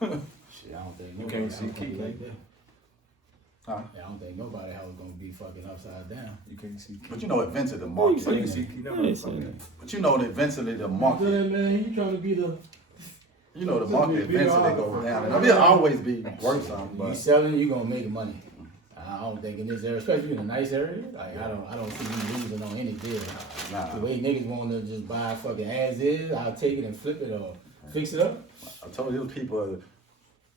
Shit, I don't think You nobody can't see gonna be Keith like that. Huh? Yeah, I don't think nobody else gonna be fucking upside down. You can't see Keith. But you know, eventually the market. So you see Keith. But you know, that eventually the Yeah, market. man, you trying to be the. You know, the market eventually goes down, and it'll always be worth something. You But selling, you gonna make money. I don't think in this area, especially in a nice area, like I don't see you losing on any deal. nah, The way niggas want to just buy fucking as is, I'll take it and flip it or fix it up. I told you, those people are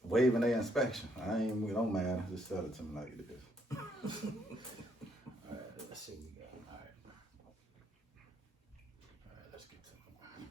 waiving their inspection. It don't matter. Just sell it to me like it is. All right, let's see what we got. All right, let's get to it.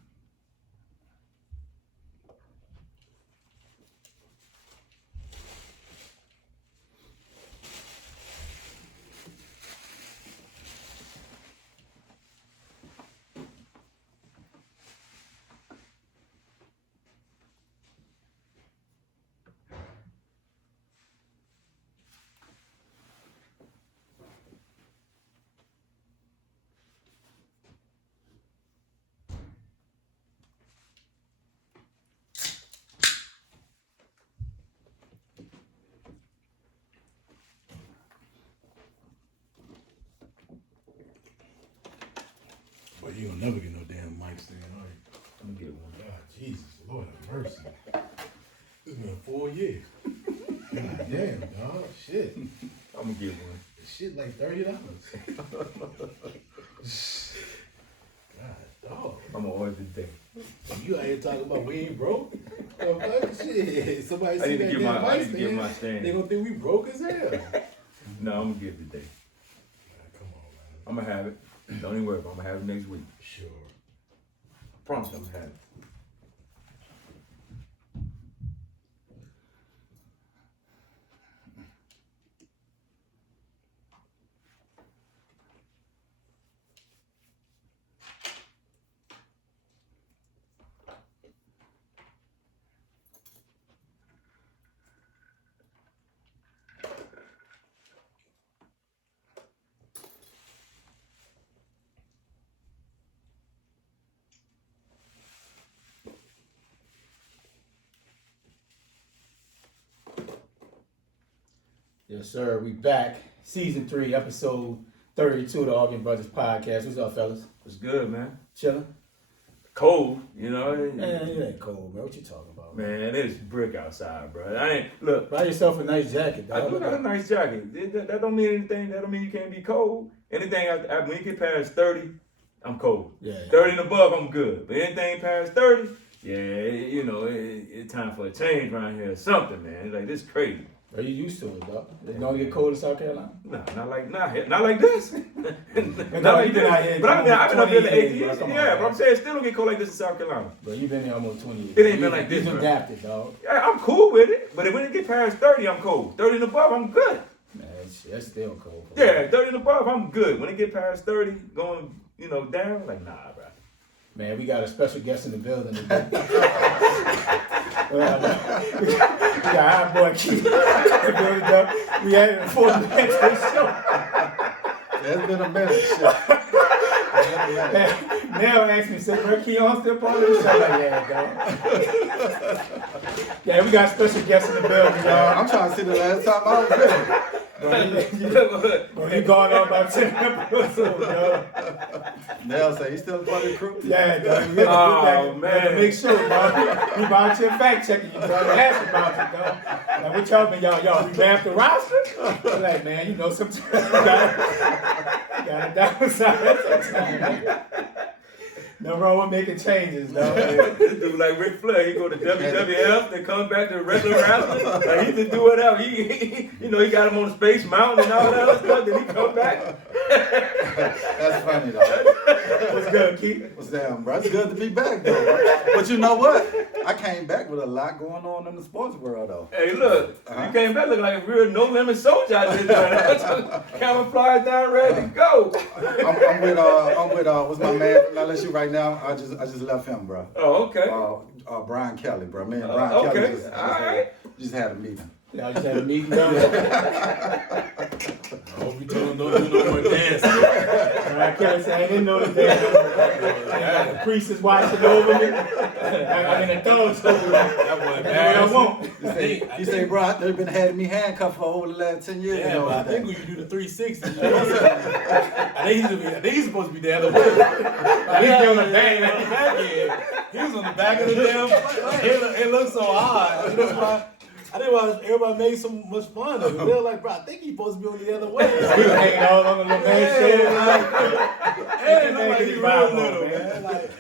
But you gonna never get no damn mic stand, are you? I'm gonna get one. God, Jesus, Lord have mercy. It's been 4 years. God damn, dog. Shit. I'm gonna get one. Shit like $30. God, dog. I'm gonna order today. You out here talking about we ain't broke? Oh, fuck, shit. Somebody I see need to that get damn my mic stand. stand, they gonna think we broke as hell. Man, No, I'm gonna get it today. come on, man. I'm gonna have it. Don't even worry about it. I'm gonna have it next week. Sure. I promise I'm gonna have it. Yes, sir. We back. Season 3, episode 32 of the Auburn Brothers podcast. What's up, fellas? It's good, man. Chilling? Cold, you know. Man, it ain't cold, man. What you talking about? Man, it's brick outside, bro. I ain't look. Buy yourself a nice jacket, I dog. do got a nice jacket. That don't mean anything. That don't mean you can't be cold. Anything when you get past 30, I'm cold. Yeah. 30 and above, I'm good. But anything past 30, yeah, it's time for a change around here or something, man. Like, this crazy. Are you used to it, dog? It don't get cold in South Carolina? Nah, not like this. No, not like you been out here this. But I've been up 20 here the 8 years, years. bro. Come on, Yeah, man. but I'm saying it still don't get cold like this in South Carolina. Bro, you been there almost 20 years. It ain't been like this, You bro. adapted, dog. Yeah, I'm cool with it. But when it get past 30, I'm cold. 30 and above, I'm good. Man, that's still cold. Bro. Yeah, 30 and above, I'm good. When it get past 30, going, down, like, nah, bro. Man, we got a special guest in the building today. We got our boy Keith in the building, dog. We had it before the next show. It's been a minute. Shit. Now asked me, said, bro, Keith on still part of the show? Like, yeah, dog. Yeah, we got a special guest in the building, y'all. I'm trying to see the last time I was there. Bro, you gone on about 10 episodes, dog. Nell say he's still a part of the crew. Yeah, dog. Oh, We man. had to make sure, dog. We about to fact checking you, dog. Ask about you, dog. Like, what y'all been, y'all revamped the roster? We're like, man, sometimes you gotta downside sometimes. No wrong with making changes, dog. This dude like Ric Flair, he go to WWF, then come back to regular wrestling. Like, he just do whatever. He got him on the Space Mountain and all that other stuff. Then he come back. That's funny, though. What's good, Keith? What's down, bro? It's good to be back, though. But you know what? I came back with a lot going on in the sports world, though. Hey, look, you came back looking like a real no-limit soldier out there. Camouflage down, ready to go. I'm with what's my man from LSU right now? I just left him, bro. Oh, okay. Brian Kelly, bro. Me and Brian Kelly just had a meeting. Y'all just had a meeting, dog. I hope you told him don't do no more dancing. Right? I kept saying, I didn't know the damn. The priest is watching over me. I'm in the thugs over me. That's what I want. He say, bro, they've been having me handcuffed for over the last 10 years. Yeah, but I think when you do the 360, I think he's supposed to be the other way. He's on the back end. He was on the back of the damn plane. It looked so hard. You know why? I didn't want everybody made so much fun of it. They were like, bro, I think he's supposed to be on the other way. He was hanging out on the little man shit. Hey, look like he real little, man. Like,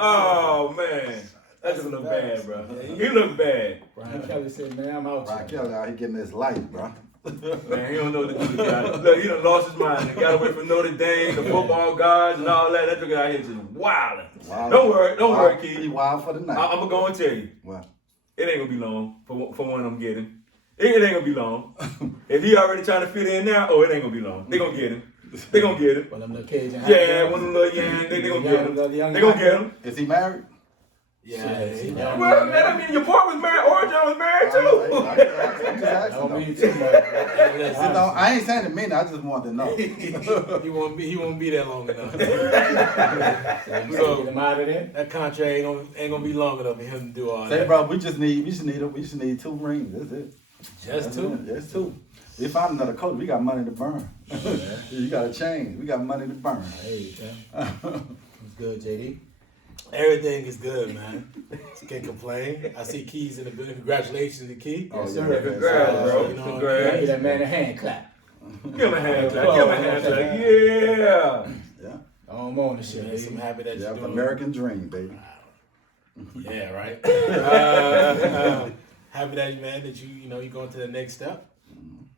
Oh, man. That just look bad, bro. He look bad. Brian Kelly said, man, I'm out. Brian Kelly out here getting his life, bro. Man, he don't know what to do. Look, he done lost his mind. He got away from Notre Dame, the football guards, and all that. That guy out here just wilding. Don't worry, kid. He wild for the night. I'm gonna go and tell you. What? It ain't gonna be long for one I'm getting. It ain't gonna be long. If he already trying to fit in now, it ain't gonna be long. They gonna get him. They gonna get him. One of them little Cajun. Yeah, one of them little young. They gonna get him. They gonna get him. Is he married? yeah. Well, man, I mean, your boy was married. Origin was married too. I'm just asking. Don't though. mean too much. I ain't saying it mean. I just wanted to know. He won't be there long enough. So get him out of there. That contract ain't gonna be long enough for him to do all Say, that. bro, we just need 2 rings. That's it. Just two. That's 2. If I'm another coach, we got money to burn. You got to change. We got money to burn. Hey, it's good, JD. Everything is good, man. Can't complain. I see Keys in the building. Congratulations to Key. Yes, yeah. sir. Congrats, bro. You know, Congrats. Give that man a hand clap. Give him a hand clap. Give him a hand clap. Yeah. Yeah. I'm on the shit. Man, I'm happy that Yeah, you're doing American dream, baby. Yeah, right. Happy that you're going to the next step.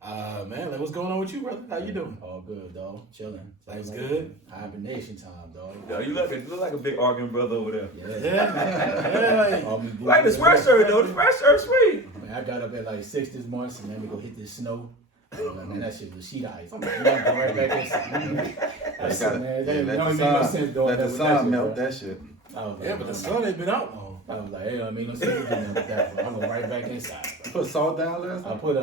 Man, like, what's going on with you, brother? How you doing? All good, dog. Chilling. Life's good. Hibernation time, dog. Yo, you look like a big arguing brother over there. Yeah. Like the sweatshirt though. The sweatshirt sweet. Man, I got up at like 6 this morning, and then we go hit this snow. Man, that shit was sheet ice. I'm like, man, go right back inside. I said, man, that don't even make no sense doing let that the with sun that melt shit, that shit. bro. I was like, Yeah, but the sun ain't been out long. I was like, hey, I mean, no sense doing nothing with that, bro. I'm going right back inside, bro. Put salt down last I night? put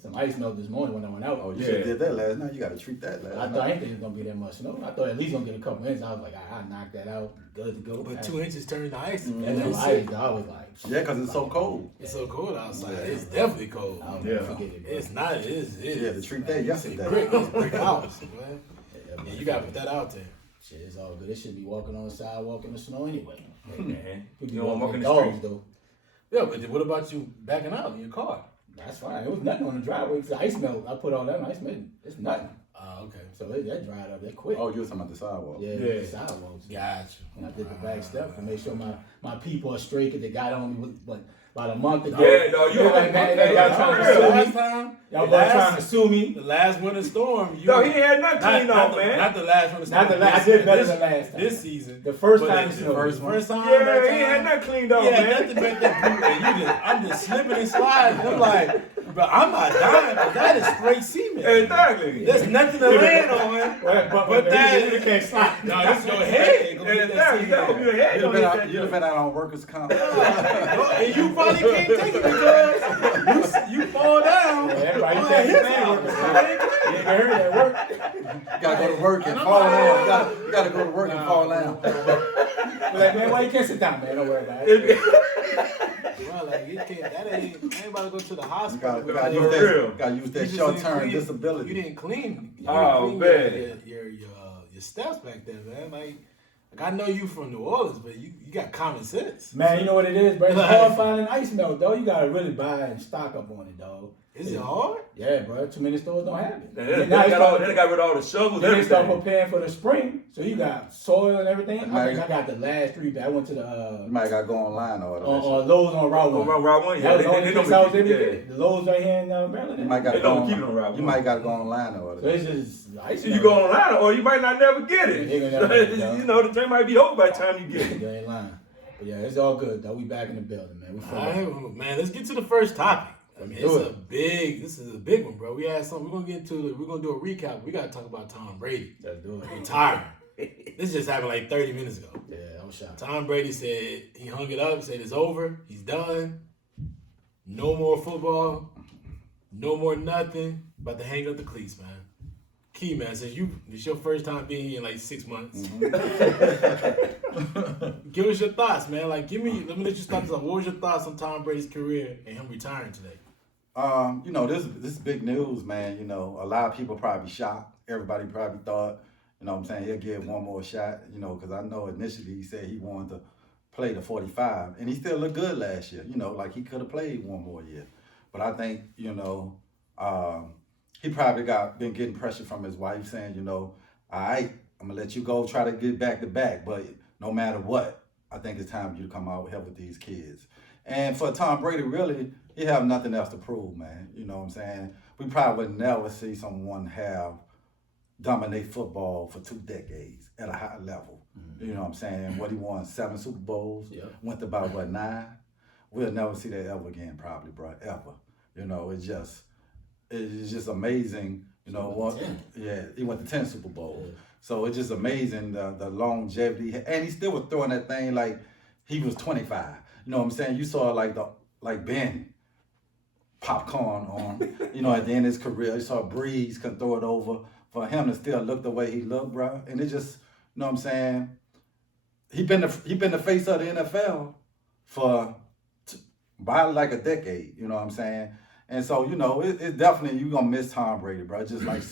some ice melt this morning when I went out. Oh, you Yeah. should have did that last night. You got to treat that last I night. thought I didn't think it was gonna be that much snow. I thought at least gonna get a couple inches. I was like, I knocked that out, good to go. But 2 inches turned to ice. And And then then ice, I was like, Yeah, because it's so cold. it's so cold outside. It's definitely cold. I'll Yeah. never forget it, bro. It's not. It is. Yeah, to treat that yesterday. It's brick house, man. Yeah, Yeah, you gotta put that out there. Shit, it's all good. It should be walking on the sidewalk in the snow anyway. Hey, man. People You be don't walk in the dogs, street. though. Yeah, but what about you backing out in your car? That's fine. It was nothing on the driveway. Cause the ice melt. I put all that on ice melt. It's nothing. Okay. So that dried up that quick. Oh, you were talking about the sidewalk. Yeah, Yeah. the sidewalks. Gotcha. And I did the back step to make sure my people are straight because they got on me about a month ago. Yeah, no, you They're like, man, y'all trying to sue Last me. time, Y'all both trying to sue me. the last winter storm. No, he ain't had nothing cleaned off, man. Not the last winter storm. Not the last. I did better than last time. This season. The first But time the it snowed. first time. Yeah, that he ain't had time, nothing cleaned off, yeah, man. nothing but that. I'm just slipping and sliding. I'm like, bro, I'm not dying because that is straight cement. Exactly. There's nothing to land on. But that- you can't slide. No, this is your head. Gonna get that Exactly. That would be a head. You'd have been out on workers' comp. And you probably can't take it because you fall down. Yeah, right. You Oh, can't his stand house. it. You heard that work. You got to go to work and fall down. You got to go to work and fall down. Like, man, why you can't sit down, man? Don't worry about it. Bro, like, you can't, that ain't about to go to the You hospital. got to For use that, real. gotta use You that just short-term didn't clean- disability. You didn't clean. You Oh, didn't man. clean your steps back there, man. Like I know you from New Orleans, but you got common sense. Man, you know what it is, bro? It's hard finding ice melt, though. You gotta really buy and stock up on it, dog. Is it hard? Yeah, bro. Too many stores don't have it. They And now they got rid start- of all the shovels, Then they start everything. preparing for the spring, so you got soil and everything. I Right. think I got the last 3 bags. I went to You the might got to go online or whatever. Lowe's on Route 1. On Route 1, That yeah. was the only place I was able to yeah. get it. The Lowe's right here in Maryland. You might got to They go don't keep it on Route You 1. might got to go online or So whatever. it's just ice So melt. you go online, or you might not never get it. Yeah, they gonna never get it, dog. You know, the thing might be over by the time you get it. You ain't lying. But yeah, it's all good, though. We back in the building, man. We All full right, man. Let's get to the first topic. I mean, do this is a big one, bro. We had something. We're gonna do a recap. We gotta talk about Tom Brady Let's do it. retiring. This just happened like 30 minutes ago. Yeah, I was shocked. Tom Brady said he hung it up, said it's over, he's done. No more football, no more nothing. About to hang up the cleats, man. Key, man, since it's your first time being here in like 6 months. Give us your thoughts, man. Like, let me let you start this off. What was your thoughts on Tom Brady's career and him retiring today? This is big news, man. You know, a lot of people probably shocked. Everybody probably thought, you know what I'm saying, he'll give one more shot, you know, because I know initially he said he wanted to play the 45, and he still looked good last year, you know, like he could have played one more year. But I think, you know, he probably been getting pressure from his wife saying, you know, all right, I'm going to let you go try to get back to back, but no matter what, I think it's time for you to come out here with these kids. And for Tom Brady, really, he have nothing else to prove, man. You know what I'm saying? We probably would never see someone dominate football for 2 decades at a high level. Mm-hmm. You know what I'm saying? What he won 7 Super Bowls, went to about 9. We'll never see that ever again, probably, bro, ever. You know, it's just amazing. You know what? Yeah, he went to 10 Super Bowls. Yeah. So it's just amazing the longevity, and he still was throwing that thing like he was 25. You know what I'm saying? You saw like Ben popcorn on, you know, at the end of his career. You saw Breeze can throw it over. For him to still look the way he looked, bro, and it just, you know what I'm saying? He been the face of the NFL for by like a decade. You know what I'm saying? And so, you know, it's definitely, you're going to miss Tom Brady, bro. Just like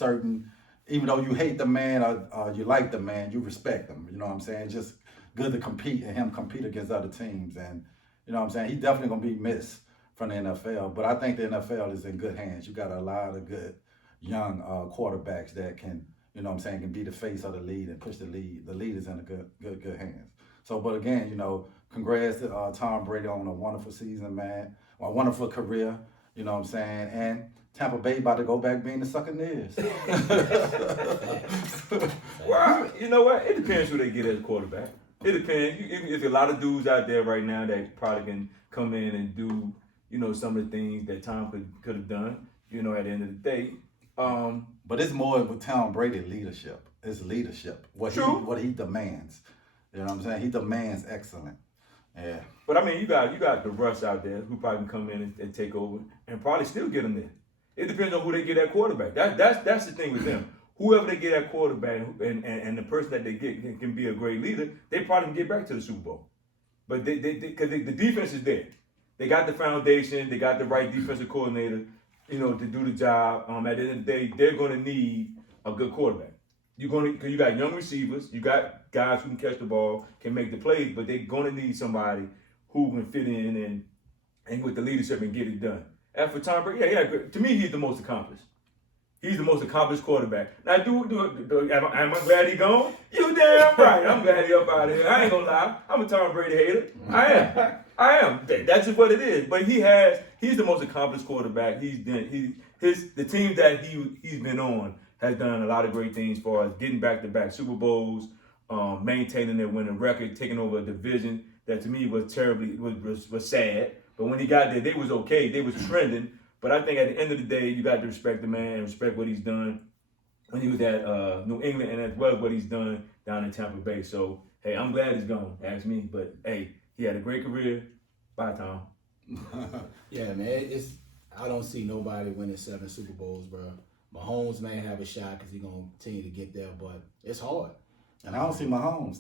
even though you hate the man or you like the man, you respect him. You know what I'm saying? Just good to compete and him compete against other teams. And, you know what I'm saying? He's definitely going to be missed from the NFL. But I think the NFL is in good hands. You got a lot of good young quarterbacks that can, you know what I'm saying, can be the face of the league and push the lead. The lead is in a good hands. So, but again, you know, congrats to Tom Brady on a wonderful season, man. A wonderful career, you know what I'm saying? And Tampa Bay about to go back being the Succaneers. Well, you know what? It depends who they get as quarterback. It depends. There's a lot of dudes out there right now that probably can come in and do, you know, some of the things that Tom could have done, you know, at the end of the day. But it's more with Tom Brady leadership. It's leadership. What he demands. You know what I'm saying? He demands excellence. Yeah. But I mean, you got the Russ out there who probably can come in and take over and probably still get them there. It depends on who they get at quarterback. That's the thing with them. Whoever they get at quarterback and the person that they get can be a great leader, they probably can get back to the Super Bowl. But because the defense is there. They got the foundation. They got the right defensive coordinator, you know, to do the job. At the end of the day, they're going to need a good quarterback. Because you got young receivers, you got guys who can catch the ball, can make the plays, but they're going to need somebody who can fit in and with the leadership and get it done. As for Tom Brady, yeah, to me, he's the most accomplished. He's the most accomplished quarterback. Now, am I glad he's gone? You damn right. I'm glad he's up out of here. I ain't gonna lie. I'm a Tom Brady hater. I am. That's just what it is. But he's the most accomplished quarterback. The team that he's been on has done a lot of great things for us, getting back-to-back Super Bowls, maintaining their winning record, taking over a division that to me was was sad. But when he got there, they was okay. They was trending. But I think at the end of the day, you got to respect the man and respect what he's done when he was at New England and as well as what he's done down in Tampa Bay. So, hey, I'm glad he's gone, ask me. But, hey, he had a great career. Bye, Tom. Yeah, man. I don't see nobody winning 7 Super Bowls, bro. Mahomes may have a shot because he's going to continue to get there, but it's hard. And I don't see Mahomes.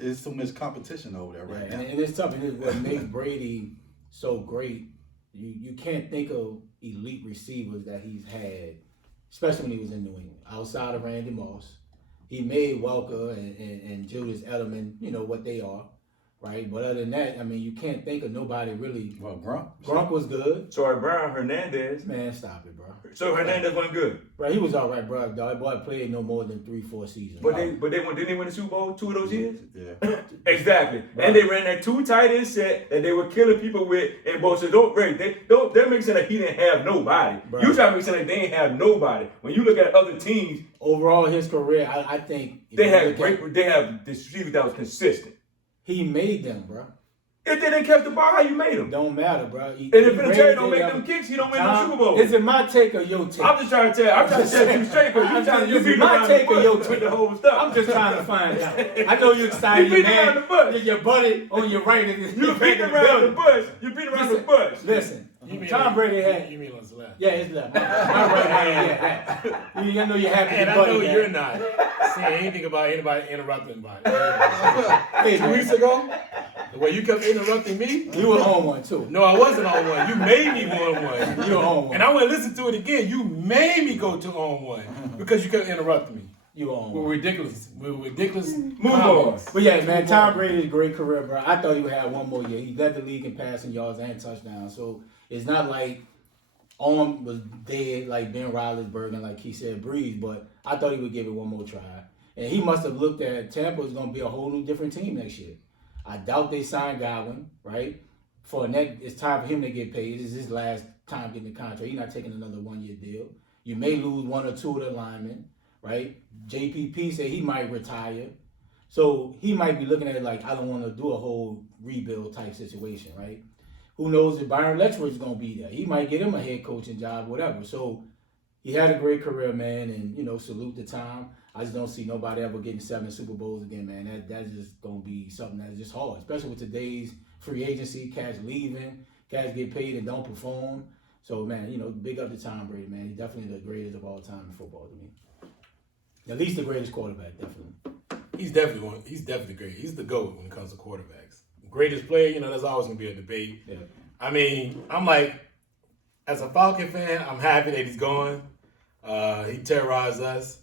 It's so much competition over there right now. And it's tough. And it's what makes Brady so great. You can't think of elite receivers that he's had, especially when he was in New England. Outside of Randy Moss, he made Welker and Julius Edelman, you know, what they are, right? But other than that, I mean, you can't think of nobody really. Well, Gronk. Gronk was good. Sorry, Brian Hernandez. Man, stop it, bro. So Hernandez wasn't good. Right, he was all right, bro. That boy played no more than 3-4 seasons. But didn't they win the Super Bowl 2 of those years? Yeah. Exactly. Right. And they ran that 2 tight end set that they were killing people with. And both said, they're making like he didn't have nobody. Right. You try to make it like they ain't have nobody. When you look at other teams, overall his career, I think they have this receiver that was consistent. He made them, bro. If they didn't catch the ball, how you made them? Don't matter, bro. And if Vinatieri don't make them kicks, he don't win no Super Bowl. Is it my take or your take? I'm just trying to tell you straight because you beat my take or your take with the whole stuff. I'm just trying to find out. I know you're excited. You beat around the bush. Your buddy on your right. You beat around the bush. You beat around the bush. Listen, Tom Brady had. You mean on his left? Yeah, it's left. My right hand, yeah. I know you're happy. And I know you're not saying anything about anybody interrupting anybody. Hey, 2 weeks ago, the way you kept interrupting me. You were on one too. No, I wasn't on one. You made me go on one. You were on one. And I went to listen to it again. You made me go to on one because you kept interrupting me. You were on We're one. ridiculous. We're ridiculous. Move on. But yeah, man, Tom Brady's a great career, bro. I thought he would have one more year. He led the league in passing yards and touchdowns. So it's not like Owen was dead like Ben Roethlisberger, like he said, Breeze. But I thought he would give it one more try. And he must have looked at Tampa is going to be a whole new different team next year. I doubt they signed Godwin, right? For it's time for him to get paid. This is his last time getting the contract. He's not taking another 1 year deal. You may lose one or two of the linemen, right? JPP said he might retire. So he might be looking at it like, I don't want to do a whole rebuild type situation, right? Who knows if Byron Leftwich going to be there. He might get him a head coaching job, whatever. So he had a great career, man, and, salute to Tom. I just don't see nobody ever getting 7 Super Bowls again, man. That's just going to be something that's just hard, especially with today's free agency, cats leaving, cats get paid and don't perform. So, man, big up to Tom Brady, man. He's definitely the greatest of all time in football to me. At least the greatest quarterback, definitely. He's definitely great. He's the GOAT when it comes to quarterbacks. Greatest player, there's always going to be a debate. Yeah. I mean, I'm like, as a Falcon fan, I'm happy that he's gone. He terrorized us,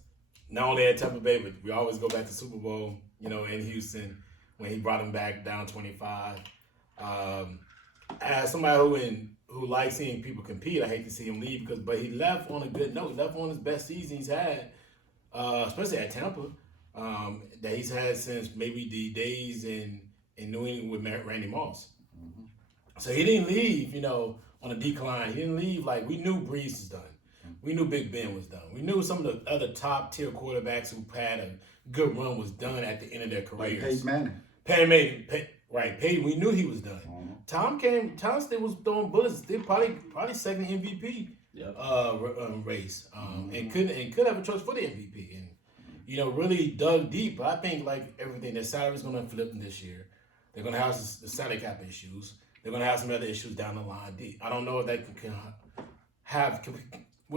not only at Tampa Bay, but we always go back to Super Bowl, in Houston when he brought him back down 25. As somebody who likes seeing people compete, I hate to see him leave but he left on a good note. He left on his best season he's had, especially at Tampa, that he's had since maybe the days in New England with Randy Moss. Mm-hmm. So he didn't leave, on a decline. He didn't leave like we knew Breeze was done. We knew Big Ben was done. We knew some of the other top-tier quarterbacks who had a good run was done at the end of their careers. Like Peyton Manning. Peyton, we knew he was done. Mm-hmm. Tom still was throwing bullets, still probably second MVP race, and could have a choice for the MVP. And, really dug deep. But I think, like everything, their salary's going to flip them this year. They're going to have the salary cap issues. They're going to have some other issues down the line. I don't know if they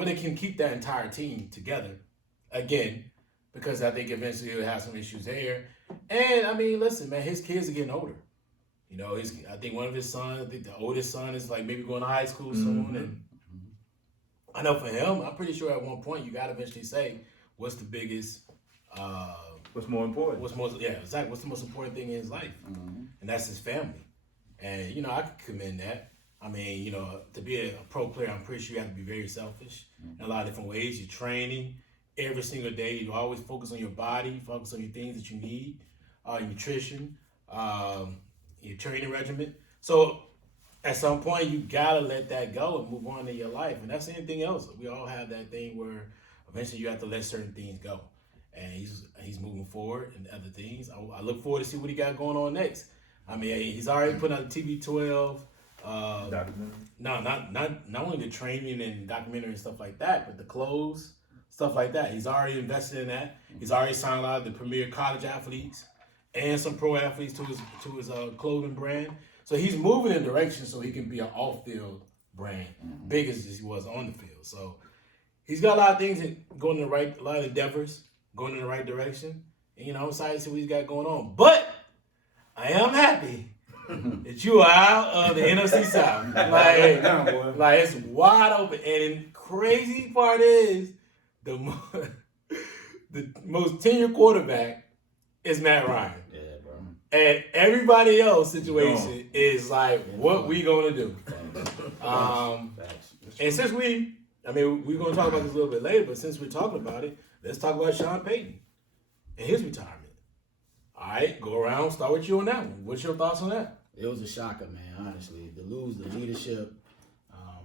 they can keep that entire team together again, because I think eventually he'll have some issues there. And I mean, listen, man, his kids are getting older. I think one of his sons, I think the oldest son is like maybe going to high school soon. And I know for him, I'm pretty sure at one point you got to eventually say, what's the biggest, what's more important? What's the most important thing in his life? Mm-hmm. And that's his family. And, I could commend that. I mean, to be a pro player, I'm pretty sure you have to be very selfish in a lot of different ways. You're training every single day. You always focus on your body, focus on your things that you need, your nutrition, your training regimen. So at some point, you got to let that go and move on in your life. And that's anything else. We all have that thing where eventually you have to let certain things go. And he's moving forward and other things. I look forward to see what he got going on next. I mean, he's already putting out the TB12. No, not only the training and documentary and stuff like that, but the clothes, stuff like that. He's already invested in that. He's already signed a lot of the premier college athletes and some pro athletes to his clothing brand. So he's moving in a direction so he can be an off-field brand, big as he was on the field. So he's got a lot of things going in a lot of endeavors going in the right direction. And, I'm excited to see what he's got going on. But I am happy that you are out of the NFC South. Like it's wide open. And the crazy part is the most tenured quarterback is Matt Ryan. Yeah, bro. And everybody else situation is like, what we gonna do? And since we're gonna talk about this a little bit later, but since we're talking about it, let's talk about Sean Payton and his retirement. All right, go around, start with you on that one. What's your thoughts on that? It was a shocker, man, honestly. To lose the leadership.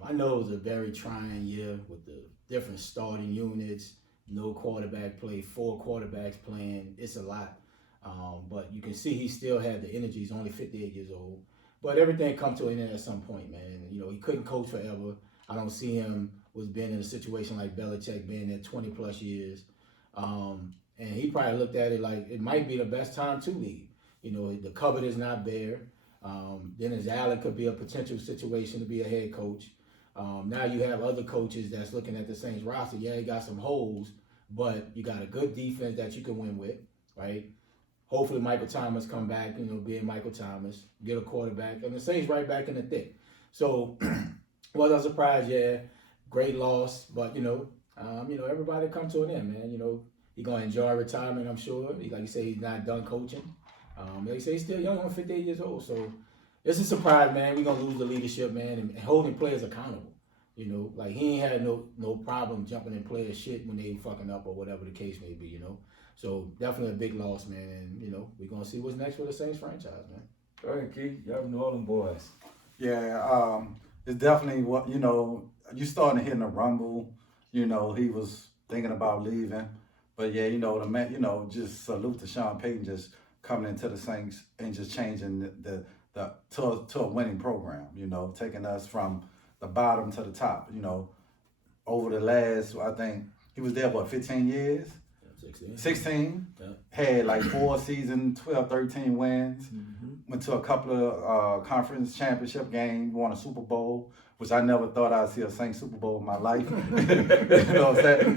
I know it was a very trying year with the different starting units, no quarterback play, 4 quarterbacks playing. It's a lot. But you can see he still had the energy. He's only 58 years old. But everything come to an end at some point, man. He couldn't coach forever. I don't see him being in a situation like Belichick, being there 20-plus years. And he probably looked at it like it might be the best time to leave. The cupboard is not bare. Dennis Allen could be a potential situation to be a head coach. Now you have other coaches that's looking at the Saints roster. Yeah, you got some holes, but you got a good defense that you can win with, right? Hopefully Michael Thomas come back, being Michael Thomas, get a quarterback, and the Saints right back in the thick. So, was I surprised? Yeah, great loss, but everybody come to an end, man. He's gonna enjoy retirement, I'm sure. Like you say, he's not done coaching. They say he's still young, only 58 years old. So it's a surprise, man. We're gonna lose the leadership, man, and holding players accountable. Like he ain't had no problem jumping in players' shit when they fucking up or whatever the case may be. So definitely a big loss, man. And we're gonna see what's next for the Saints franchise, man. Go ahead, Keith. Y'all New Orleans boys. Yeah, it's definitely what you starting to hear in the rumble. He was thinking about leaving, but yeah, the man, just salute to Sean Payton just coming into the Saints and just changing to a winning program. Taking us from the bottom to the top. Over the last, I think he was there 15 years. 16. Yeah. Had like 4 seasons, 12, 13 wins. Mm-hmm. Went to a couple of conference championship games, won a Super Bowl, which I never thought I'd see a Saints Super Bowl in my life.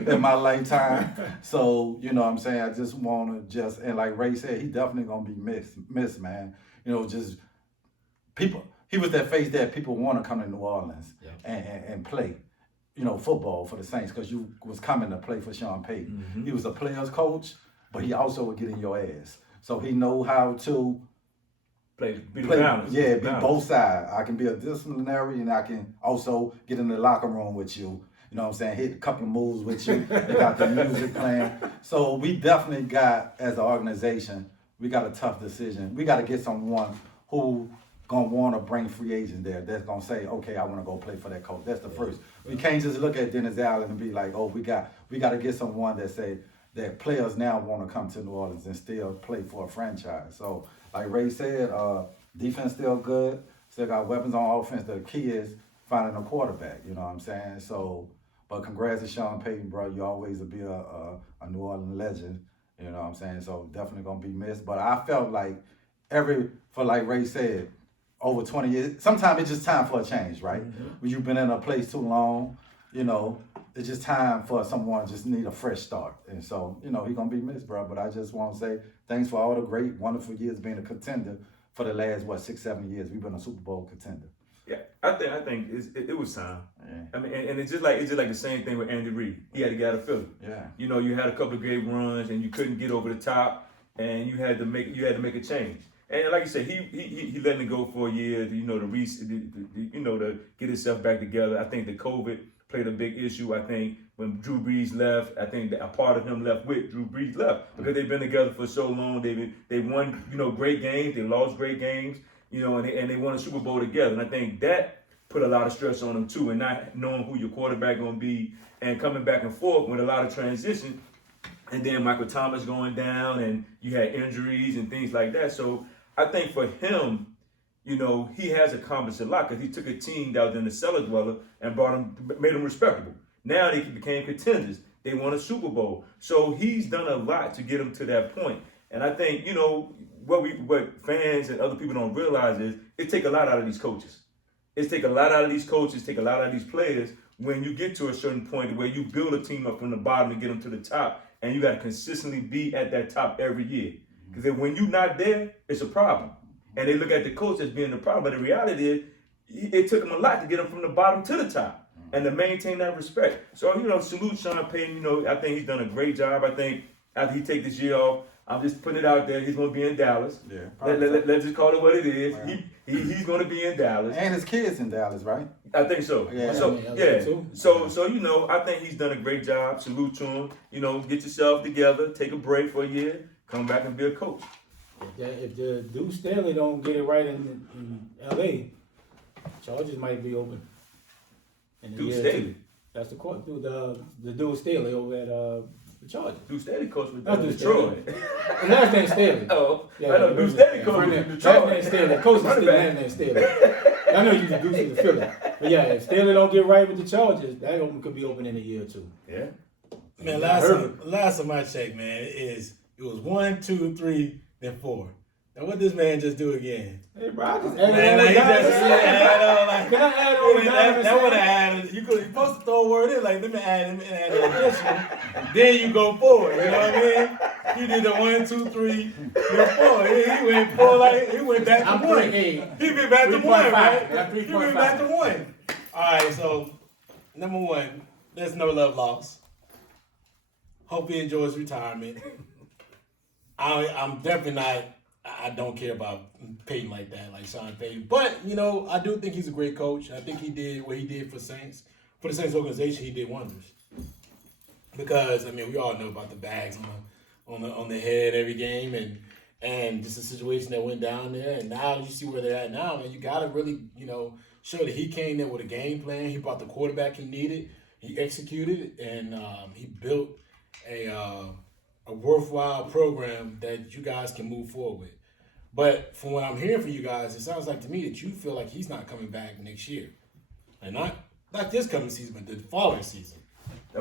In my lifetime. So, what I'm saying? I just want to and like Ray said, he definitely going to be missed, man. Just people, he was that face that people want to come to New Orleans and play. Football for the Saints because you was coming to play for Sean Payton. Mm-hmm. He was a player's coach, but he also would get in your ass. So he know how to play balance. Yeah, be both sides. I can be a disciplinary and I can also get in the locker room with you. You know what I'm saying? Hit a couple of moves with you. They got the music playing. So we definitely got, as an organization, we got a tough decision. We got to get someone who gonna want to bring free agents there that's gonna say, okay, I want to go play for that coach. That's the first. We can't just look at Dennis Allen and be like, oh, we got to get someone that say that players now want to come to New Orleans and still play for a franchise. So like Ray said, defense still good, still got weapons on offense. The key is finding a quarterback. You know what I'm saying? So, but congrats to Sean Payton, bro. You always will be a New Orleans legend. You know what I'm saying? So definitely gonna be missed. But I felt like like Ray said, over 20 years, sometimes it's just time for a change, right? Mm-hmm. When you've been in a place too long, it's just time for someone just need a fresh start. And so, he's going to be missed, bro. But I just want to say thanks for all the great, wonderful years being a contender for the last, 6-7 years. We've been a Super Bowl contender. Yeah, I think it was time. Yeah. I mean, and it's just like the same thing with Andy Reid. He had to get out of Philly. Yeah. You had a couple of great runs and you couldn't get over the top, and you had to make a change. And like you said, he letting it go for a year, to get himself back together. I think the COVID played a big issue. I think when Drew Brees left, I think that a part of him left with Drew Brees left because they've been together for so long. They won great games, they lost great games, and they won a Super Bowl together. And I think that put a lot of stress on them too, and not knowing who your quarterback gonna be and coming back and forth with a lot of transition. And then Michael Thomas going down, and you had injuries and things like that. So I think for him, he has accomplished a lot because he took a team that was in the cellar dweller and made them respectable. Now they became contenders. They won a Super Bowl. So he's done a lot to get them to that point. And I think, what fans and other people don't realize is it takes a lot out of these coaches. Take a lot out of these players when you get to a certain point where you build a team up from the bottom and get them to the top, and you got to consistently be at that top every year. Because when you're not there, it's a problem. And they look at the coach as being the problem. But the reality is, it took him a lot to get him from the bottom to the top and to maintain that respect. So, salute Sean Payton. I think he's done a great job. I think after he take this year off, I'm just putting it out there, he's going to be in Dallas. Yeah. Let's just call it what it is. Wow. He's going to be in Dallas. And his kid's in Dallas, right? I think so. Yeah. So I think he's done a great job. Salute to him. Get yourself together, take a break for a year, come back and be a coach. If the Duke Staley don't get it right in L.A., charges might be open. Duke Staley? That's the court. The Duke Staley over at the Chargers. Duke Staley coach with Detroit. The last name Staley. Oh, yeah, I know Duke Staley coach with Detroit. Last name Staley. Coach is still last name Staley. I know you can do to the Philly. But yeah, if Staley don't get right with the Chargers, that could be open in a year or two. Yeah. Man, last time I checked, man, it was 1, 2, 3, then 4. And what this man just do again? Hey, Rodgers. Man, like, he just add on like. Can I add on That would have added. You're supposed to throw a word in like, let me add an addition. Then you go forward. You know what I mean? He did the 1, 2, 3, then 4. He went 4 like he went back to I'm 1. 3.8. He went back to 1, 3.5. right? Yeah, He went back to 3.5. 1. All right, so number 1, there's no love lost. Hope he enjoys retirement. I'm definitely not. I don't care about Payton like that, like Sean Payton. But, you know, I do think he's a great coach. I think he did what he did for Saints. For the Saints organization, he did wonders. Because, I mean, we all know about the bags on the head every game and just the situation that went down there. And now you see where they're at now, man. You got to really, you know, show that he came there with a game plan. He brought the quarterback he needed. He executed, and he built a worthwhile program that you guys can move forward with. But from what I'm hearing from you guys, it sounds like to me that you feel like he's not coming back next year. And not this coming season, but the following season.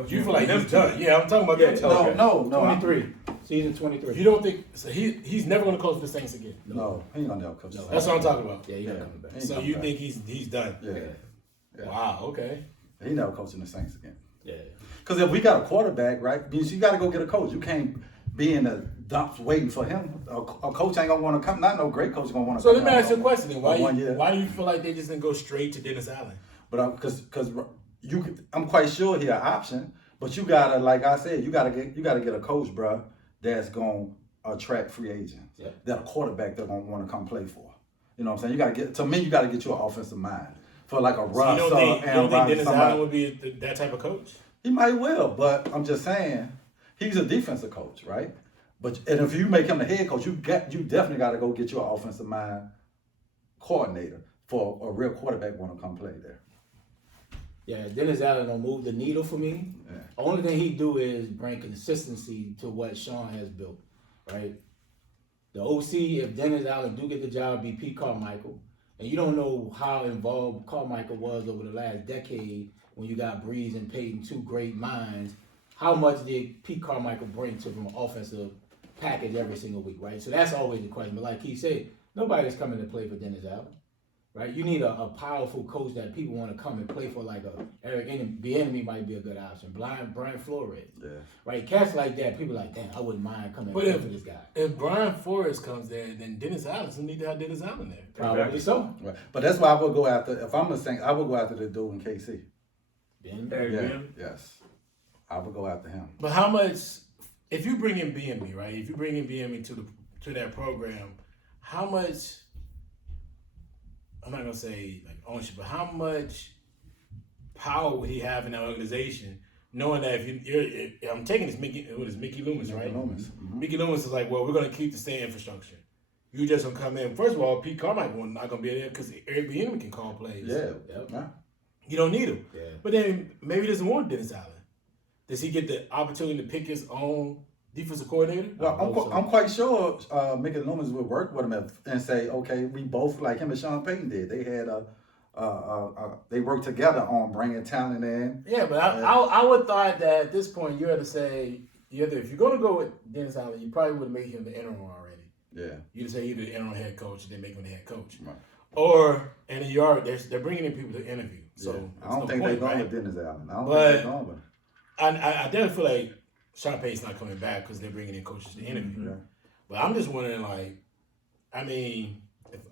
You feel like he's done. Yeah, I'm talking about that. No. 23. Season 23. You don't think so? He's never going to coach the Saints again. No, he ain't gonna never coach. That's what I'm talking about. Yeah, he's not coming back. He ain't So coming you back. think he's done? Yeah. Wow. Okay. He never coaching the Saints again. Yeah. Because if we got a quarterback, right, means you got to go get a coach. You can't be in the dumps waiting for him. A coach ain't gonna want to come. Not no great coach gonna want to. So come let me ask you a question then. Why Why do you feel like they just didn't go straight to Dennis Allen? But because I'm quite sure he an option. But you gotta, like I said, you gotta get a coach, bro, that's gonna attract free agents. Yeah. That a quarterback they're gonna want to come play for. You know what I'm saying? You gotta get you an offensive mind for like a Russ. You don't think Dennis somebody. Allen would be that type of coach? He might well, but I'm just saying he's a defensive coach, right? And if you make him the head coach, you definitely got to go get you an offensive mind coordinator for a real quarterback want to come play there. Yeah, Dennis Allen don't move the needle for me. Yeah. Only thing he do is bring consistency to what Sean has built, right? The OC, if Dennis Allen do get the job, be Pete Carmichael. And you don't know how involved Carmichael was over the last decade when you got Breeze and Payton, 2 great minds. How much did Pete Carmichael bring to from an offensive package every single week, right? So that's always the question. But like he said, nobody's coming to play for Dennis Allen, right? You need a powerful coach that people want to come and play for, like Eric Bieniemy might be a good option. Brian Flores, Yeah. right? Cats like that, people like, damn, I wouldn't mind coming and But play for this guy. If Brian Flores comes there, then Dennis Allen doesn't need to have Dennis Allen there. Probably so. Right. But that's why I would go after. If I'm the Saints, I would go after the dude in KC. Ben, Yeah. Yes. I would go after him. But how much? If you bring in BME, right? If you bring in BME to that program, how much? I'm not gonna say like ownership, but how much power would he have in that organization, knowing that if I'm taking this Mickey Loomis, right? Loomis. Mm-hmm. Mickey Loomis is like, well, we're gonna keep the same infrastructure. You just gonna come in. First of all, Pete Carmichael not gonna be there because Eric Bieniemy can call plays. Yeah. Yep. Yeah. You don't need him. Yeah. But then maybe he doesn't want Dennis Allen. Does he get the opportunity to pick his own defensive coordinator? Well, I'm quite sure Mickey Loomis would work with him and say, okay, we both, like him and Sean Payton did. They had they worked together on bringing talent in. Yeah, but I would thought that at this point you had to say if you're going to go with Dennis Allen, you probably would have made him the interim already. Yeah. You'd say either the interim head coach and then make him the head coach, Right. Or and they're bringing in people to interview. So Yeah. I don't think they're going with Dennis Allen. I don't But- think they're going with him. I definitely feel like Sean Payton's not coming back because they're bringing in coaches to interview. Yeah. But I'm just wondering, if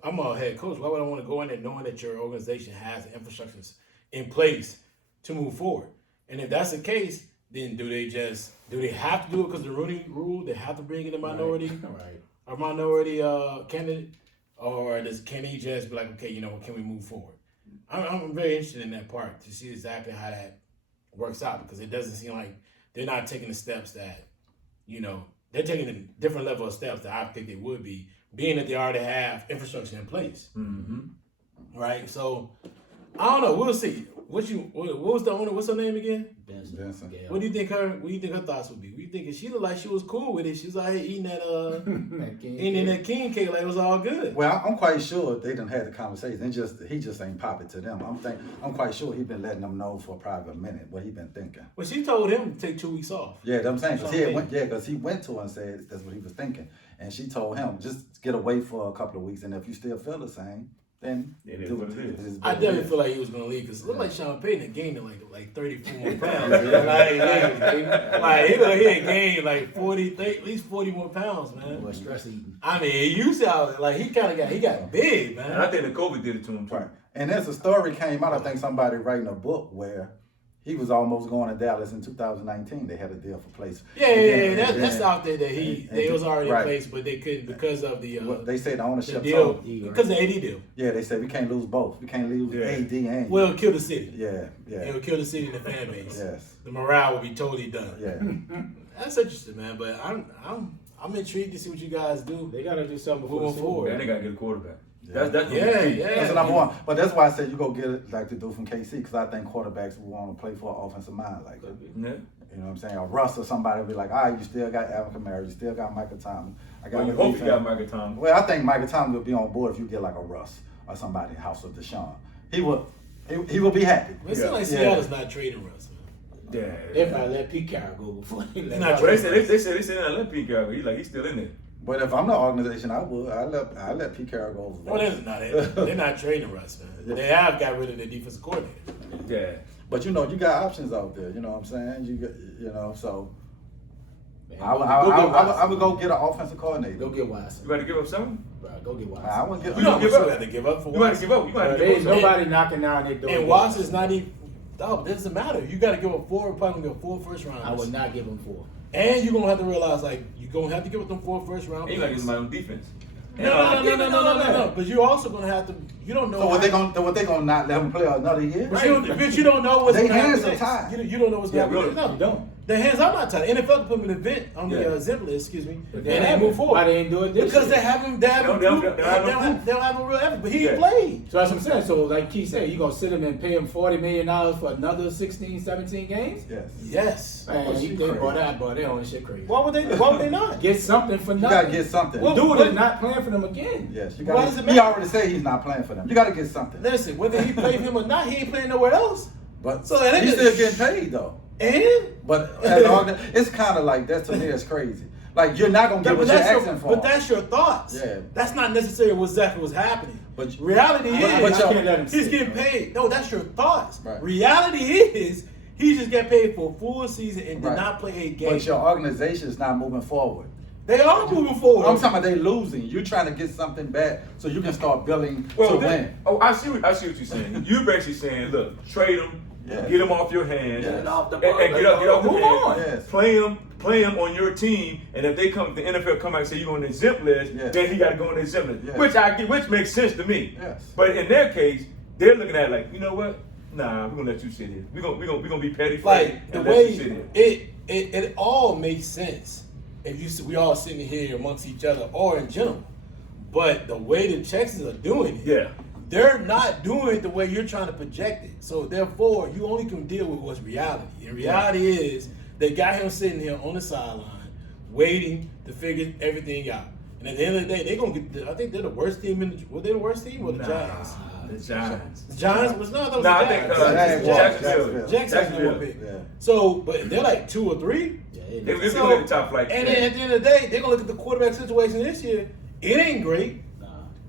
I'm a head coach, why would I want to go in there knowing that your organization has the infrastructures in place to move forward? And if that's the case, then do they have to do it because of the Rooney Rule? They have to bring in a minority, Right. a minority candidate, or can he just be like, okay, can we move forward? I'm very interested in that part to see exactly how that works out, because it doesn't seem like they're not taking the steps that, they're taking a different level of steps that I think they would be, being that they already have infrastructure in place. Mm-hmm. Right? So, I don't know. We'll see. What was the owner? What's her name again? Benson. Yeah. What do you think her thoughts would be? What do you think? She looked like she was cool with it. She was out here eating that king cake like it was all good. Well, I'm quite sure they done had the conversation. He just ain't pop it to them. I'm quite sure he been letting them know for probably a minute what he been thinking. Well, she told him to take 2 weeks off. Yeah, I'm saying Sean because he went to her and said that's what he was thinking, and she told him just get away for a couple of weeks, and if you still feel the same, then It is do what it is. I definitely feel like he was going to leave because it looked like Sean Payton had gained like 34 more pounds. like he had gained like 40, at least 40 more pounds, man. Boy, stress eating. I mean, he used to like he got big, man. And I think the COVID did it to him too. Right. And as the story came out, I think somebody writing a book where he was almost going to Dallas in 2019. They had a deal for place. Yeah, that's out there that they was already in right. place, but they couldn't because of the They said the the ownership deal, sold. because of the AD deal. Yeah, they said we can't lose both. We can't lose Yeah. AD and Well, it'll kill the city. yeah. It would kill the city and the fan base. Yes. The morale will be totally done. Yeah. That's interesting, man. But I'm intrigued to see what you guys do. They gotta do something before Moving the Super Bowl. forward. And they got to get a quarterback. Yeah. That's Yeah. That's the number one. But that's why I said you go get it like the dude from KC because I think quarterbacks will want to play for an offensive mind like that. Yeah. You know what I'm saying? Or Russ or somebody will be like, all right, you still got Alvin Kamara, you still got Michael Thomas. I got Well, you the hope you defense. got Michael Thomas. Well, I think Michael Thomas will be on board if you get like a Russ or somebody in the house of Deshaun. He will be happy. It seems like Yeah. Seattle's not trading Russ, man. Yeah. They probably let Pete Carroll go before he let Not Well, they said they not let Pete go. He's still in there. But if I'm the organization, I let Pete Carroll go over Well, Russ. they're not trading Russ, man. They have got rid of their defensive coordinator. Yeah. But you know, you got options out there. You know what I'm saying? So Man, I would go get an offensive coordinator. Go get Watson. You better give up something. Bro, go get Watson. I would get. You don't give up. Have to give up for You got to Watson. give up. You got to Bro, give there up ain't something. nobody knocking down their door. And Watson's not even. Oh, it doesn't matter. You got to give up probably give up 4 first rounders. I would not give him 4. And you're gonna have to realize, like, you're gonna have to give up them 4 first round. And you got to get somebody on defense. No. But you're also gonna have to. You don't know. So what they gonna not let him play another year? But you don't know what's They gonna happen hands are next. tied. You don't know what's gonna Yeah, happen. really. No, You don't. The hands are not tied. NFL can put them in an event on the Yeah. exempt list, excuse me, But and they they haven't. move forward. Why they ain't do it this Because year? they haven't no real evidence. But he Yeah. played. So that's what I'm saying. So like Keith said, you gonna sit him and pay him $40 million for another 16, 17 games? Yes. Yes. Man, Oh, they shit bought crazy. that, boy. They own shit crazy. Why would they not? Get something for You nothing. gotta get something. Well, Dude is not playing for them again. Yes. You Why gotta. does it He matter? already said he's not playing for them. You gotta get something. Listen, whether he played him or not, he ain't playing nowhere else. But So that he's is- still getting paid though. And But as an it's kind of like that to me. It's crazy. Like you're not gonna get what you're asking for. but that's your thoughts. Yeah. That's not necessarily what exactly was happening. But- reality but- is but y'all- can't let him he's sit, getting bro. paid. No, that's your thoughts. Right. Reality is he just got paid for a full season and did Right. not play a game. But your organization is not moving forward. They are moving forward. I'm talking about they losing. You're trying to get something back so you can start building to win. I see what you're saying. You're basically saying, look, trade him, Yeah. get him off your hands, Yeah. and Get off the get ball. off the Move hands. on. Yes. Play him on your team, and if the NFL come out and say you're on the exempt list, Yes. then he got to go on the exempt list, Yes. which makes sense to me. Yes. But in their case, they're looking at it like, you know what? Nah, we're gonna let you sit here. We're gonna be petty for you like the and let you way sit here. it all makes sense if we all sitting here amongst each other or in general. But the way the Texans are doing it, Yeah. they're not doing it the way you're trying to project it. So therefore, you only can deal with what's reality. And reality is they got him sitting here on the sideline, waiting to figure everything out. And at the end of the day, they're gonna get. I think they're the worst team were they the worst team or the Giants? The Giants. The Giants was not. Nah, I think Jacksonville. Jacksonville. Big. Yeah. So, but they're like 2 or 3. Yeah, They're it, gonna get the top flight. And then at the end of the day, they're gonna look at the quarterback situation this year. It ain't great. nah.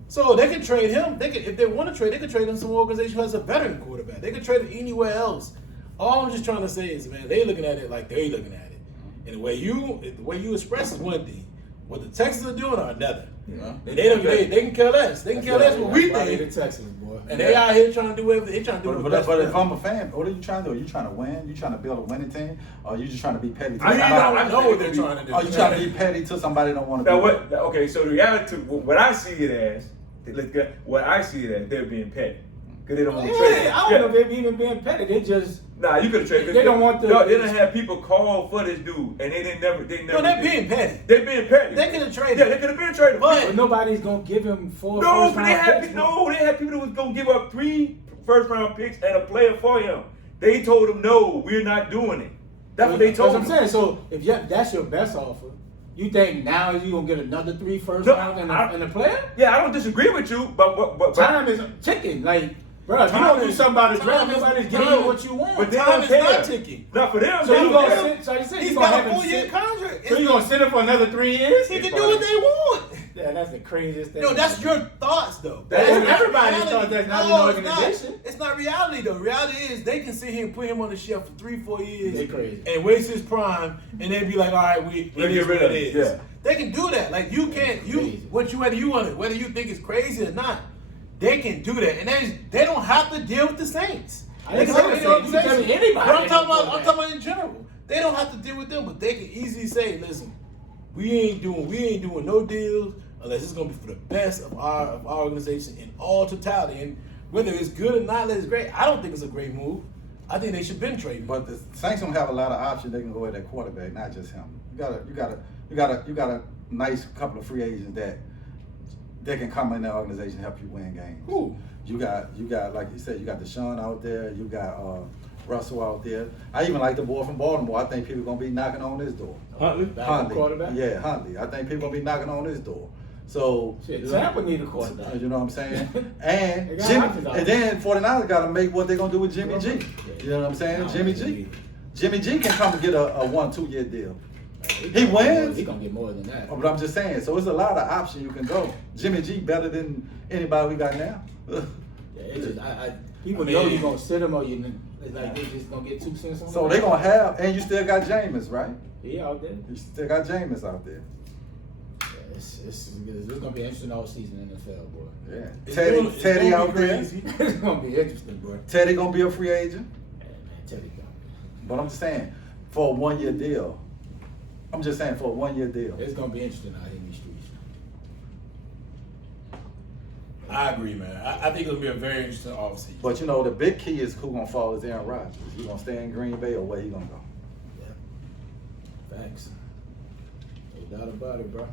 So they can trade him. They can, if they want to trade, they can trade him some organization who has a veteran quarterback. They can trade him anywhere else. All I'm just trying to say is, man, they looking at it like they looking at it. And the way you express is one thing. What the Texans are doing are another. Yeah. And they can care less. They can care less what we Why they think. the Texans, boy. And they out here trying to do everything. They trying to do But if I'm a fan, what are you trying to do? Are you trying to win? You trying to build a winning team? Or are you just trying to be petty to I somebody? know what they're trying to do. Are you trying to be petty to somebody that don't want to Now be? what? Okay, so the reality, what I see it as, what I see it as, they're being petty because they don't want to trade. I don't know if they've even been petty. They just Nah, you could have traded. They don't want the- No, they didn't have people call for this dude, and they never. No, they're being petty. They're being petty. They could have traded. Yeah, they could have been traded. But- but nobody's gonna give him 4 no, first but round they had picks. they had people that was gonna give up 3 first-round picks and a player for him. They told him, no, we're not doing it. That's what they told him. That's what I'm saying. So if that's your best offer, you think now you're going to get another 3 first No, round and a player? Yeah, I don't disagree with you, but Time is ticking. Like, bro, if you don't do something about the draft, nobody's getting you what you want. But they Time don't is care. not ticking. Not for them. So they you don't gonna care. sit? So you said He's you gonna got have a him 4-year sit? contract. So you gonna sit him for another 3 years? He can do what they want. Yeah, that's the craziest thing. No, that's your thoughts though. That's everybody's reality. thoughts. That's not No, an organization. It's not. It's not reality though. Reality is they can sit here and put him on the shelf for 3-4 years. They crazy. And waste his prime, and they'd be like, all right, we Let me it is get rid what of it it. is. Yeah. They can do that. Like you can't. Crazy. Whether you want it, whether you think it's crazy or not, they can do that, and they don't have to deal with the Saints. I They didn't can say deal the with Saints. You can tell me Saints. anybody But I'm talking can about. do I'm that. talking about in general. They don't have to deal with them, but they can easily say, listen, we ain't doing no deals unless it's gonna be for the best of our organization in all totality. And whether it's good or not, it's great. I don't think it's a great move. I think they should been trading. But the Saints don't have a lot of options. They can go at that quarterback, not just him. You got a nice couple of free agents that can come in the organization and help you win games. Who? You got like you said, you got Deshaun out there. You got Russell out there. I even like the boy from Baltimore. I think people are gonna be knocking on his door. Huntley? Backup quarterback? Yeah, Huntley. I think people gonna be knocking on his door. So Shit, Tampa need a quarterback. you know what I'm saying? And They got options out and then 49ers got to make what they're gonna do with Jimmy G. You know what I'm saying? Jimmy G. Jimmy G can come and get a 1-2 year deal. He wins. He gonna get more than that. But I'm just saying, so it's a lot of options you can go. Jimmy G better than anybody we got now. Yeah, it's just, people know you gonna sit him or you like they just gonna get 2 cents on. So they gonna have, and you still got Jameis, right? He out there. You still got Jameis out there. Yeah, it's gonna be an interesting all season in the NFL, boy. Yeah. It's Teddy gonna out be there. crazy. It's gonna be interesting, boy. Teddy gonna be a free agent. Man, Teddy gone. But I'm just saying, for a 1 year deal. I'm just saying for a 1 year deal. It's gonna be interesting out here in these streets. I agree, man. I think it'll be a very interesting offseason. But you know, the big key is who gonna fall is Aaron Rodgers. He gonna stay in Green Bay or where he gonna go? Yeah. Thanks. No doubt about it, bro.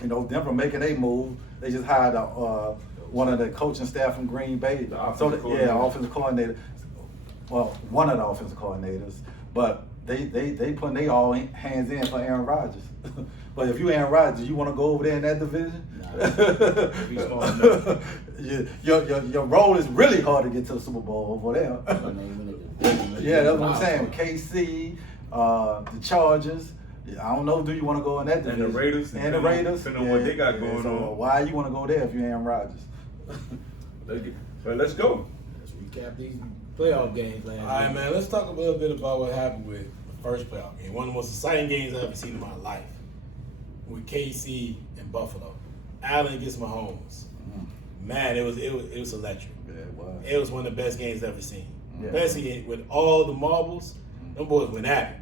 You know, Denver making a move. They just hired one of the coaching staff from Green Bay. The offensive coordinator. Offensive coordinator. Well, one of the offensive coordinators. But they putting they all hands in for Aaron Rodgers. But if you Aaron Rodgers, you want to go over there in that division? Be smart enough. Your role is really hard to get to the Super Bowl over there. Yeah, that's what I'm saying. With KC, the Chargers. I don't know. Do you want to go in that division? And the Raiders. And the Raiders. Depending on what they got going so on. why you want to go there if you Aaron Rodgers? But let's go. Let's recap these playoff games last All right, week. man. Let's talk a little bit about what happened with the first playoff game. One of the most exciting games I've ever seen in my life. With KC and Buffalo. Allen against Mahomes. Man, it was electric. Yeah, it was. It was one of the best games I've ever seen. Yeah. Especially with all the marbles, them boys went at it.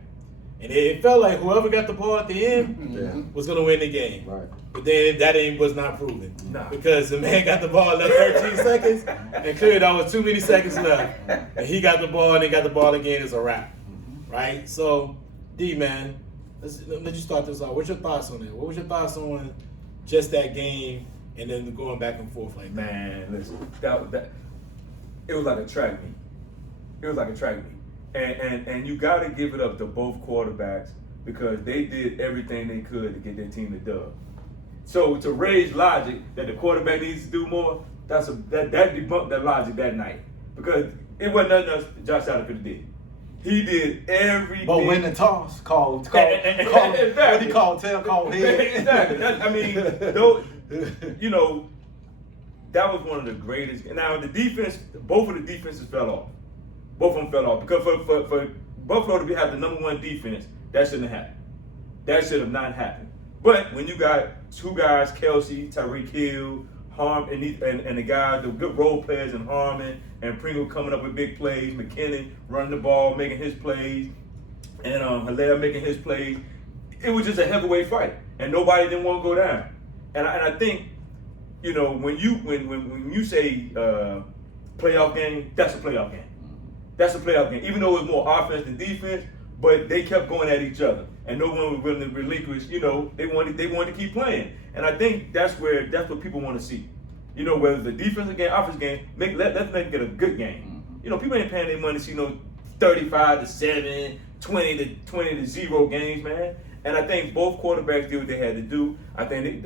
And it felt like whoever got the ball at the end Yeah. was going to win the game. Right. But then that was not proven. Nah. Because the man got the ball left 13 seconds, and clearly there was too many seconds left. And he got the ball, and they got the ball again. It's a wrap. Right? So, D, man, let you start this off. What's your thoughts on it? What was your thoughts on just that game and then going back and forth like that? Man, listen, that it was like a track meet. It was like a track meet. And you got to give it up to both quarterbacks because they did everything they could to get their team to dub. So to raise logic that the quarterback needs to do more, that debunked that logic that night because it wasn't nothing else Josh Allen could have did. He did everything. But when the toss called Exactly. what he called tail called head. Exactly. Though, you know, that was one of the greatest. Now the defense, both of the defenses fell off. Both of them fell off because for Buffalo to have the number one defense, that shouldn't have happened. That should have not happened. But when you got two guys, Kelsey, Tyreek Hill, and the guys, the good role players in Harmon and Pringle coming up with big plays, McKinnon running the ball, making his plays, and Hilaire making his plays, it was just a heavyweight fight, and nobody didn't want to go down. And I think, you know, when you say playoff game, that's a playoff game. That's a playoff game. Even though it was more offense than defense, but they kept going at each other, and no one was willing to relinquish. You know, they wanted to keep playing, and I think that's what people want to see. You know, whether it's a defensive game, offensive game, let's make it a good game. You know, people ain't paying their money to see 35-7, 20-0 games, man. And I think both quarterbacks did what they had to do. I think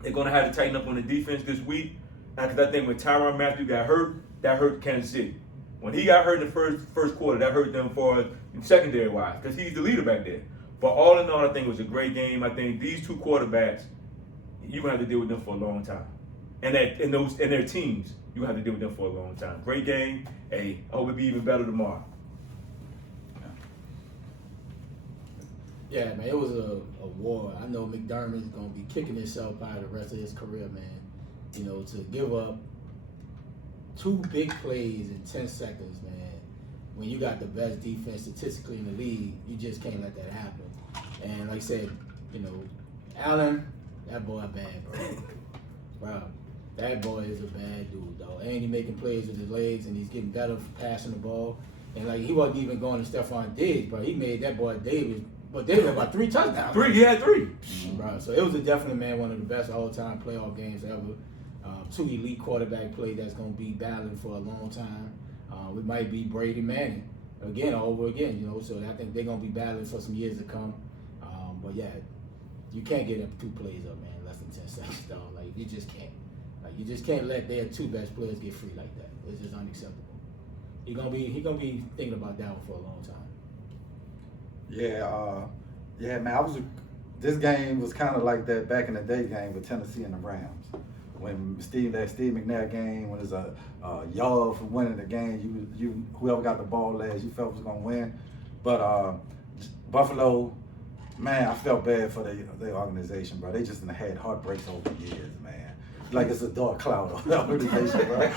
they're gonna have to tighten up on the defense this week. Because I think when Tyrann Mathieu got hurt, that hurt Kansas City. When he got hurt in the first quarter, that hurt them for secondary wise, because he's the leader back there. But all in all, I think it was a great game. I think these two quarterbacks, you're gonna have to deal with them for a long time. And their teams, you have to deal with them for a long time. Great game. Hey, I hope it be even better tomorrow. Yeah, man, it was a war. I know McDermott's gonna be kicking himself out of the rest of his career, man. You know, to give up 2 big plays in 10 seconds, man. When you got the best defense statistically in the league, you just can't let that happen. And like I said, you know, Allen, that boy bad, bro. Bro, that boy is a bad dude, though. And he making plays with his legs, and he's getting better for passing the ball. And like he wasn't even going to Stephon Diggs, bro. He made that boy Davis. But Davis had about 3 touchdowns. He had 3. Bro, so it was definitely, man, one of the best all-time playoff games ever. 2 elite quarterback play that's going to be battling for a long time. We might be Brady Manning again, over again, you know. So I think they're going to be battling for some years to come. But yeah, you can't get up 2 plays up, man, less than 10 seconds, dog. Like you just can't. Like you just can't let their 2 best players get free like that. It's just unacceptable. He gonna be thinking about that one for a long time. Yeah, man. This game was kind of like that back in the day game with Tennessee and the Rams. When that Steve McNair game, when it's a yard from winning the game, you whoever got the ball last, you felt was gonna win. But Buffalo, man, I felt bad for their organization, bro. They just had heartbreaks over the years, man. Like it's a dark cloud on the organization, bro.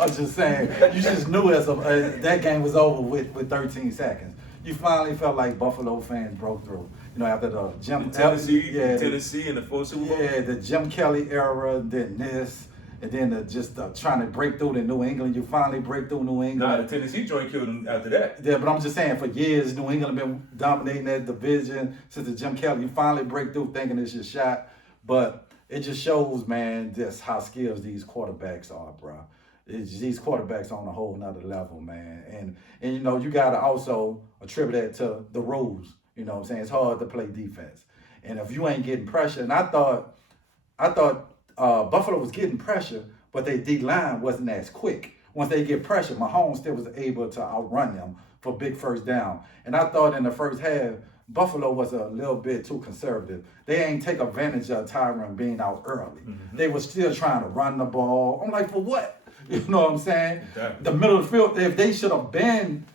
I'm just saying, you just knew that game was over with 13 seconds. You finally felt like Buffalo fans broke through. You know, after the Tennessee and the 4 Super Bowl. Yeah, the Jim Kelly era, then this, and then just trying to break through to New England. You finally break through New England. Nah, the Tennessee joint killed them after that. Yeah, but I'm just saying, for years, New England been dominating that division since the Jim Kelly. You finally break through thinking it's your shot. But it just shows, man, just how skilled these quarterbacks are, bro. These quarterbacks on a whole nother level, man. And you know, you got to also attribute that to the rules. You know what I'm saying? It's hard to play defense. And if you ain't getting pressure, and I thought Buffalo was getting pressure, but their D-line wasn't as quick. Once they get pressure, Mahomes still was able to outrun them for big first down. And I thought in the first half, Buffalo was a little bit too conservative. They ain't take advantage of Tyrann being out early. Mm-hmm. They were still trying to run the ball. I'm like, for what? You know what I'm saying? Exactly. The middle of the field, if they should have been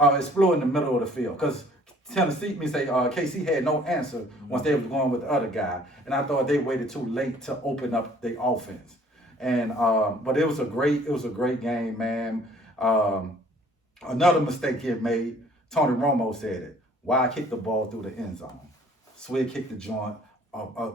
exploring the middle of the field, because KC had no answer once they was going with the other guy, and I thought they waited too late to open up the offense. And but it was a great game, man. Another mistake he made, Tony Romo said it. Why kick the ball through the end zone? Swig kicked the joint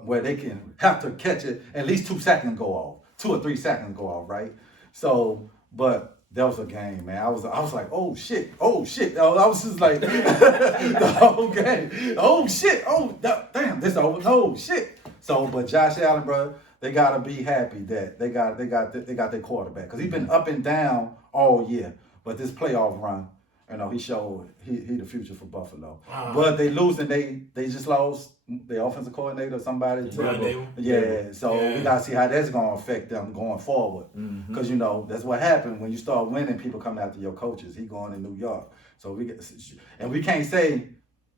where they can have to catch it at least 2 seconds go off, 2 or 3 seconds go off, right? So, but that was a game, man. I was like, oh shit. I was just like the whole game. Oh shit. Damn, this over. Oh shit. So, but Josh Allen, bro, they gotta be happy that they got their quarterback, because he's been up and down all year. But this playoff run, you know, he showed he the future for Buffalo. But they losing. They just lost their offensive coordinator, somebody. We gotta see how that's gonna affect them going forward. Because you know that's what happened when you start winning. People come after your coaches. He going to New York, so we can't say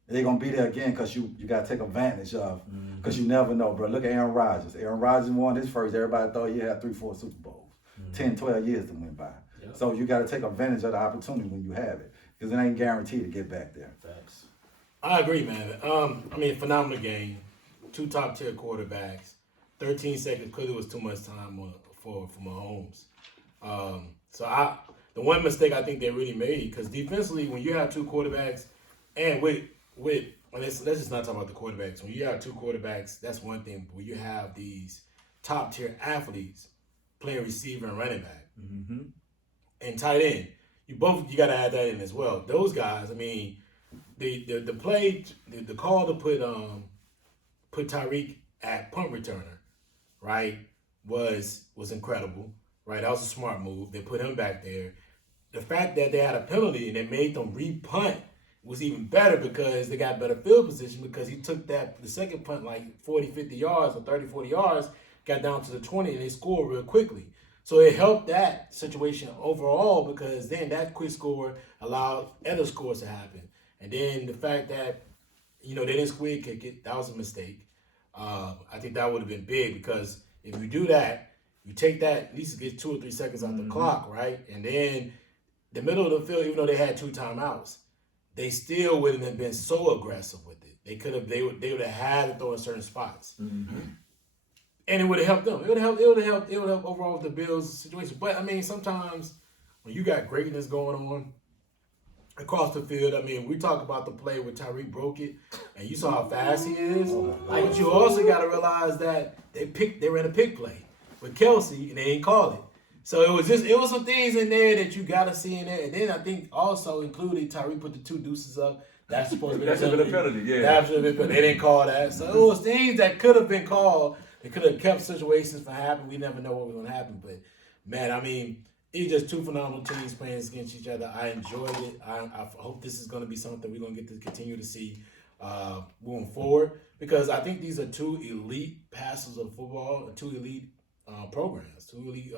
they're gonna be there again, because you gotta take advantage of. Because you never know, bro. Look at Aaron Rodgers. Aaron Rodgers won his first. Everybody thought he had 3-4 Super Bowls. 10, 12 years that went by. Yep. So you got to take advantage of the opportunity when you have it, because it ain't guaranteed to get back there. Thanks. I agree, man. Phenomenal game. 2 top-tier quarterbacks. 13 seconds clearly was too much time for Mahomes. The one mistake I think they really made, because defensively, when you have 2 quarterbacks, and let's just not talk about the quarterbacks. When you have 2 quarterbacks, that's one thing. But when you have these top-tier athletes playing receiver and running back, and tight end, you got to add that in as well. Those guys, I mean, the call to put Tyreek at punt returner, right, was incredible, right? That was a smart move. They put him back there. The fact that they had a penalty and they made them re-punt was even better because they got better field position because he took the second punt like 40, 50 yards or 30, 40 yards, got down to the 20 and they scored real quickly. So it helped that situation overall because then that quick score allowed other scores to happen. And then the fact that, they didn't square kick it, that was a mistake. I think that would have been big because if you do that, you take that, at least get 2 or 3 seconds off the clock, right? And then the middle of the field, even though they had 2 timeouts, they still wouldn't have been so aggressive with it. They would have had to throw in certain spots. Mm-hmm. And it would have helped them. It would have helped overall with the Bills situation. But I mean, sometimes when you got greatness going on across the field, I mean, we talk about the play where Tyreek broke it, and you saw how fast he is. But you also got to realize that they ran a pick play with Kelsey, and they didn't call it. So it was some things in there that you got to see in there. And then I think also included Tyreek put the 2 deuces up. That's supposed to be a penalty, yeah. That should have been penalty. They didn't call that. So it was things that could have been called. It could have kept situations from happening. We never know what was going to happen. But, man, I mean, it's just 2 phenomenal teams playing against each other. I enjoyed it. I hope this is going to be something we're going to get to continue to see moving forward because I think these are 2 elite passes of football, 2 elite programs, 2 elite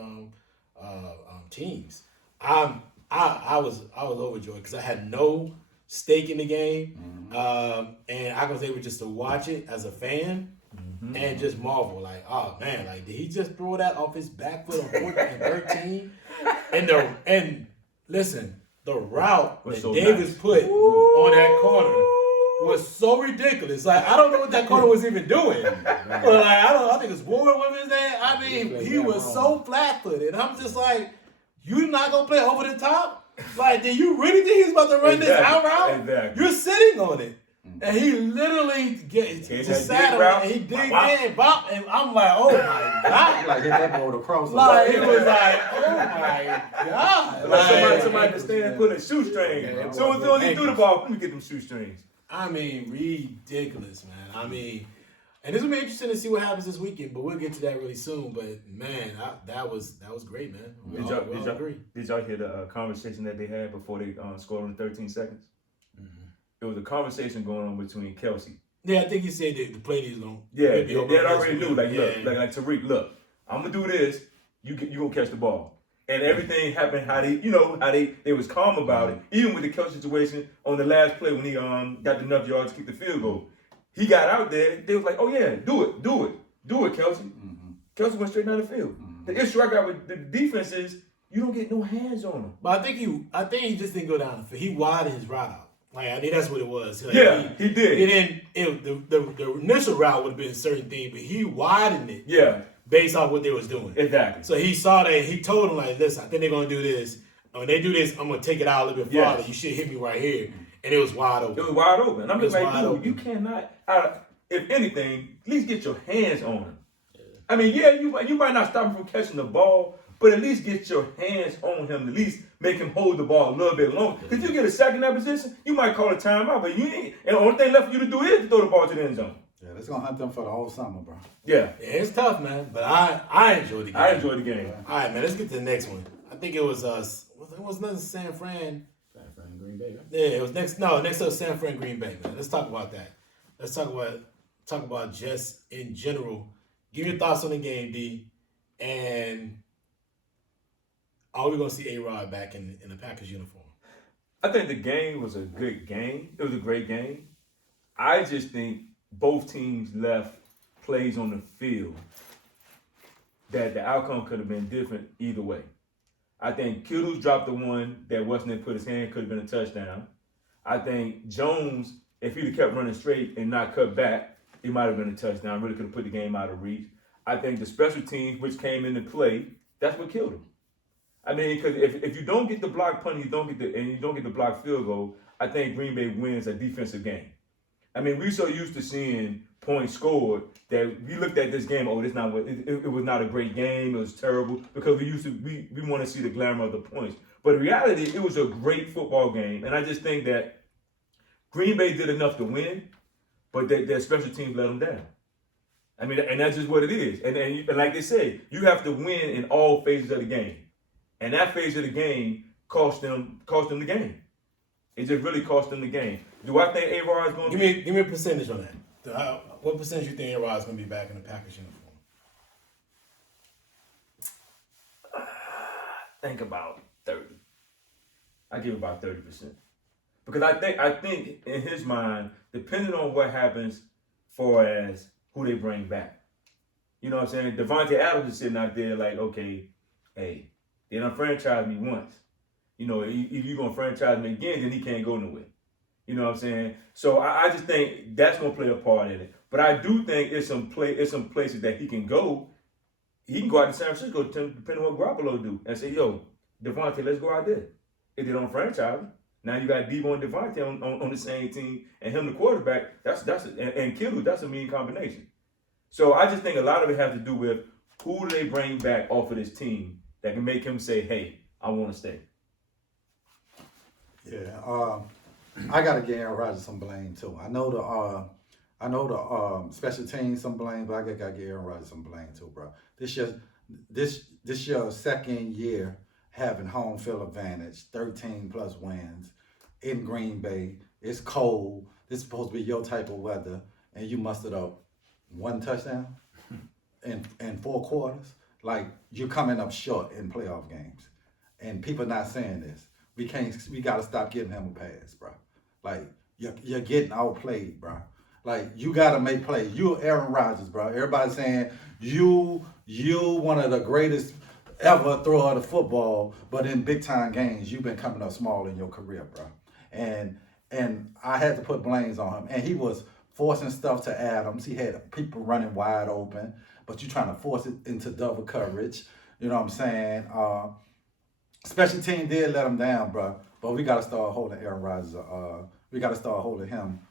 teams. I was overjoyed because I had no stake in the game, and I was able just to watch it as a fan and just marvel, like, oh man, like did he just throw that off his back foot on 4th and 13? And listen, the route that so Davis put on that corner was so ridiculous. Like I don't know what that corner was even doing. But like I think it's Warren Women's Day. I mean, he was so flat-footed. I'm just like, you not gonna play over the top? Like, do you really think he's about to run this out route? Exactly. You're sitting on it. And he literally just sat on it and he digged in, bop, and I'm like, oh my God. Like hit that ball across. Like, it was like, oh my God. Like somebody to stand and put a shoestring. So as he threw the ball, let me get them shoestrings. I mean, ridiculous, man. I mean, and this will be interesting to see what happens this weekend, but we'll get to that really soon. But man, that was great, man. Did y'all hear the conversation that they had before they scored in 13 seconds? It was a conversation going on between Kelsey. Yeah, I think he said that the play is going. Yeah, they already knew. Like, look, like Tariq, look, I'm gonna do this. You gonna catch the ball, and everything happened how they was calm about it. Even with the Kelsey situation on the last play when he got enough yards to kick the field goal, he got out there. They was like, oh yeah, do it, Kelsey. Kelsey went straight down the field. The issue I got with the defense is you don't get no hands on him. But I think he just didn't go down the field. He widened his route out. Like, I think that's what it was. Like, he did. The initial route would have been a certain thing, but he widened it. Yeah. Based off what they was doing. Exactly. So he saw that. He told him, like, listen, I think they're going to do this. And when they do this, I'm going to take it out a little bit farther. You should hit me right here. And it was wide open. It was wide open. And I'm just like, dude, you cannot, if anything, at least get your hands on him. Yeah. I mean, yeah, you might not stop him from catching the ball, but at least get your hands on him. At least make him hold the ball a little bit longer. Because you get a sack in that position, you might call a timeout, but you ain't. And the only thing left for you to do is to throw the ball to the end zone. Yeah, that's gonna hunt them for the whole summer, bro. Yeah, it's tough, man. But I enjoyed the game. I enjoyed the game. All right, man. Let's get to the next one. I think it was it was nothing San Fran. San Fran, Green Bay. Right? Yeah, it was next. No, next up San Fran, Green Bay, man. Let's talk about that. Let's talk about just in general. Give me your thoughts on the game, D. And are we gonna see A-Rod back in the Packers uniform? I think the game was a good game. It was a great game. I just think both teams left plays on the field that the outcome could have been different either way. I think Kittles dropped the one that Washington put his hand, could have been a touchdown. I think Jones, if he'd have kept running straight and not cut back, it might have been a touchdown. Really could have put the game out of reach. I think the special teams, which came into play, that's what killed him. I mean, because if you don't get the block punt, you don't get the block field goal, I think Green Bay wins a defensive game. I mean, we're so used to seeing points scored that we looked at this game. Oh, it was not a great game. It was terrible because we want to see the glamour of the points. But in reality, it was a great football game, and I just think that Green Bay did enough to win, but their special teams let them down. I mean, and that's just what it is. And like they say, you have to win in all phases of the game. And that phase of the game cost them the game. It just really cost them the game. Do I think A-Rod is going to Give me a percentage on that. What percentage you think A-Rod is going to be back in the Packers uniform? think about 30. I give about 30%. Because I think in his mind, depending on what happens for as who they bring back. You know what I'm saying? Devontae Adams is sitting out there like, okay, hey, they done franchised me once. You know, if you're going to franchise me again, then he can't go nowhere. You know what I'm saying? So I just think that's going to play a part in it. But I do think it's some places that he can go. He can go out to San Francisco, depending on what Garoppolo do, and say, yo, Devontae, let's go out there. If they don't franchise him, now you got Debo and Devontae on the same team, and him the quarterback. And Kittle. That's a mean combination. So I just think a lot of it has to do with who do they bring back off of this team that can make him say, hey, I want to stay. Yeah, I gotta give Aaron Rodgers some blame too. I know the special teams some blame, but I gotta give Aaron Rodgers some blame too, bro. This year second year having home field advantage, 13 plus wins in Green Bay. It's cold. This is supposed to be your type of weather, and you mustered up one touchdown in 4 quarters. Like, you're coming up short in playoff games, and people not saying this. We gotta stop giving him a pass, bro. Like, you're getting outplayed, bro. Like, you gotta make plays. You're Aaron Rodgers, bro. Everybody's saying you one of the greatest ever thrower of the football, but in big time games, you've been coming up small in your career, bro. And I had to put blames on him. And he was forcing stuff to Adams. He had people running wide open, but you're trying to force it into double coverage. You know what I'm saying? Special team did let him down, bro. But we gotta start holding Aaron Rodgers. We gotta start holding him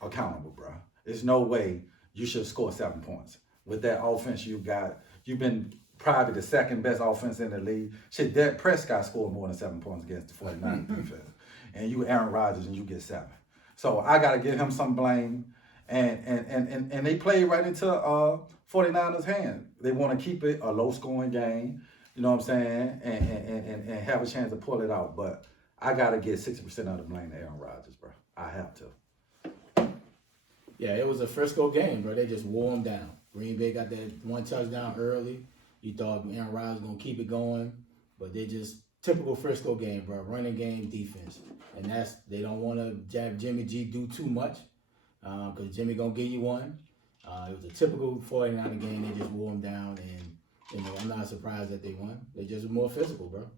accountable, bro. There's no way you should score 7 points with that offense you got. You've been probably the second best offense in the league. Shit, Dak Prescott scored more than 7 points against the 49ers defense. And you Aaron Rodgers and you get 7. So I gotta give him some blame. And they played right into 49ers' hand. They want to keep it a low scoring game, you know what I'm saying, and have a chance to pull it out. But I gotta get 60% of the blame to Aaron Rodgers, bro. I have to. Yeah, it was a Frisco game, bro. They just wore them down. Green Bay got that 1 touchdown early. You thought Aaron Rodgers was going to keep it going, but they just typical Frisco game, bro. Running game, defense. And they don't want to have Jimmy G do too much because Jimmy going to give you one. It was a typical 49er game. They just wore them down, and I'm not surprised that they won. They just were more physical, bro.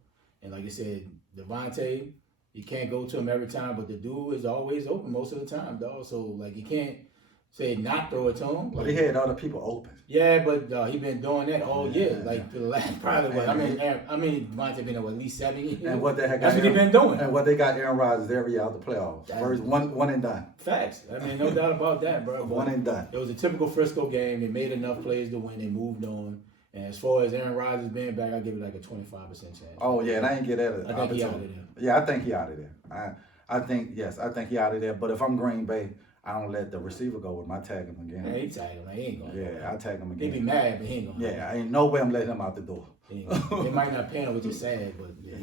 And like I said, Devontae, you can't go to him every time, but the dude is always open most of the time, dog. So, like, you can't say not throw it to him. But he had other people open. Yeah, but he been doing that all year. Like, for the last probably what? I mean, Devontae been there, 7 years? And what they had That's what he been doing. And what they got Aaron Rodgers every year out the playoffs. First, one and done. Facts. I mean, no doubt about that, bro. One and done. It was a typical Frisco game. They made enough plays to win. They moved on. And as far as Aaron Rodgers being back, I give it like a 25% chance. Oh, yeah, and I ain't get that. I think he out of there. Yeah, I think he out of there. I think he out of there. But if I'm Green Bay, I don't let the receiver go with him. I tag him again. Yeah, he tag him. He ain't going. Yeah, I tag him He again. be mad, but he ain't going. Yeah, ain't no way I'm letting him out the door. They might not pay him, which is sad, but yeah.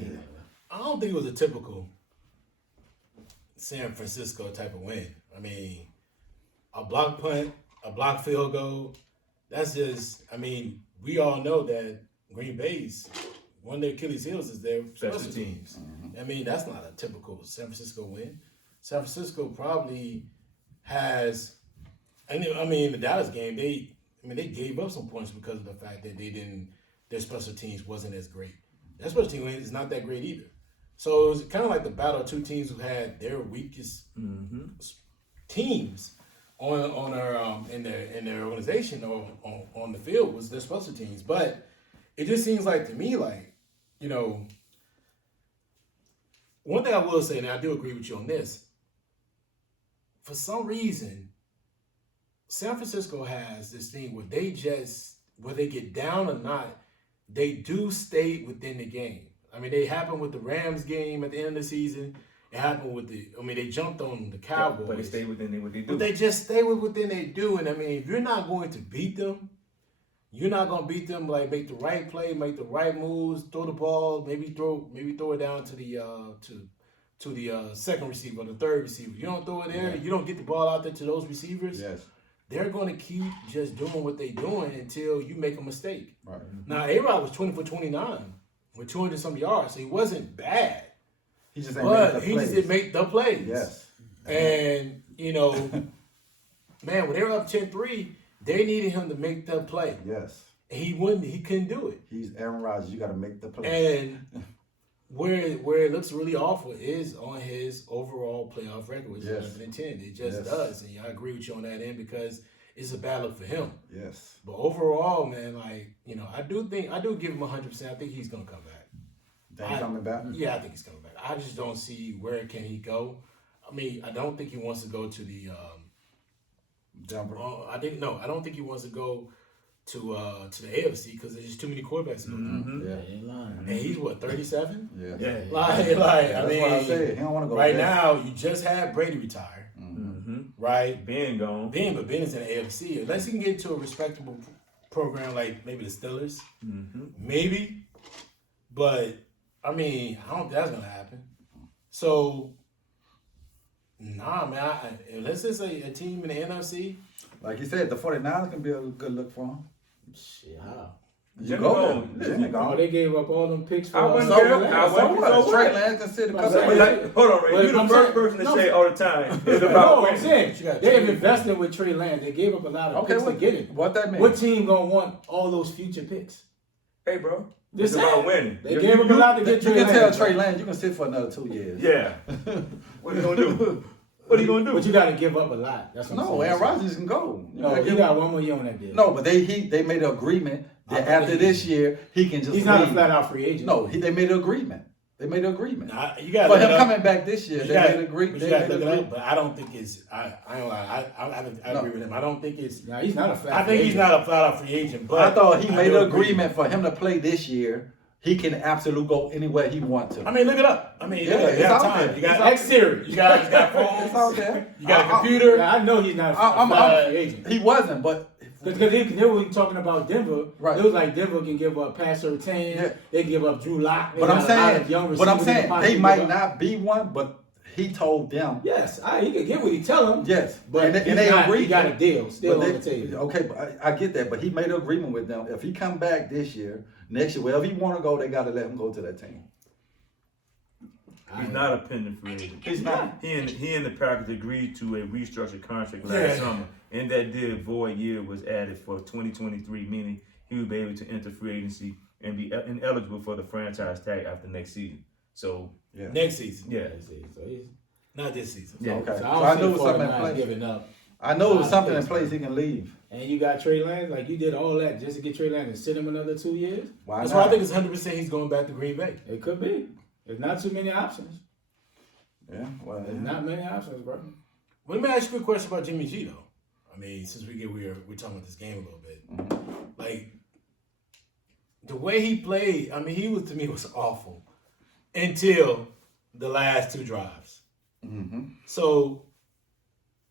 I don't think it was a typical San Francisco type of win. I mean, a block punt, a block field goal, that's just, I mean, we all know that Green Bay's, one of their Achilles heels is their special teams. I mean, that's not a typical San Francisco win. San Francisco probably has, I mean, the Dallas game, they gave up some points because of the fact that their special teams wasn't as great. Their special team is not that great either. So it was kind of like the battle of two teams who had their weakest teams on their in their organization or on the field was their special teams. But it just seems like to me, like, you know, one thing I will say, and I do agree with you on this, for some reason, San Francisco has this thing where whether they get down or not, they do stay within the game. I mean, they happened with the Rams game at the end of the season. It happened with they jumped on the Cowboys. But they stay within what they do. But they just stay within they do. And I mean, if you're not going to beat them, you're not going to beat them. Like, make the right play, make the right moves, throw the ball, maybe throw it down to the second receiver or the third receiver. You don't throw it there. You don't get the ball out there to those receivers. Yes. They're going to keep just doing what they're doing until you make a mistake. Right. Now, A-Rod was 20 for 29 with 200-some yards, so he wasn't bad. He just didn't make the plays. Yes. And, man, when they were up 10-3, they needed him to make the play. Yes. He couldn't do it. He's Aaron Rodgers. You got to make the play. And where it looks really awful is on his overall playoff record, which is 11-10. It just does. And I agree with you on that end because it's a bad look for him. Yes. But overall, man, I do give him 100%. I think he's gonna come back. He's coming back? Yeah, I think he's coming back. I just don't see where can he go. I mean, I don't think he wants to go to the Denver. I don't think he wants to go to the AFC because there's just too many quarterbacks to go through. Yeah. Ain't lying. And he's what, 37? Yeah. Yeah. That's what I said. He don't want to go right there. now, you just had Brady retire, right? Ben gone. But Ben is in the AFC. Unless he can get to a respectable program like maybe the Steelers, maybe. But I mean, I don't think that's gonna happen. So, nah, man. Unless it's a team in the NFC. Like you said, the 49ers can be a good look for him. Shit, how? Jimmy go gone. there. Jimmy Oh, gone. they gave up all them picks for I wouldn't So care. what? I So wouldn't- what? so Trey what? Lance considered But couple Like, hold on, Ray. But You're the I'm first saying- person to no, say all the time it's about No, I'm winning. saying they've invested with Trey Lance. They gave up a lot of picks to get him. What that mean? What team gonna want all those future picks? Hey, bro. Just It's about saying. winning. They gave him a lot to get You Trey can tell Lance. Trey Lance you can sit for another 2 years. Yeah. What are you gonna do? What are you gonna do? But you got to give up a lot. That's what I'm No, saying. Aaron Rodgers can go. No, he got one more year on that deal. No, but they made an agreement that after this year he can just He's not a leave. flat out free agent. No, they made an agreement. They made an agreement. Nah, you got For him coming back this year, You they gotta- made an agreement. but you gotta look it up, but I don't think it's. I ain't lie. I agree with him. I don't think it's. Nah, he's not a flat. I think he's not a flat out free agent. But I thought he made do an agree. agreement for him to play this year. He can absolutely go anywhere he wants to. I mean, look it up. I mean, Yeah, look, it's you got out time. there. You got It's out X series. You got It's out phones. there. You got a computer. Yeah, I know he's not a flat out agent. He wasn't, but Because they were talking about Denver. Right. It was like Denver can give up Passer 10. Yeah. They can give up Drew Lock. They but got I'm a lot of saying, young but I'm receivers in the saying pocket they to might give up. not be one, but he told them. Yes, he can get what he tell him. Yes, But and they agreed. He got a deal still But on the table. Okay, but I get that, but he made an agreement with them. If he come back this year, next year, wherever he want to go, they got to let him go to that team. He's not a pending free agent. He's not. He and the Packers agreed to a restructured contract last summer. In that deal, void year was added for 2023, meaning he would be able to enter free agency and be ineligible for the franchise tag after next season. So, Yeah. Next season, yeah. So he's, not this season. Yeah. Okay. so So I I don't knew it see was something in 49ers place. giving up. I know it was Nah, something in please, place man. he can leave. And you got Trey Lance, like you did all that just to get Trey Lance and sit him another 2 years? Why That's not? why I think it's 100% he's going back to Green Bay. It could be. There's not too many options. Yeah. Well, There's not many options, bro. Let me ask you a quick question about Jimmy G though. I mean, since we're talking about this game a little bit, like the way he played. I mean, to me was awful until the last two drives. So,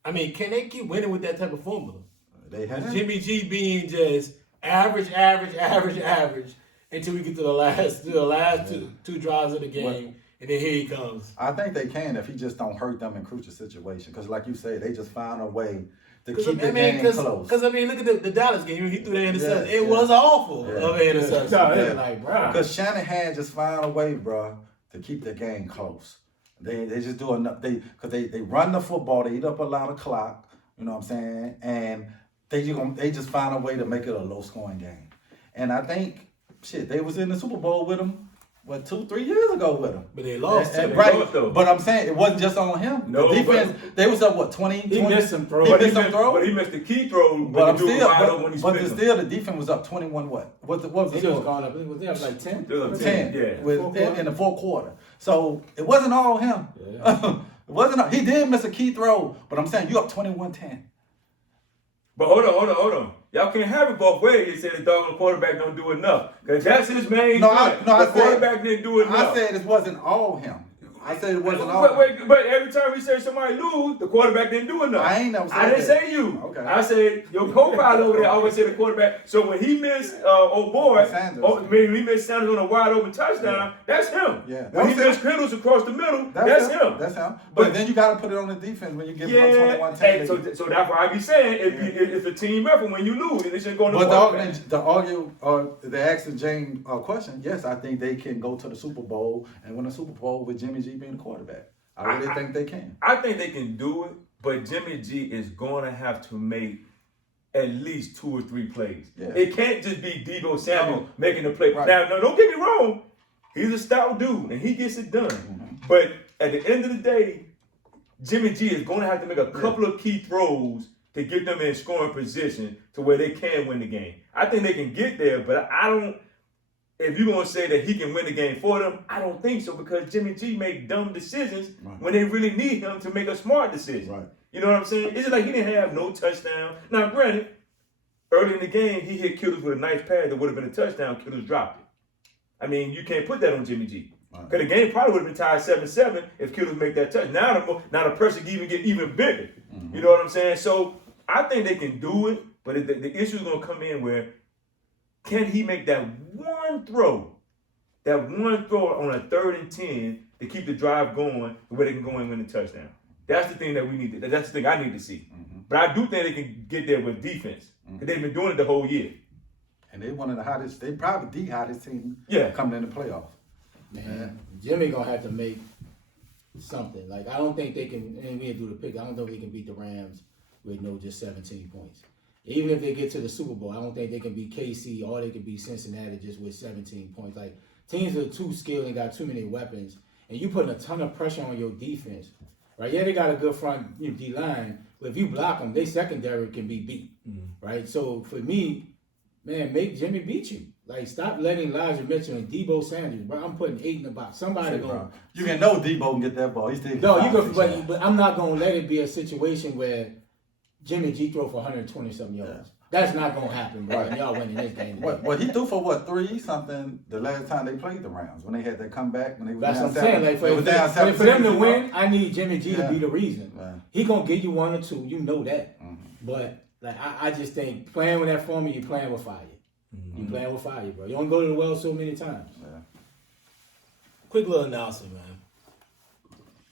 I mean, can they keep winning with that type of formula? they had Jimmy G being just average until we get to the last two drives of the game, and then here he comes. I think they can if he just don't hurt them in crucial situations. Because like you say, they just find a way to keep the game close. Because I mean, look at the Dallas game. He threw that interception. Yeah, it yeah. was awful Yeah. of an interception. No, Yeah. it's like, bro. Because Shanahan just find a way, bro, to keep the game close. They just do enough. They run the football. They eat up a lot of clock. You know what I'm saying? And they just find a way to make it a low scoring game. And I think they was in the Super Bowl with him. 2-3 years ago with him. But they lost. And, They right. lost, though. But I'm saying it wasn't just on him. No, the defense, they was up 20? He missed some throws. He missed some throws. But he missed the key throw. But I'm he still, wide open when he split him. still the defense was up 21. What was the They just score? gone up. Was they up like 10? They was up 10. Yeah. In the fourth quarter. So it wasn't all him. Yeah. It wasn't. He did miss a key throw, but I'm saying you up 21-10. But hold on. Y'all can't have it both ways. You say the dog quarterback don't do enough. Because that's his main No, point. I The said- quarterback didn't do enough. I said it wasn't all him. I said it wasn't all. But every time we say somebody lose, the quarterback didn't do enough. I ain't never said I didn't that. say you. Okay. I said your co-pilot over there always said the quarterback. So when he missed maybe he missed Sanders on a wide open touchdown, that's him. Yeah. When he missed Kittles across the middle, that's him. That's him. But then you got to put it on the defense when you give them 21-10. So that's why I be saying it's a team effort when you lose, and it should go on the But the asking James question, yes, I think they can go to the Super Bowl and win a Super Bowl with Jimmy G being the quarterback. I really think they can. I think they can do it, but Jimmy G is going to have to make at least 2 or 3 plays. Yeah. It can't just be Deebo Samuel making the play. Right. Now, don't get me wrong. He's a stout dude, and he gets it done. Mm-hmm. But at the end of the day, Jimmy G is going to have to make a couple of key throws to get them in scoring position to where they can win the game. I think they can get there, but I don't. If you're going to say that he can win the game for them, I don't think so, because Jimmy G make dumb decisions when they really need him to make a smart decision. Right. You know what I'm saying? It's just like he didn't have no touchdown. Now, granted, early in the game, he hit Kittles with a nice pass that would have been a touchdown. Kittles dropped it. I mean, you can't put that on Jimmy G. Because the game probably would have been tied 7-7 if Kittles make that touch. Now the pressure can even get even bigger. Mm-hmm. You know what I'm saying? So I think they can do it, but the issue is going to come in where can he make that one throw on a 3rd and 10 to keep the drive going where they can go and win the touchdown. That's the thing that we need. That's the thing I need to see. Mm-hmm. But I do think they can get there with defense because they've been doing it the whole year. And they're one of the hottest. They probably the hottest team coming in the playoffs. Man, Jimmy gonna have to make something. Like I don't think they can. And we do the pick. I don't think they can beat the Rams with just 17 points. Even if they get to the Super Bowl, I don't think they can beat KC or they can beat Cincinnati just with 17 points. Like teams are too skilled and got too many weapons, and you putting a ton of pressure on your defense. Right? Yeah, they got a good front D line, but if you block them, they secondary can be beat. Mm-hmm. Right? So for me, man, make Jimmy beat you. Like, stop letting Elijah Mitchell and Deebo Sanders, bro. I'm putting 8 in the box. Somebody going. You can know Deebo can get that ball. He's still. No, you can. But I'm not gonna let it be a situation where Jimmy G throw for 120-something yards. Yeah. That's not gonna happen, bro. And y'all winning this game. Well, he threw for 3 something the last time they played the Rams when they had that comeback when they were down. That's what I'm saying. Like for them to win, I need Jimmy G to be the reason. Yeah. He gonna give you 1 or 2. You know that. Mm-hmm. But like I just think playing with that formula, you're playing with fire. Mm-hmm. You playing with fire, bro. You don't go to the well so many times. Yeah. Quick little announcement, man.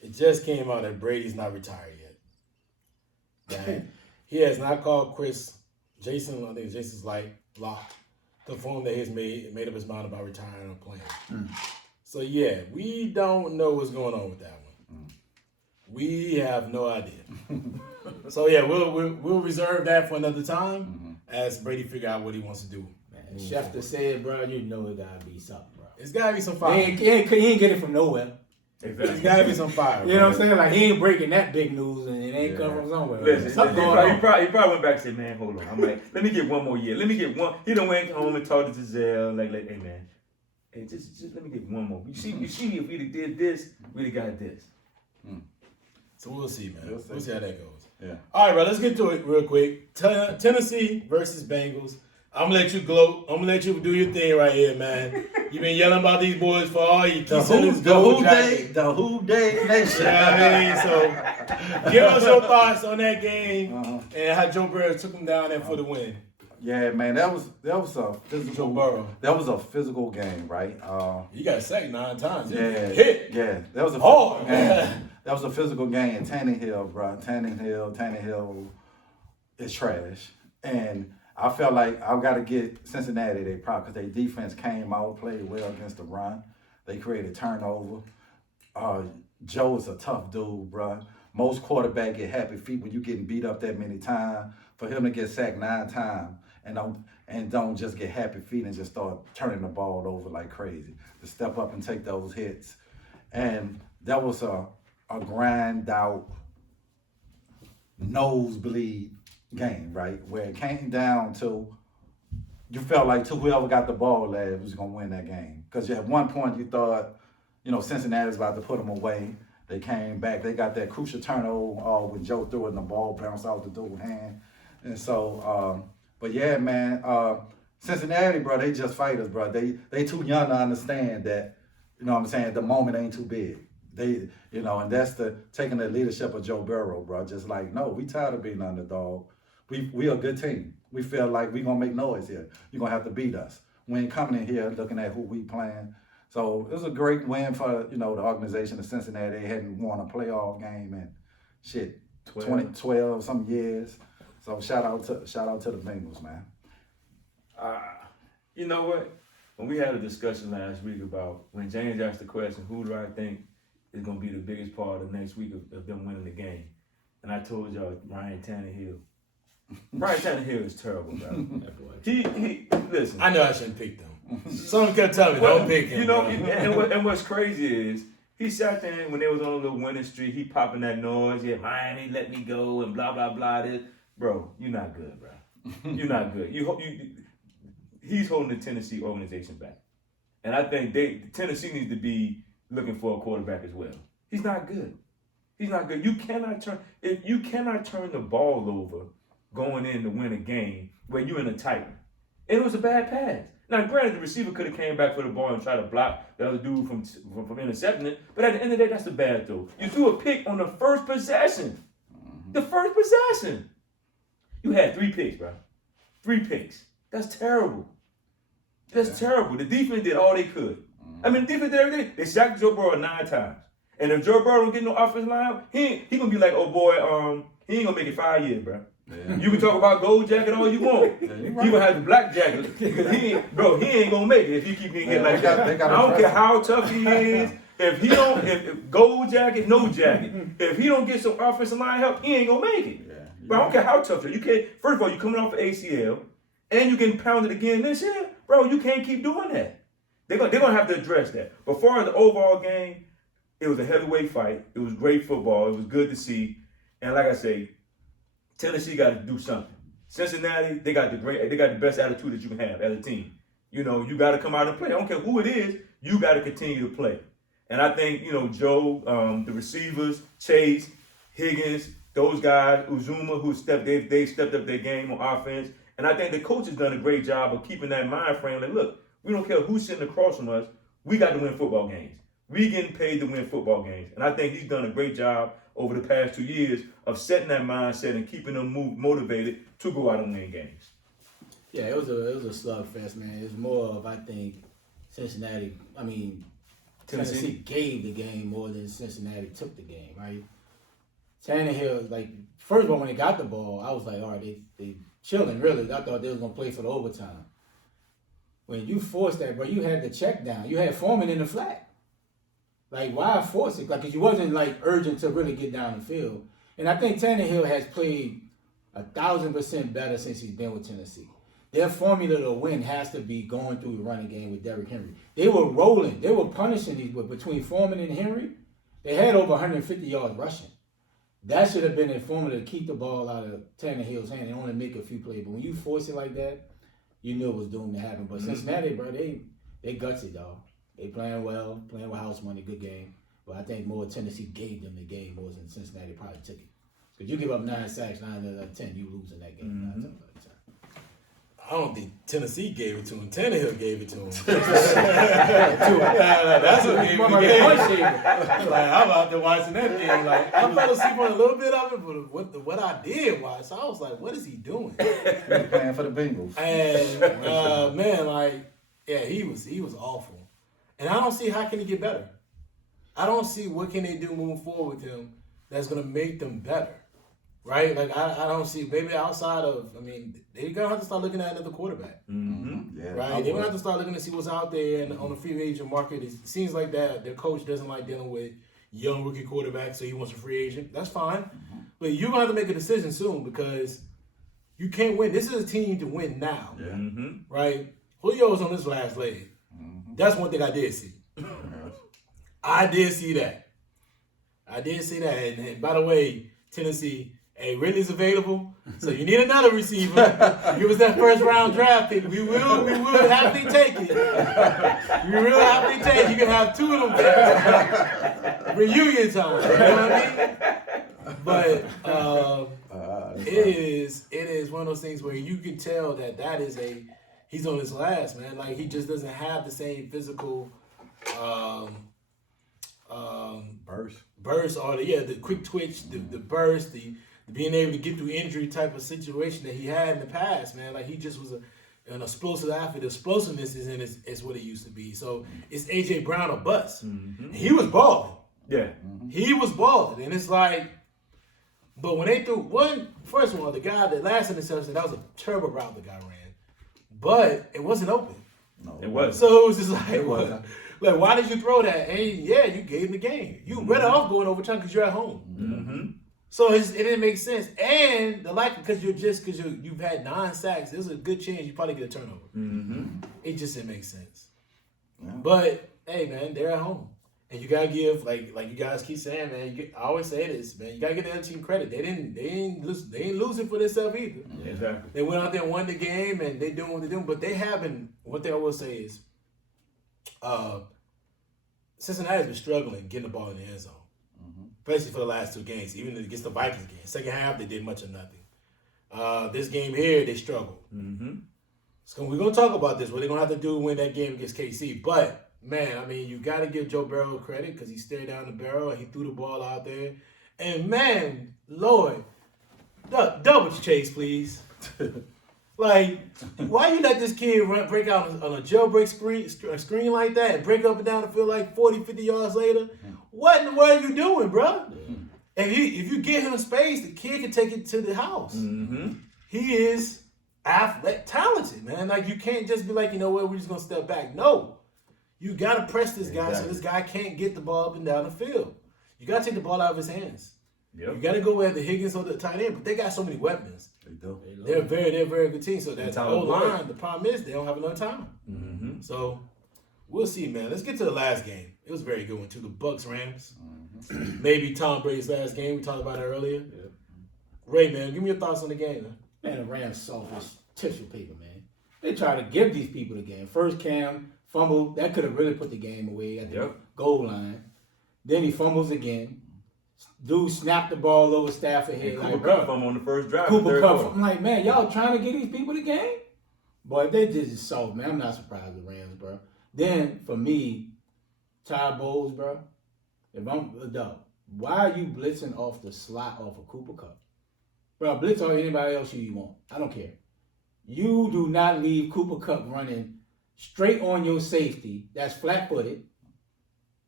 It just came out that Brady's not retired yet. Right? He has not called Jason's lock to inform that he's made up his mind about retiring or playing. Mm. So yeah, we don't know what's going on with that one. Mm. We have no idea. So yeah, we'll reserve that for another time as Brady figure out what he wants to do. Man, Schefter said, bro, you know it gotta be something, bro. It's gotta be some fire. He ain't get it from nowhere. Exactly. It's gotta be some fire. You know what I'm saying? Like he ain't breaking that big news, and it ain't come from somewhere. Listen, he probably went back and said, "Man, hold on. I'm like, let me get one more year. Let me get one." He done went home and talked to Giselle, like, hey man, hey, just let me get one more. You see, if we'd have did this, we'd have got this. So we'll see, man. We'll see how that goes. Yeah. All right, bro. Let's get to it real quick. Tennessee versus Bengals. I'm gonna let you gloat. I'm gonna let you do your thing right here, man. You've been yelling about these boys for all you. The Who Day Nation. You know what I mean? So, give us your thoughts on that game and how Joe Burrow took them down there for the win. Yeah, man, that was a physical. Joe Burrow. That was a physical game, right? You got sacked 9 times. Yeah, hit. Yeah, that was a hard. That was a physical game. Tannehill, bro. Tannehill is trash, and I felt like I've got to get Cincinnati their prop because their defense came out, played well against the run. They created turnover. Joe is a tough dude, bro. Most quarterbacks get happy feet when you getting beat up that many times. For him to get sacked 9 times and don't just get happy feet and just start turning the ball over like crazy. To step up and take those hits. And that was a grind out nosebleed game, right? Where it came down to you felt like whoever got the ball last was gonna win that game. Because at one point you thought, Cincinnati was about to put them away. They came back. They got that crucial turnover when Joe threw it and the ball bounced out the dude's hand. And so, but yeah, man, Cincinnati, bro, they just fighters, bro. They too young to understand that, the moment ain't too big. They, and that's taking the leadership of Joe Burrow, bro. Just like, no, we tired of being underdog. We a good team. We feel like we gonna make noise here. You're gonna have to beat us. We ain't coming in here looking at who we playing. So it was a great win for the organization of Cincinnati. They hadn't won a playoff game in 12 some years. So shout out to the Bengals, man. You know what? When we had a discussion last week about when James asked the question, who do I think is going to be the biggest part of next week of them winning the game? And I told y'all Ryan Tannehill. Ryan Tannehill is terrible, bro. He listen. I know I shouldn't pick them. Someone kept telling me, don't pick him. And what's crazy is he sat there when they was on a little winning streak. He popping that noise. Yeah, Miami let me go and blah blah blah. This, bro, you're not good, bro. You're not good. He's holding the Tennessee organization back, and I think Tennessee needs to be looking for a quarterback as well. He's not good. He's not good. You cannot turn the ball over going in to win a game where you're in a tight one. And it was a bad pass. Now, granted, the receiver could have came back for the ball and tried to block the other dude from intercepting it, but at the end of the day, that's the bad throw. You threw a pick on the first possession. The first possession. You had 3 picks, bro. 3 picks. That's terrible. That's terrible. The defense did all they could. I mean, the defense did everything. They sacked Joe Burrow 9 times. And if Joe Burrow don't get no offensive line, he gonna be like, oh boy, he ain't gonna make it 5 years, bro. Yeah. You can talk about gold jacket all you want. He gonna have the black jacket because he ain't gonna make it if he keep getting hit like that. I don't care how tough he is. If gold jacket, no jacket. If he don't get some offensive line help, he ain't gonna make it. Yeah. But I don't care how tough you can't. First of all, you coming off an ACL and you getting pounded again this year, bro. You can't keep doing that. They're gonna have to address that. But as far as the overall game, it was a heavyweight fight. It was great football. It was good to see. And like I say, Tennessee got to do something. Cincinnati, they got the best attitude that you can have as a team. You got to come out and play. I don't care who it is, you got to continue to play. And I think, Joe, the receivers, Chase, Higgins, those guys, Uzuma, they stepped up their game on offense. And I think the coach has done a great job of keeping that mind frame. Like, look, we don't care who's sitting across from us. We got to win football games. We getting paid to win football games. And I think he's done a great job over the past 2 years of setting that mindset and keeping them motivated to go out and win games. Yeah, it was a slugfest, man. It was more of, I think, Tennessee gave the game more than Cincinnati took the game, right? Tannehill, first of all, when they got the ball, I was like, all right, they chilling, really. I thought they was going to play for the overtime. When you forced that, bro, you had the check down. You had Foreman in the flat. Why force it? Because you wasn't, urgent to really get down the field. And I think Tannehill has played 1,000% better since he's been with Tennessee. Their formula to win has to be going through the running game with Derrick Henry. They were rolling. They were punishing these, between Foreman and Henry, they had over 150 yards rushing. That should have been a formula to keep the ball out of Tannehill's hand and only make a few plays. But when you force it like that, you knew it was doomed to happen. But Cincinnati, bro, they gutsy, dog. They playing well, playing with house money, good game. But I think more Tennessee gave them the game more than Cincinnati probably took it. Because you give up 9 sacks, 9 out of 10, you lose in that game 9 times out of 10. I don't think Tennessee gave it to him. Tannehill gave it to him. That's what gave him the game. I'm out there watching that game. I fell asleep on a little bit of it, but what I did watch, so I was like, what is he doing? He was playing for the Bengals. And he was awful. And I don't see how can he get better. I don't see what can they do moving forward with him that's going to make them better, right? I don't see, maybe outside of, they're going to have to start looking at another quarterback, Yeah, right? They're going to have to start looking to see what's out there and on the free agent market. It seems like that their coach doesn't like dealing with young rookie quarterbacks, so he wants a free agent. That's fine. But you're going to have to make a decision soon because you can't win. This is a team to win now, right? Julio's on his last leg. That's one thing I did see. I did see that. And by the way, Tennessee, Ridley's available. So you need another receiver. Give us that first round draft pick. We will happily take it. We will happily take it. You can have 2 of them guys. Reunion time. You know what I mean? But it is one of those things where you can tell that is he's on his last, man. He just doesn't have the same physical burst, all the quick twitch, the burst, the being able to get through injury type of situation that he had in the past, man. Like he just was an explosive athlete. The explosiveness is what it used to be. So it's AJ Brown or bust. Mm-hmm. He was balling. Yeah. Mm-hmm. He was balling. And it's like, but when they threw first of all, the guy that last interception, that was a terrible route the guy ran. But it wasn't open. No, it wasn't. So it was just like, like, why did you throw that? And yeah, you gave him the game. You better off going overtime because you're at home. Mm-hmm. So it didn't make sense. And because you've had 9 sacks, there's a good chance you probably get a turnover. Mm-hmm. It just didn't make sense. Yeah. But hey, man, they're at home, and you gotta give like you guys keep saying, man. I always say this, man. You gotta give the other team credit. They ain't losing for themselves either. Yeah, exactly. They went out there and won the game, and they doing what they're doing. But they haven't. One thing I will say is, Cincinnati's been struggling getting the ball in the end zone. Especially for the last 2 games, even against the Vikings game. Second half, they did much of nothing. This game here, they struggled. Mm-hmm. So we're going to talk about this, what they're going to have to do to win that game against KC. But, man, I mean, you got to give Joe Burrow credit because he stared down the barrel and he threw the ball out there. And, man, Lord, double chase, please. Like, why you let this kid break out on a jailbreak screen like that and break up and down the field like 40, 50 yards later? What in the world are you doing, bro? And if you give him space, the kid can take it to the house. Mm-hmm. He is talented, man. Like, you can't just be like, you know what, we're just going to step back. No. You got to press this guy so this guy can't get the ball up and down the field. You got to take the ball out of his hands. Yep. You got to go where the Higgins or the tight end, but they got so many weapons. They do. They're a very good team. So that whole line, the problem is they don't have enough time. Mm-hmm. So we'll see, man. Let's get to the last game. It was a very good one too. The Bucs Rams. Mm-hmm. Maybe Tom Brady's last game. We talked about it earlier. Yep. Ray, man, give me your thoughts on the game, man. Man, the Rams soft as tissue paper, man. They try to give these people the game. First Cam fumble, that could have really put the game away at the goal line. Then he fumbles again. Dude snapped the ball over Stafford head. Cooper Kupp on the first drive. Cooper Kupp. I'm like, man, y'all trying to get these people the game? Boy, they just soft, man. I'm not surprised with the Rams, bro. Then, for me, Ty Bowles, bro, if I'm a dog, why are you blitzing off the slot off of Cooper Kupp? Bro, blitz on anybody else you want. I don't care. You do not leave Cooper Kupp running straight on your safety. That's flat-footed.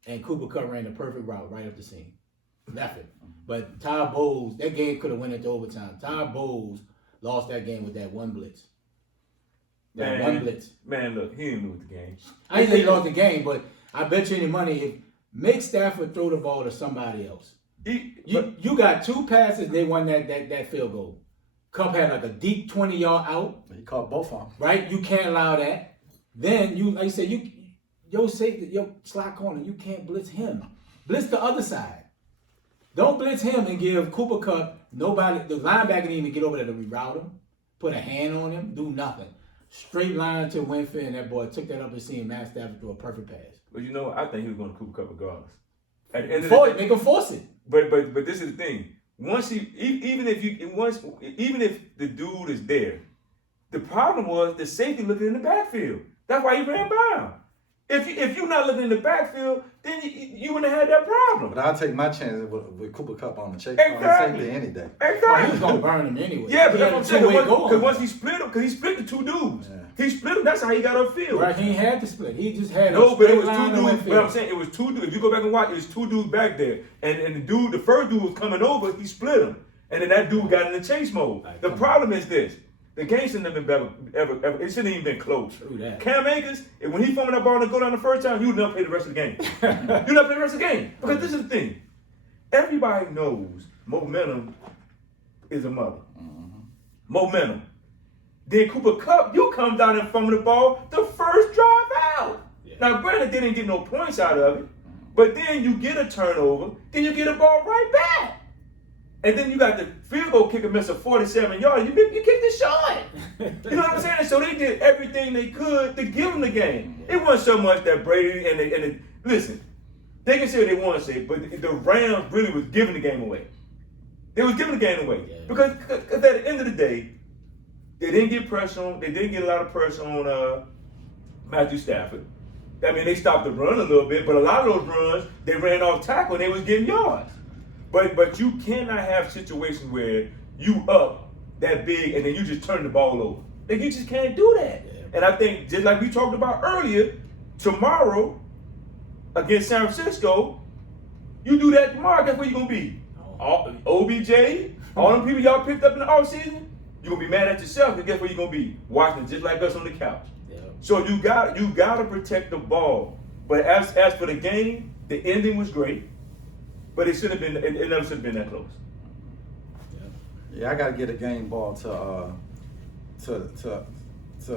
And Cooper Kupp ran the perfect route right up the seam. Left it. But Ty Bowles, that game could have went into overtime. Ty Bowles lost that game with that one blitz. One blitz. Man, look, he didn't lose the game. I didn't say he lost the game, but I bet you any money if make Stafford throw the ball to somebody else. You got 2 passes, they won that field goal. Kupp had like a deep 20-yard out. He caught both of them. Right? You can't allow that. Then you, like you said, your safety, your slot corner, you can't blitz him. Blitz the other side. Don't blitz him and give Cooper Kupp nobody. The linebacker didn't even get over there to reroute him, put a hand on him, do nothing. Straight line to Winfield, and that boy took that up and seen Matt Stafford through a perfect pass. But you know, I think he was going to Cooper Kupp regardless. At the end of the day, make him force it. But this is the thing. Once even if the dude is there, the problem was the safety looking in the backfield. That's why he ran by him. If you're not looking in the backfield, then you wouldn't have had that problem. But I'll take my chances with Cooper Kupp on the safety any day. Exactly. He was going to burn him anyway. Yeah, but that's what I'm saying. Because once he split him, because he split the 2 dudes. Yeah. He split them. That's how he got upfield. Right, he had to split. He just had no, but it was 2 dudes. But I'm saying it was 2 dudes. If you go back and watch, it was 2 dudes back there, and the first dude was coming over. He split him, and then that dude got in the chase mode. The problem is this. The game shouldn't have been better, ever. It shouldn't even been close. True that. Cam Akers, when he fumbled that ball to go down the first time, you would not play the rest of the game. You not play the rest of the game. Because this is the thing. Everybody knows momentum is a mother. Mm-hmm. Momentum. Then Cooper Kupp, you come down and fumble the ball the first drive out. Yeah. Now, granted, they didn't get no points out of it. But then you get a turnover, then you get a ball right back. And then you got the field goal kicker miss a 47 yards. You kicked the shot. You know what I'm saying? So they did everything they could to give them the game. It wasn't so much that Brady and they listen, they can say what they want to say, but the Rams really was giving the game away. They was giving the game away. Yeah. Because at the end of the day, they didn't get pressure on, they didn't get a lot of pressure on Matthew Stafford. I mean, they stopped the run a little bit, but a lot of those runs, they ran off tackle and they was getting yards. But you cannot have situations where you up that big and then you just turn the ball over. Like, you just can't do that. Yeah. And I think, just like we talked about earlier, tomorrow against San Francisco, you do that tomorrow, guess where you're going to be? OBJ, all them people y'all picked up in the offseason, you're going to be mad at yourself, and guess where you're going to be? Watching just like us on the couch. Yeah. So you got to protect the ball. But as for the game, the ending was great, but it never should have been that close. Yeah, I gotta get a game ball to the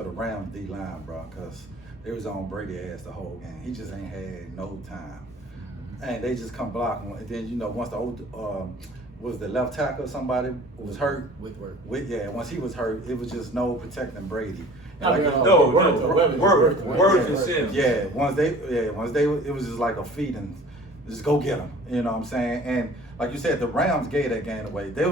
Rams D line, bro, because they was on Brady ass the whole game. He just ain't had no time, and they just come blocking. And then once the was the left tackle somebody was hurt Whitworth. Once he was hurt, it was just no protecting Brady. And Words and Sims. Yeah, once they it was just like a feed and just go get them. You know what I'm saying? And like you said, the Rams gave that game away. They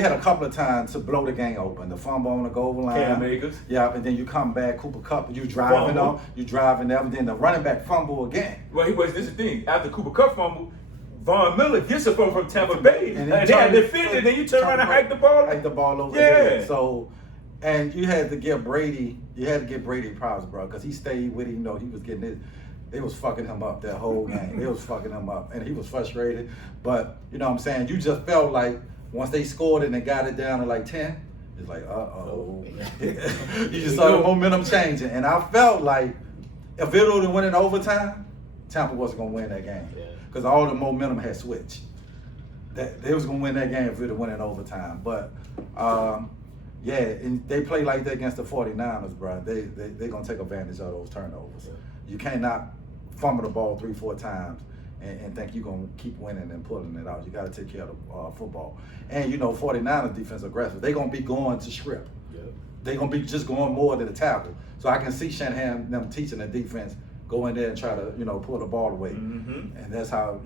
had a couple of times to blow the game open. The fumble on the goal line. Cam Akers. Yeah, and then you come back, Cooper Kupp, you driving there, and then the running back fumble again. Well, this is the thing. After Cooper Kupp fumble, Von Miller gets a fumble from Tampa Bay, and they had defended. Then you turn around and hike the ball. Hike the ball over. Yeah. There. So, and you had to give Brady props, bro, because he stayed with him. He was getting his. They was fucking him up that whole game. They was fucking him up, and he was frustrated. But you know what I'm saying? You just felt like once they scored and they got it down to like 10, it's like, uh-oh. You just saw the momentum changing. And I felt like if it would have went in overtime, Tampa wasn't going to win that game. Because all the momentum had switched. They was going to win that game if it would have went in overtime. But, yeah, and they play like that against the 49ers, bro. They're going to take advantage of those turnovers. You cannot fumble the ball 3-4 times and think you're going to keep winning and pulling it out. You got to take care of the football. And, 49ers defense aggressive. They're going to be going to script. They're going to be just going more to the tackle. So I can see Shanahan, them teaching the defense, go in there and try to, pull the ball away. Mm-hmm. And that's how,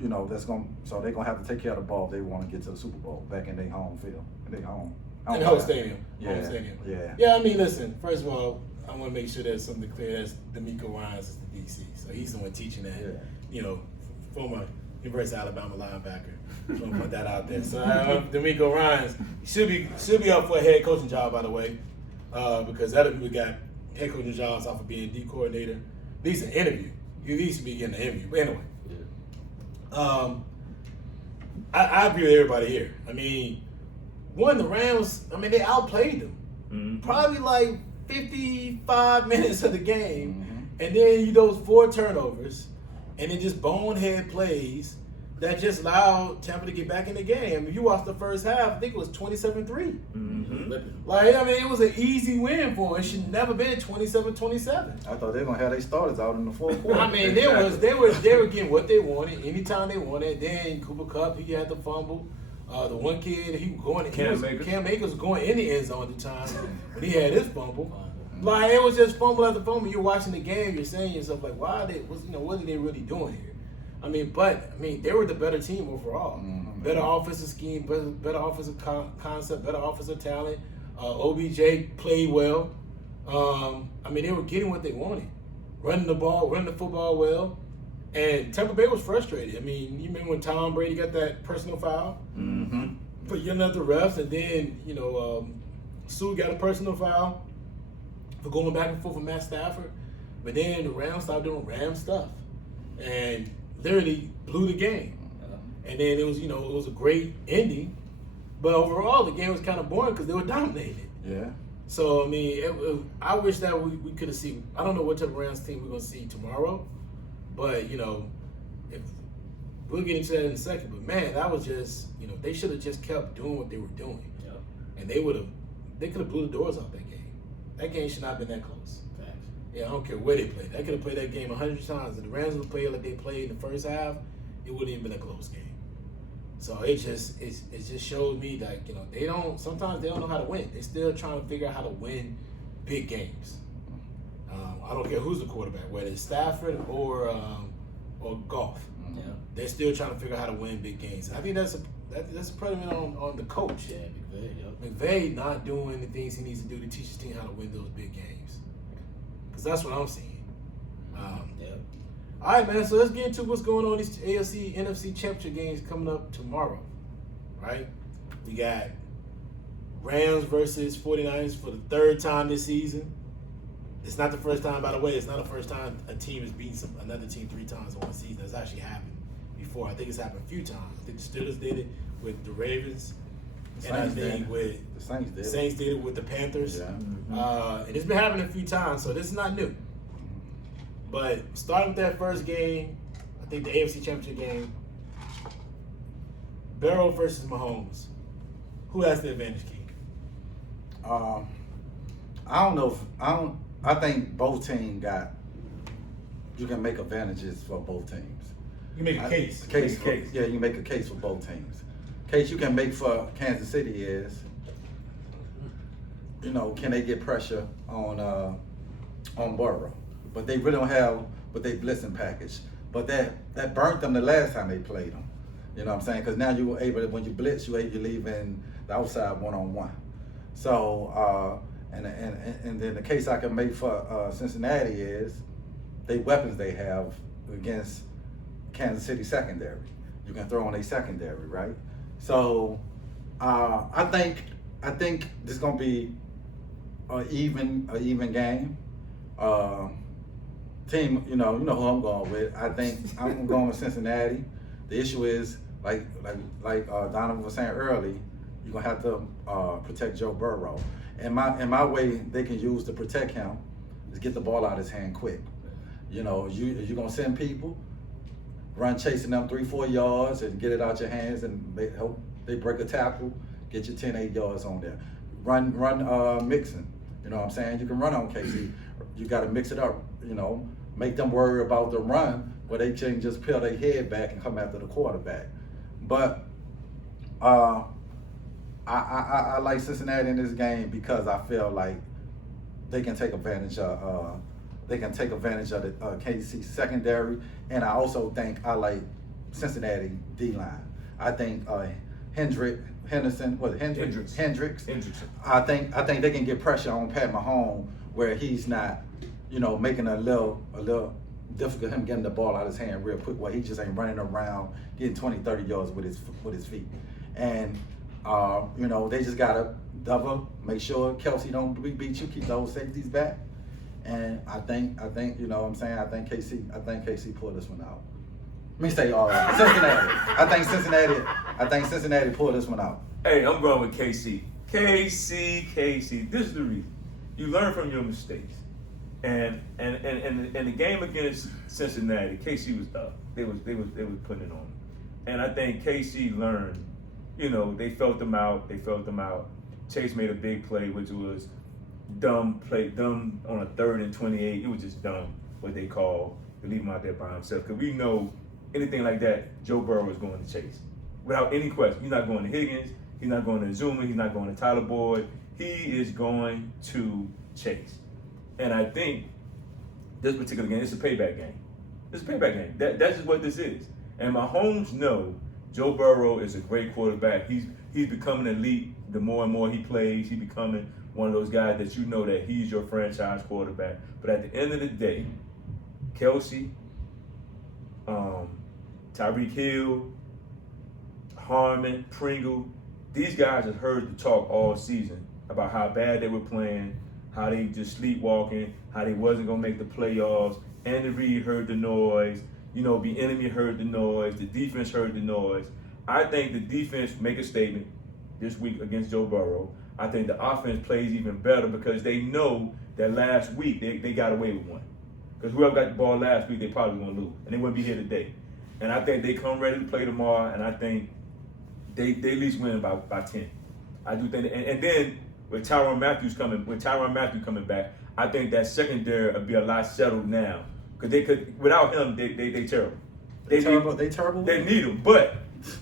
so they're going to have to take care of the ball if they want to get to the Super Bowl back in their home field. In their home. In home stadium. Yeah. Home stadium. Yeah. Yeah, I mean, listen, first of all, I want to make sure there's something clear. That's D'Amico Ryans is the DC. So he's the one teaching that, former University of Alabama linebacker. Just want to put that out there. So D'Amico Ryans should be up for a head coaching job, by the way, because other people got head coaching jobs off of being D coordinator. At least an interview. You at least be getting an interview. But anyway, I agree with everybody here. I mean, the Rams, they outplayed them. Mm-hmm. Probably like 55 minutes of the game, and then those 4 turnovers, and then just bonehead plays that just allowed Tampa to get back in the game. If you watched the first half, I think it was 27-3. Mm-hmm. It was an easy win for them. It should never been 27-27. I thought they were gonna have their starters out in the fourth quarter. They were getting what they wanted anytime they wanted. Then Cooper Kupp, he had the fumble. The one kid, he was going. Cam Akers was going in the end zone at the time when he had his fumble. Like, it was just fumble after fumble. You're watching the game, you're saying to yourself, like, what are they really doing here? They were the better team overall. Mm-hmm. Better offensive scheme, better offensive concept, better offensive talent. OBJ played well. They were getting what they wanted. Running the football well. And Tampa Bay was frustrated. You remember when Tom Brady got that personal foul? Mm-hmm. For yelling at the refs, and then, Sue got a personal foul for going back and forth with Matt Stafford. But then the Rams started doing Ram stuff and literally blew the game. And then it was a great ending. But overall, the game was kind of boring because they were dominated. Yeah. So, I wish that we could have seen. I don't know what type of Rams team we're going to see tomorrow. But, if we'll get into that in a second. But, man, that was just, they should have just kept doing what they were doing. Yeah. And they could have blew the doors off that game. That game should not have been that close. Thanks. Yeah, I don't care where they played. They could have played that game 100 times. If the Rams would have played like they played in the first half, it wouldn't even been a close game. So it just showed me that, sometimes they don't know how to win. They're still trying to figure out how to win big games. I don't care who's the quarterback, whether it's Stafford or Goff. Yeah. They're still trying to figure out how to win big games. I think that's a predicament on the coach. Yeah, McVay not doing the things he needs to do to teach his team how to win those big games. Because that's what I'm seeing. All right, man. So let's get into what's going on in these AFC Nfc Championship Games coming up tomorrow, right? We got Rams versus 49ers for the third time this season. It's not the first time, by the way. It's not the first time a team has beaten another team 3 times in one season. It's actually happened before. I think it's happened a few times. I think the Steelers did it with the Ravens. The And I Saints think did. with The Saints did. Saints did it with the Panthers. Yeah. And it's been happening a few times, so this is not new. But starting with that first game, I think the AFC Championship game, Burrow versus Mahomes. Who has the advantage, Key? I don't know if I think both teams you can make advantages for both teams. You make a case. Yeah, you make a case for both teams. Case you can make for Kansas City is, can they get pressure on Burrow? But they really don't have they blitzing package. But that burnt them the last time they played them. You know what I'm saying? Because now you were able to, when you blitz, you're able to leave in the outside one-on-one. So and then the case I can make for Cincinnati is the weapons they have against Kansas City secondary. You can throw on a secondary, right? So I think this is gonna be an even game. Team, you know who I'm going with. I think I'm going with Cincinnati. The issue is like Donovan was saying early, you're gonna have to protect Joe Burrow. And my way they can use to protect him is get the ball out of his hand quick. You're gonna send people, run chasing them 3-4 yards and get it out your hands, and they break a tackle, get you 10-8 yards on there. Run mixing. You know what I'm saying? You can run on KC. You got to mix it up. Make them worry about the run where they can just peel their head back and come after the quarterback. But I like Cincinnati in this game because I feel like they can take advantage of the KC secondary, and I also think I like Cincinnati D-line. I think Hendricks. I think they can get pressure on Pat Mahomes where he's not, making a little difficult him getting the ball out of his hand real quick, where he just ain't running around getting 20-30 yards with his feet. And they just gotta make sure Kelsey don't beat you, keep those safeties back. And I think I think KC pulled this one out. Let me say Cincinnati. I think Cincinnati pulled this one out. Hey, I'm going with KC. KC. This is the reason. You learn from your mistakes. And the game against Cincinnati, KC was up. They was putting it on them. And I think KC learned, they felt them out. Chase made a big play, which was dumb on a 3rd and 28. It was just dumb what they call to leave him out there by himself. Because we know anything like that, Joe Burrow is going to Chase. Without any question. He's not going to Higgins. He's not going to Zuma. He's not going to Tyler Boyd. He is going to Chase. And I think this particular game, it's a payback game. That's just what this is. And Mahomes know Joe Burrow is a great quarterback. He's becoming elite the more and more he plays. He's becoming one of those guys that that he's your franchise quarterback. But at the end of the day, Kelsey, Tyreek Hill, Harmon, Pringle, these guys have heard the talk all season about how bad they were playing, how they just sleepwalking, how they wasn't going to make the playoffs. Andy Reid heard the noise. The enemy heard the noise. The defense heard the noise. I think the defense make a statement this week against Joe Burrow. I think the offense plays even better because they know that last week they got away with one. Because whoever got the ball last week, they probably going to lose. And they wouldn't be here today. And I think they come ready to play tomorrow, and I think they at least win by 10. I do think and then with Tyrann Mathieu coming back, I think that secondary will be a lot settled now. Because they could, without him, they terrible. They terrible. They need him. But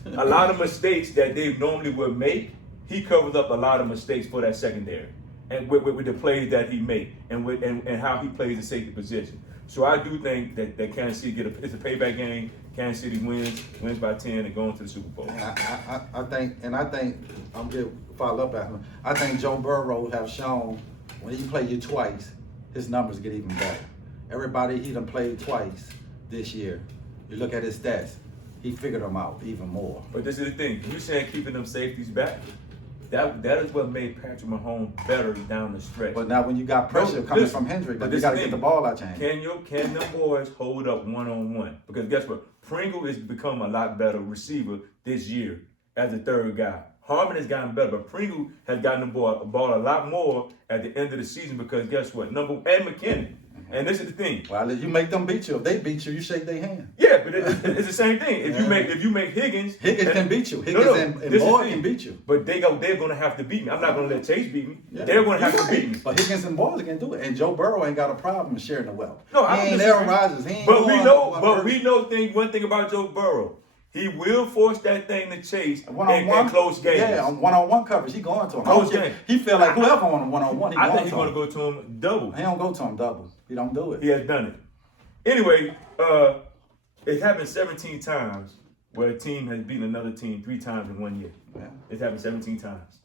a lot of mistakes that they normally would make, he covers up a lot of mistakes for that secondary. And with the plays that he makes and how he plays the safety position. So I do think that Kansas City it's a payback game. Kansas City wins by 10 and going to the Super Bowl. I think I'm going to follow up at him. I think Joe Burrow have shown when he play you twice, his numbers get even better. Everybody he done played twice, this year. You look at his stats, he figured them out even more. But this is the thing. You saying keeping them safeties back? That is what made Patrick Mahomes better down the stretch. But now when you got pressure coming listen, from Hendrick, but you this got to thing, get the ball out your hand. Can them boys hold up one-on-one? Because guess what? Pringle has become a lot better receiver this year as a third guy. Harmon has gotten better, but Pringle has gotten the ball a lot more at the end of the season because guess what? And McKinnon. And this is the thing. Well, you make them beat you. If they beat you, you shake their hand. Yeah, but it's the same thing. If you make Higgins can beat you. Higgins and Boyd can beat you. But they're gonna have to beat me. I'm not gonna let Chase beat me. Yeah. They're gonna have to beat me. But Higgins and Boyd can do it. And Joe Burrow ain't got a problem sharing the wealth. No, he I don't ain't disagree. Aaron Rodgers. He ain't But we know one thing about Joe Burrow. He will force that thing to Chase in close games. Yeah, on one-on-one coverage, he going to him. Close game. He feel like whoever on him one-on-one, I think he's gonna go to him double. He don't go to him double. He don't do it. He has done it. Anyway, it's happened 17 times where a team has beaten another team 3 times in 1 year. Yeah. It's happened 17 times.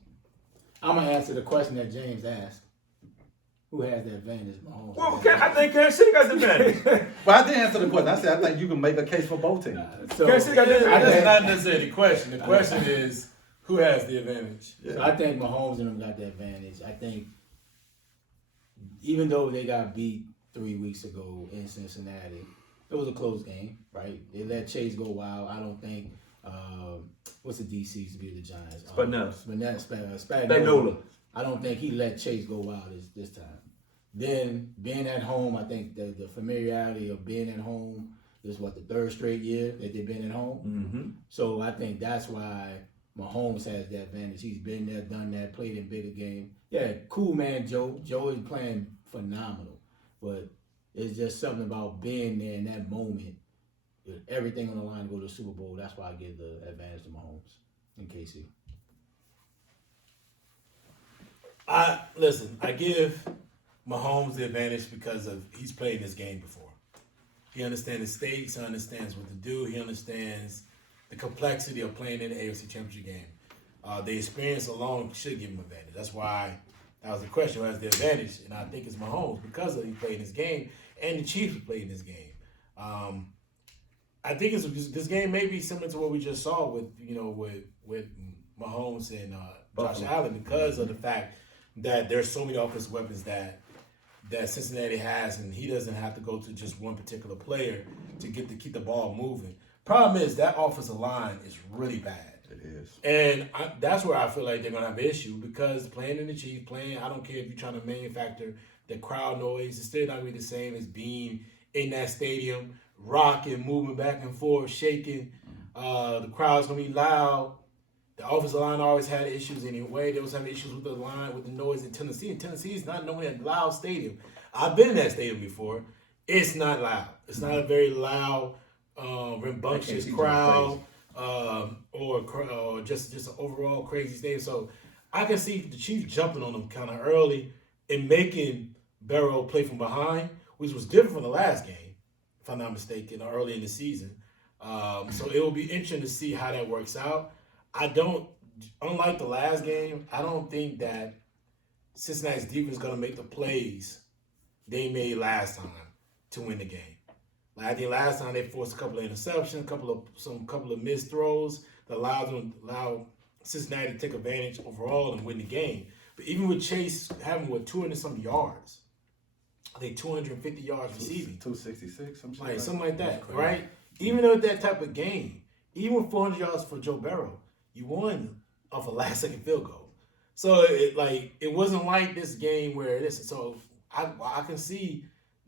I'm gonna answer the question that James asked. Who has the advantage? Mahomes. Well, I think Kansas City got the advantage. But I did answer the question. I said I think you can make a case for both teams. So, Kansas City got the That's advantage. not necessarily the question. The question is who has the advantage. So I think Mahomes and them got the advantage. I think even though they got beat 3 weeks ago in Cincinnati, it was a close game, right? They let Chase go wild. I don't think what's the DCs to be the Giants? Spagnuolo. I don't think he let Chase go wild this time. Then being at home, I think the familiarity of being at home is what the 3rd straight year that they've been at home. Mm-hmm. So I think that's why Mahomes has the advantage. He's been there, done that, played in bigger games. Yeah, cool man, Joe. Joe is playing phenomenal, but it's just something about being there in that moment, with everything on the line to go to the Super Bowl. That's why I give the advantage to Mahomes in KC. I give Mahomes the advantage because he's played this game before. He understands the stakes. He understands what to do. He understands the complexity of playing in the AFC Championship game. The experience alone should give him an advantage. That's why that was the question: who has the advantage? And I think it's Mahomes because he played in this game, and the Chiefs played in this game. I think this game may be similar to what we just saw with Mahomes and Josh Allen because of the fact that there's so many offensive weapons that Cincinnati has, and he doesn't have to go to just one particular player to keep the ball moving. Problem is that offensive line is really bad. It is. And that's where I feel like they're going to have an issue because playing in the Chiefs, I don't care if you're trying to manufacture the crowd noise, it's still not going to be the same as being in that stadium, rocking, moving back and forth, shaking. The crowd's going to be loud. The offensive line always had issues anyway. They was having issues with the line, with the noise in Tennessee. And Tennessee is not normally a loud stadium. I've been in that stadium before. It's not loud. It's not a very loud, rambunctious crowd or just an overall crazy stadium. So I can see the Chiefs jumping on them kind of early and making Burrow play from behind, which was different from the last game, if I'm not mistaken, early in the season. So it will be interesting to see how that works out. Unlike the last game, I don't think that Cincinnati's defense is going to make the plays they made last time to win the game. Like I think last time they forced a couple of interceptions, couple of missed throws that allowed Cincinnati to take advantage overall and win the game. But even with Chase having 200-some yards, I think 250 yards receiving, 266, something like that, right? Even though that type of game, even with 400 yards for Joe Burrow, you won off a last-second field goal. So it wasn't like this game where it is. So I can see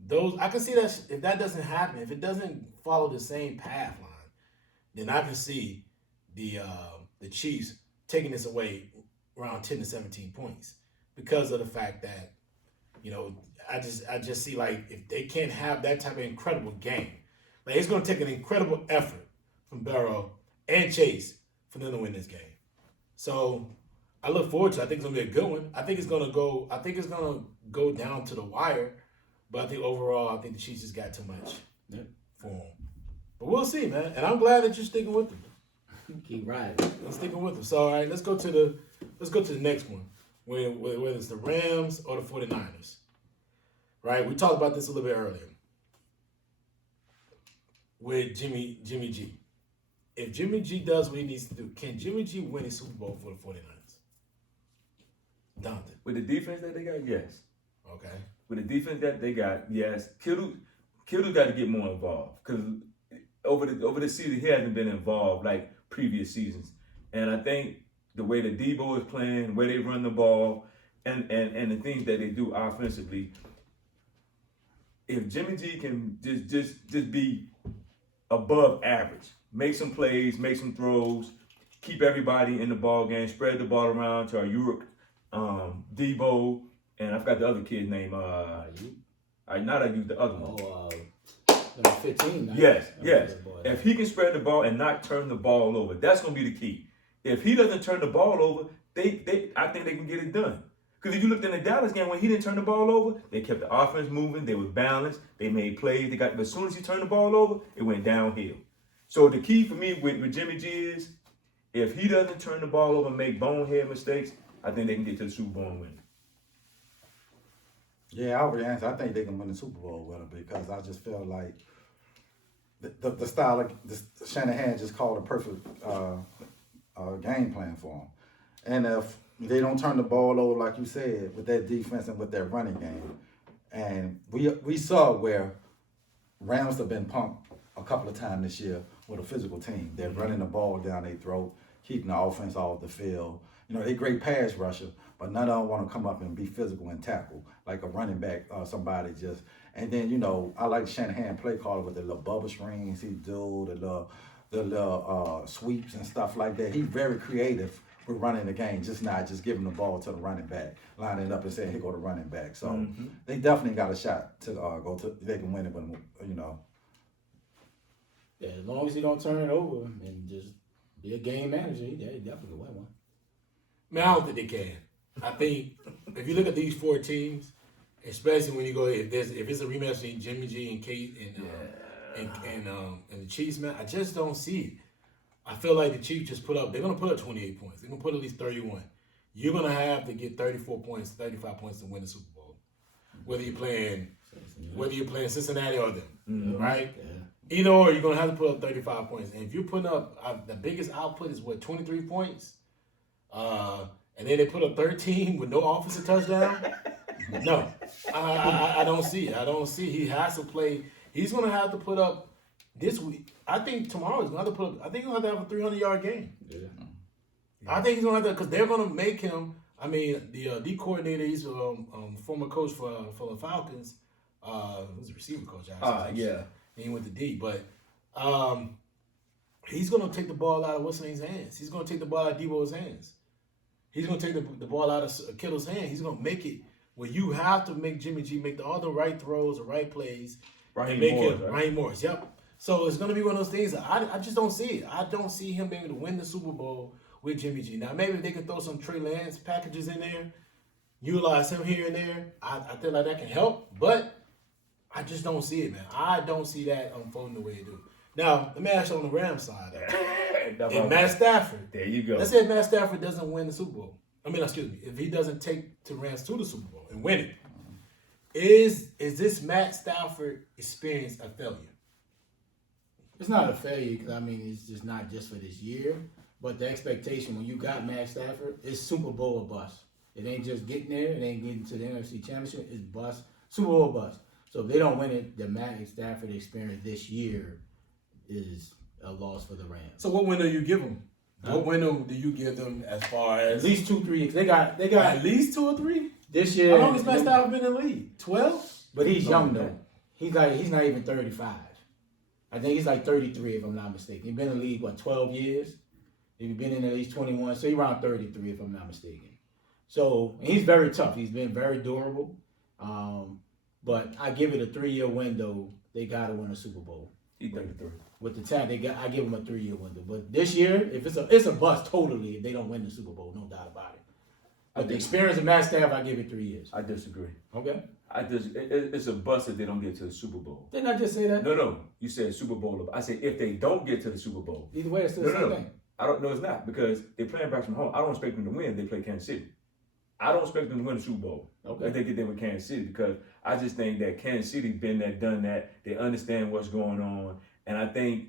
those. I can see that if that doesn't happen, if it doesn't follow the same path line, then I can see the Chiefs taking this away around 10 to 17 points because of the fact that I just see like if they can't have that type of incredible game, like it's going to take an incredible effort from Burrow and Chase for them to win this game. So I look forward to it. I think it's gonna be a good one. I think it's gonna go down to the wire, but I think overall, I think the Chiefs just got too much for them. But we'll see, man. And I'm glad that you're sticking with them. Keep riding. I'm sticking with them. So all right, let's go to the next one, whether it's the Rams or the 49ers. Right? We talked about this a little bit earlier. with Jimmy G. If Jimmy G does what he needs to do, can Jimmy G win a Super Bowl for the 49ers? Donovan. With the defense that they got, yes. Okay. With the defense that they got, yes. Kittle got to get more involved because over the season he hasn't been involved like previous seasons. And I think the way that Debo is playing, the way they run the ball, and the things that they do offensively, if Jimmy G can just be above average, make some plays, make some throws, keep everybody in the ball game, spread the ball around to our Uruk, Debo, and I forgot the other kid's name. Not Ayuk, the other one. Number 15. Yes. If he can spread the ball and not turn the ball over, that's going to be the key. If he doesn't turn the ball over, I think they can get it done. Because if you looked in the Dallas game, when he didn't turn the ball over, they kept the offense moving. They was balanced. They made plays. But as soon as he turned the ball over, it went downhill. So the key for me with Jimmy G is, if he doesn't turn the ball over and make bonehead mistakes, I think they can get to the Super Bowl and win. Yeah, I would answer. I think they can win the Super Bowl with him because I just feel like the style of Shanahan just called a perfect game plan for him. And if they don't turn the ball over, like you said, with that defense and with their running game, and we saw where Rams have been punked a couple of times this year with a physical team. They're running the ball down their throat, keeping the offense off the field. You know, they're great pass rusher, but none of them want to come up and be physical and tackle like a running back or somebody just. And then, you know, I like Shanahan play caller with the little bubble screens he do, the little sweeps and stuff like that. He's very creative with running the game, just not just giving the ball to the running back, lining up and saying, here go the running back. So they definitely got a shot to go to, they can win it, but, you know. Yeah, as long as he don't turn it over and just be a game manager, he definitely can win one. Man, I don't think they can. I think if you look at these four teams, especially when you go if it's a rematch between Jimmy G and Kate and the Chiefs, man, I just don't see it. I feel like the Chiefs just they're gonna put up 28 points. They're gonna put at least 31. You're gonna have to get 34 points, 35 points to win the Super Bowl. Whether you're playing Cincinnati or them, right? Yeah. Either or, you're gonna have to put up 35 points. And if you're putting up the biggest output is 23 points. And then they put up 13 with no offensive touchdown. No, I don't see it. I don't see. He has to play. He's going to have to put up this week. I think tomorrow he's going to have to put up. I think he's going to have a 300-yard game. Yeah. I think he's going to have to because they're going to make him. I mean, the D coordinator, he's a former coach for the Falcons. Who's the receiver coach? Yeah. He went to D, but he's going to take the ball out of what's name's hands. He's going to take the ball out of Debo's hands. He's going to take the ball out of Kittle's hand. He's going to make it where you have to make Jimmy G make all the right throws, the right plays. Raheem Morris, yep. So it's going to be one of those things. I just don't see it. I don't see him being able to win the Super Bowl with Jimmy G. Now, maybe they can throw some Trey Lance packages in there, utilize him here and there. I feel like that can help, but I just don't see it, man. I don't see that unfolding the way it do. Now, let me ask you on the Rams side. If Matt Stafford, there you go. Let's say if Matt Stafford doesn't win the Super Bowl. If he doesn't take the Rams to the Super Bowl and win it, is this Matt Stafford experience a failure? It's not a failure because, it's just not just for this year. But the expectation when you got Matt Stafford is Super Bowl or bust. It ain't just getting there. It ain't getting to the NFC Championship. It's bust. Super Bowl or bust. So if they don't win it, the Matt Stafford experience this year is a loss for the Rams. So what window do you give them? What window do you give them as far as at least 2-3 years? They got at least 2 or 3 this year. How long has Matt Stafford been in the league? 12. But he's young though. He's not even 35. I think he's like 33 if I'm not mistaken. He's been in the league 12 years. He's been in at least 21, so he's around 33 if I'm not mistaken. So and he's very tough. He's been very durable. But I give it a 3-year window. They got to win a Super Bowl. He's 33. With the talent I give them a 3-year window. But this year, if it's a bust totally if they don't win the Super Bowl, no doubt about it. But the experience of Matt Stafford, I give it 3 years. I disagree. Okay. It's a bust if they don't get to the Super Bowl. Didn't I just say that? No. You said Super Bowl. I said if they don't get to the Super Bowl. Either way, it's still the same thing. I don't know. It's not because they're playing back from home. I don't expect them to win. They play Kansas City. I don't expect them to win the Super Bowl. Okay. If they get there with Kansas City because I just think that Kansas City been there, done that. They understand what's going on. And I think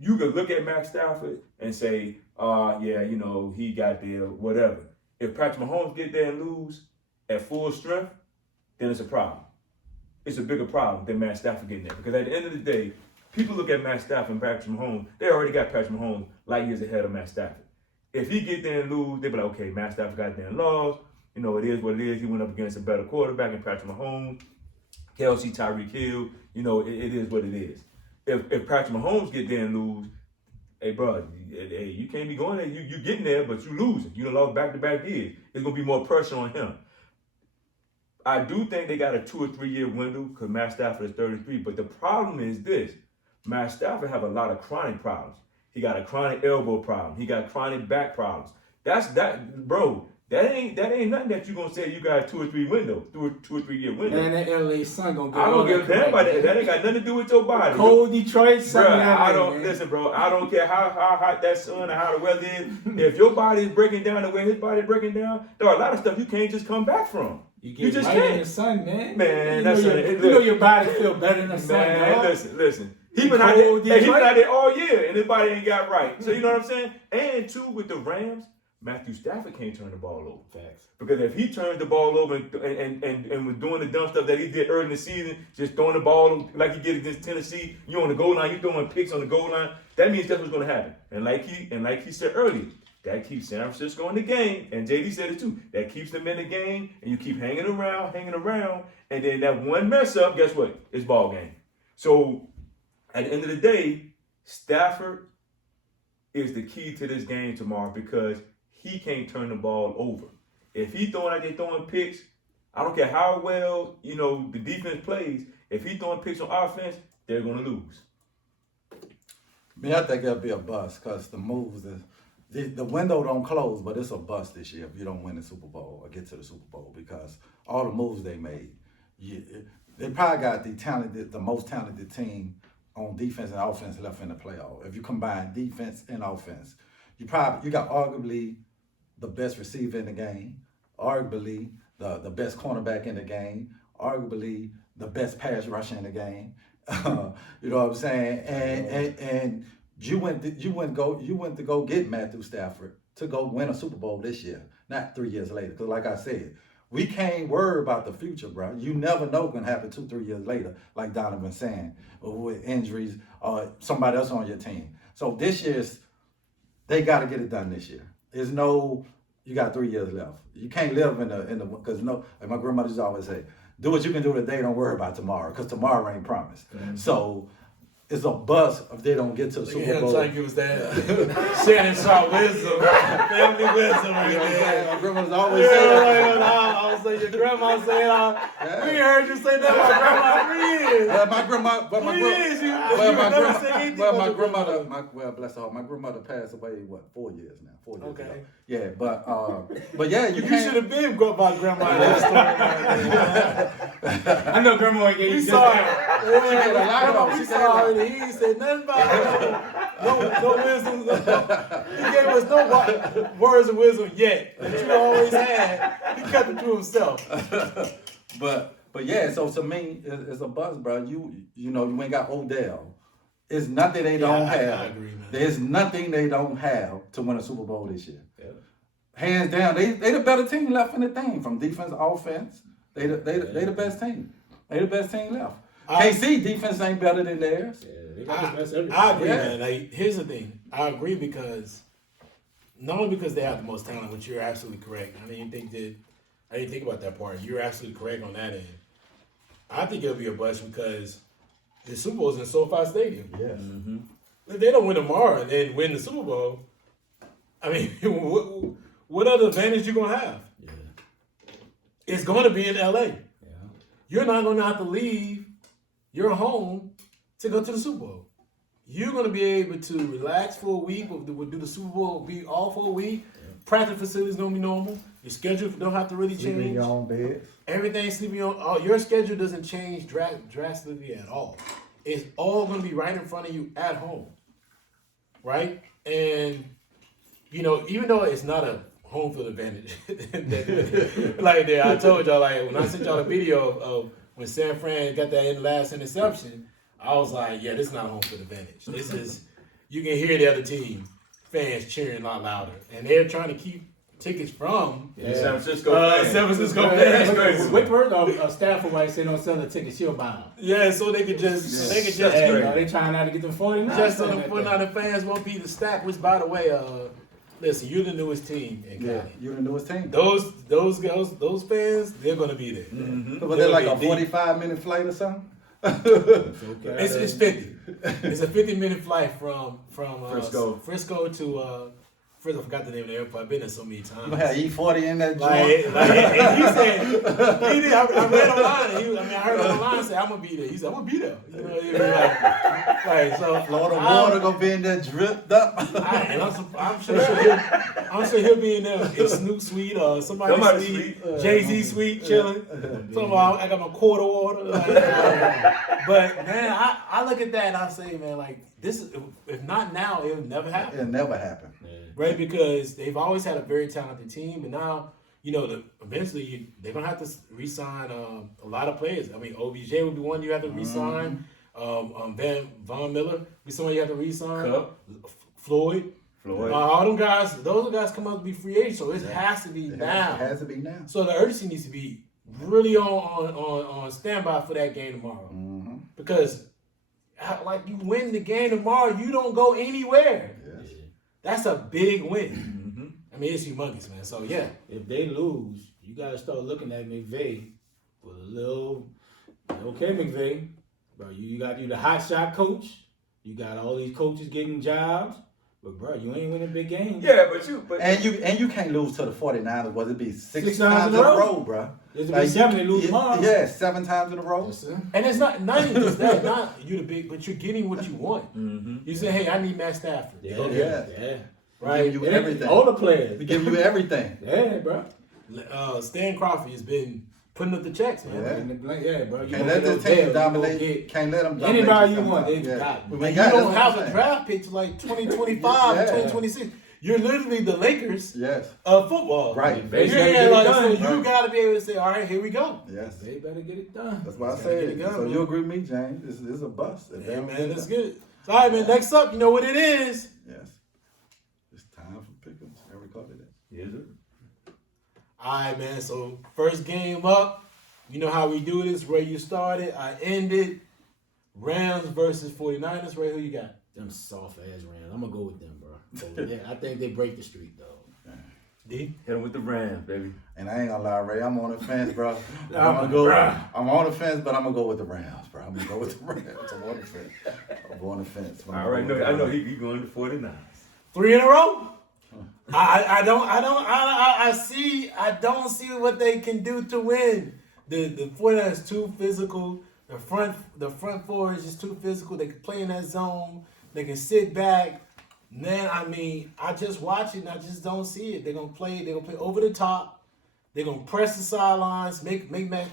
you could look at Matt Stafford and say, yeah, you know, he got there, whatever. If Patrick Mahomes get there and lose at full strength, then it's a problem. It's a bigger problem than Matt Stafford getting there. Because at the end of the day, people look at Matt Stafford and Patrick Mahomes, they already got Patrick Mahomes light years ahead of Matt Stafford. If he get there and lose, they be like, okay, Matt Stafford got there and lost. You know, it is what it is. He went up against a better quarterback than Patrick Mahomes. Kelsey, Tyreek Hill, you know, it is what it is. If Patrick Mahomes get there and lose, hey, bro, hey, you can't be going there. You getting there, but you losing. You done lost back-to-back years. There's going to be more pressure on him. I do think they got a 2 or 3 year window because Matt Stafford is 33. But the problem is this. Matt Stafford have a lot of chronic problems. He got a chronic elbow problem. He got chronic back problems. Bro. That ain't nothing that you gonna say you got a 2 or 3 window, 2 or 3 year window. And that LA sun gonna get I don't give a damn about that. That ain't got nothing to do with your body. Cold Detroit sun. Listen, bro. I don't care how hot that sun or how the weather is. If your body is breaking down the way his body is breaking down, there are a lot of stuff you can't just come back from. You just can't. In the sun, man. Man, you know your body feel better in the sun. Man, dog. listen. He been out there all year, and his body ain't got right. So you know what I'm saying? And two, with the Rams, Matthew Stafford can't turn the ball over. Facts. Because if he turns the ball over and was doing the dumb stuff that he did early in the season, just throwing the ball like he did against Tennessee, you're on the goal line, you're throwing picks on the goal line, that means that's what's going to happen. And like he said earlier, that keeps San Francisco in the game, and JD said it too. That keeps them in the game, and you keep hanging around, and then that one mess up, guess what? It's ball game. So at the end of the day, Stafford is the key to this game tomorrow because he can't turn the ball over. If he throwing picks, I don't care how well, you know, the defense plays. If he's throwing picks on offense, they're going to lose. Man, I think it'll be a bust because the moves, the window don't close, but it's a bust this year if you don't win the Super Bowl or get to the Super Bowl because all the moves they made. They probably got the most talented team on defense and offense left in the playoff. If you combine defense and offense, you got arguably the best receiver in the game, arguably the best cornerback in the game, arguably the best pass rusher in the game. You know what I'm saying? And you went to go get Matthew Stafford to go win a Super Bowl this year, not 3 years later. Because like I said, we can't worry about the future, bro. You never know what's gonna happen 2-3 years later, like Donovan saying, or with injuries or somebody else on your team. So this year's, they got to get it done this year. There's no, you got 3 years left. You can't live in the because like my grandmother used to always say, do what you can do today, don't worry about tomorrow, because tomorrow ain't promised. Mm-hmm. So it's a bust if they don't get to the Super Bowl. Trying to give us that Shannon Sharp wisdom, family wisdom right there. My grandmother's always saying I was saying your grandma saying, we heard you say that my grandma 3 years. Well, bless her heart, my grandmother passed away, 4 years now? 4 years ago. Okay. Yeah, but yeah, you should have been my grandma. I know grandma gave you sorry. She He ain't said nothing about no wisdom. He gave us no words of wisdom yet that you always had. He kept it to himself. But yeah, so to me, it's a buzz, bro. You know, you ain't got Odell. It's nothing they don't have. I agree, man. There's nothing they don't have to win a Super Bowl this year. Yeah. Hands down, they the better team left in the thing from defense to offense. They the best team. They the best team left. KC defense ain't better than theirs. I agree, man. Like, here's the thing. I agree because not only because they have the most talent, which you're absolutely correct. I didn't think about that part. You're absolutely correct on that end. I think it'll be a bust because the Super Bowl's in SoFi Stadium. Yes. Mm-hmm. If they don't win tomorrow and then win the Super Bowl, I mean, what other advantage you gonna have? Yeah. It's going to be in LA. Yeah. You're not going to have to leave your home to go to the Super Bowl. You're going to be able to relax for a week, or do the Super Bowl, be off for a week. Yeah. Practice facilities going to be normal. Your schedule don't have to really change. Sleep in your own bed. Everything sleeping on. Your schedule doesn't change drastically at all. It's all going to be right in front of you at home, right? And you know, even though it's not a home field advantage, like I told y'all, like when I sent y'all a video of when San Fran got that last interception, I was like, yeah, this is not home field advantage. This is, you can hear the other team fans cheering a lot louder, and they're trying to keep tickets from San Francisco San Francisco fans. Whitworth, Stafford might say don't sell the ticket, she'll buy them. Yeah, so they could just, They trying not to get them 49. just so the 49 fans won't be the stack. Which, by the way, listen, you're the newest team in Yeah, Cali. you're the newest team. Those girls, those fans, they're gonna be there. Mm-hmm. Was it like a 45-minute flight or something? It's 50. It's a 50-minute flight from Frisco to first I forgot the name of the airport. I've been there so many times. You gonna have E40 in that Like, joint? and he said, I read online. I heard on the line say, I'm gonna be there. He said, I'm gonna be there. You know what I mean? Like so, Florida water gonna be in there dripped up. and I'm sure he'll be in there in Snoop Suite or somebody's suite, Jay-Z suite, chilling. Somehow I got my quarter water. But man, I look at that and I say, man, like this is if not now, it'll never happen. It'll never happen. Right, because they've always had a very talented team, and now eventually they're gonna have to re-sign a lot of players. I mean, OBJ would be one you have to re-sign. Von Miller be someone you have to re-sign. Cup. Floyd. All them guys, those guys come up to be free agents, so it has to be now. It has to be now. So the urgency needs to be really on standby for that game tomorrow, because like you win the game tomorrow, you don't go anywhere. Yes. That's a big win. I mean, it's humongous, man. So, yeah. If they lose, you got to start looking at McVay with a little, okay, McVay, bro, you got you the hot shot coach. You got all these coaches getting jobs. But, bro, you ain't winning big games. Yeah, but And you can't lose to the 49ers. Was it be six times times in a row, bro? There's gonna be 7 they lose tomorrow. Yeah, 7 times in a row. Yes, sir. And it's not even just that. Not you the big, but you're getting what you want. You say, hey, I need Matt Stafford. Yeah, Okay. yeah. Right. Give you everything. All the players. We give you everything. Yeah, bro. Stan Crawford has been putting up the checks, man. Yeah. Bro. You Can't let this team dominate. Can't let them dominate. Anybody you want, sometimes. they Yeah. got. We When you got- don't that's have what a I'm draft pick to like 2025 Yeah. 2026. You're literally the Lakers saying. Yes. of football. Right. Yeah, so you Right. got to be able to say, all right, here we go. Yes. They better get it done. That's what I Gotta get said. it done, So man. you agree with me, James? This is a bust. If they Yeah, don't man, get it that's done. good. So, all right, man, next up, you know what it is. Yes. It's time for pick'ems. I recorded it. yes, sir. All right, man, so first game up. You know how we do this, where you started, I ended. Rams versus 49ers. Ray, who you got? Them soft ass Rams. I'm gonna go with them, bro. Yeah, I think they break the streak though. D? Hit him with the Rams, baby. And I ain't gonna lie, Ray, I'm on the fence, bro. I'm on the fence, but I'm gonna go with the Rams, bro. I'm gonna go with the Rams. I'm on the fence. I'm on the fence. All right, I know he going to 49ers. 3 in a row? I don't see what they can do to win. The 49ers too physical. The front four is just too physical. They can play in that zone. They can sit back. Man, I mean, I just watch it and I just don't see it. They're gonna play over the top. They're gonna press the sidelines, make Matt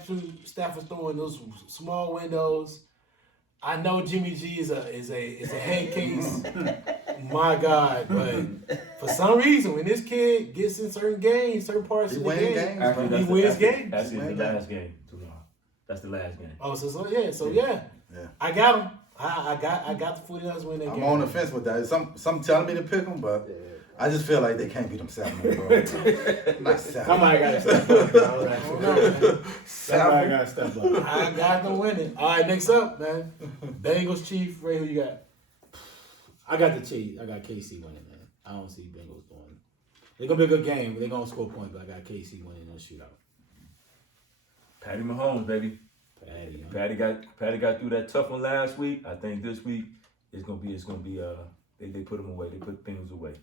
Stafford throw in those small windows. I know Jimmy G is a head case. My God, but for some reason, when this kid gets in certain games, certain parts of the game, games, he wins games. Actually, the last game tomorrow. That's the last game. Oh, so yeah. I got him. I got the 49ers win that game. I'm on the fence with that. Some telling me to pick them, but I just feel like they can't beat them 7, bro. Not 7. Somebody got to step up. No, Somebody got to step up. I got them winning. All right, next up, man. Bengals Chief. Ray, who you got? I got the Chiefs. I got KC winning, man. I don't see Bengals going. They're gonna be a good game, but they're gonna score points. But I got KC winning in the shootout. Patty Mahomes, baby. Patty got through that tough one last week. I think this week it's gonna be they put them away. They put things away.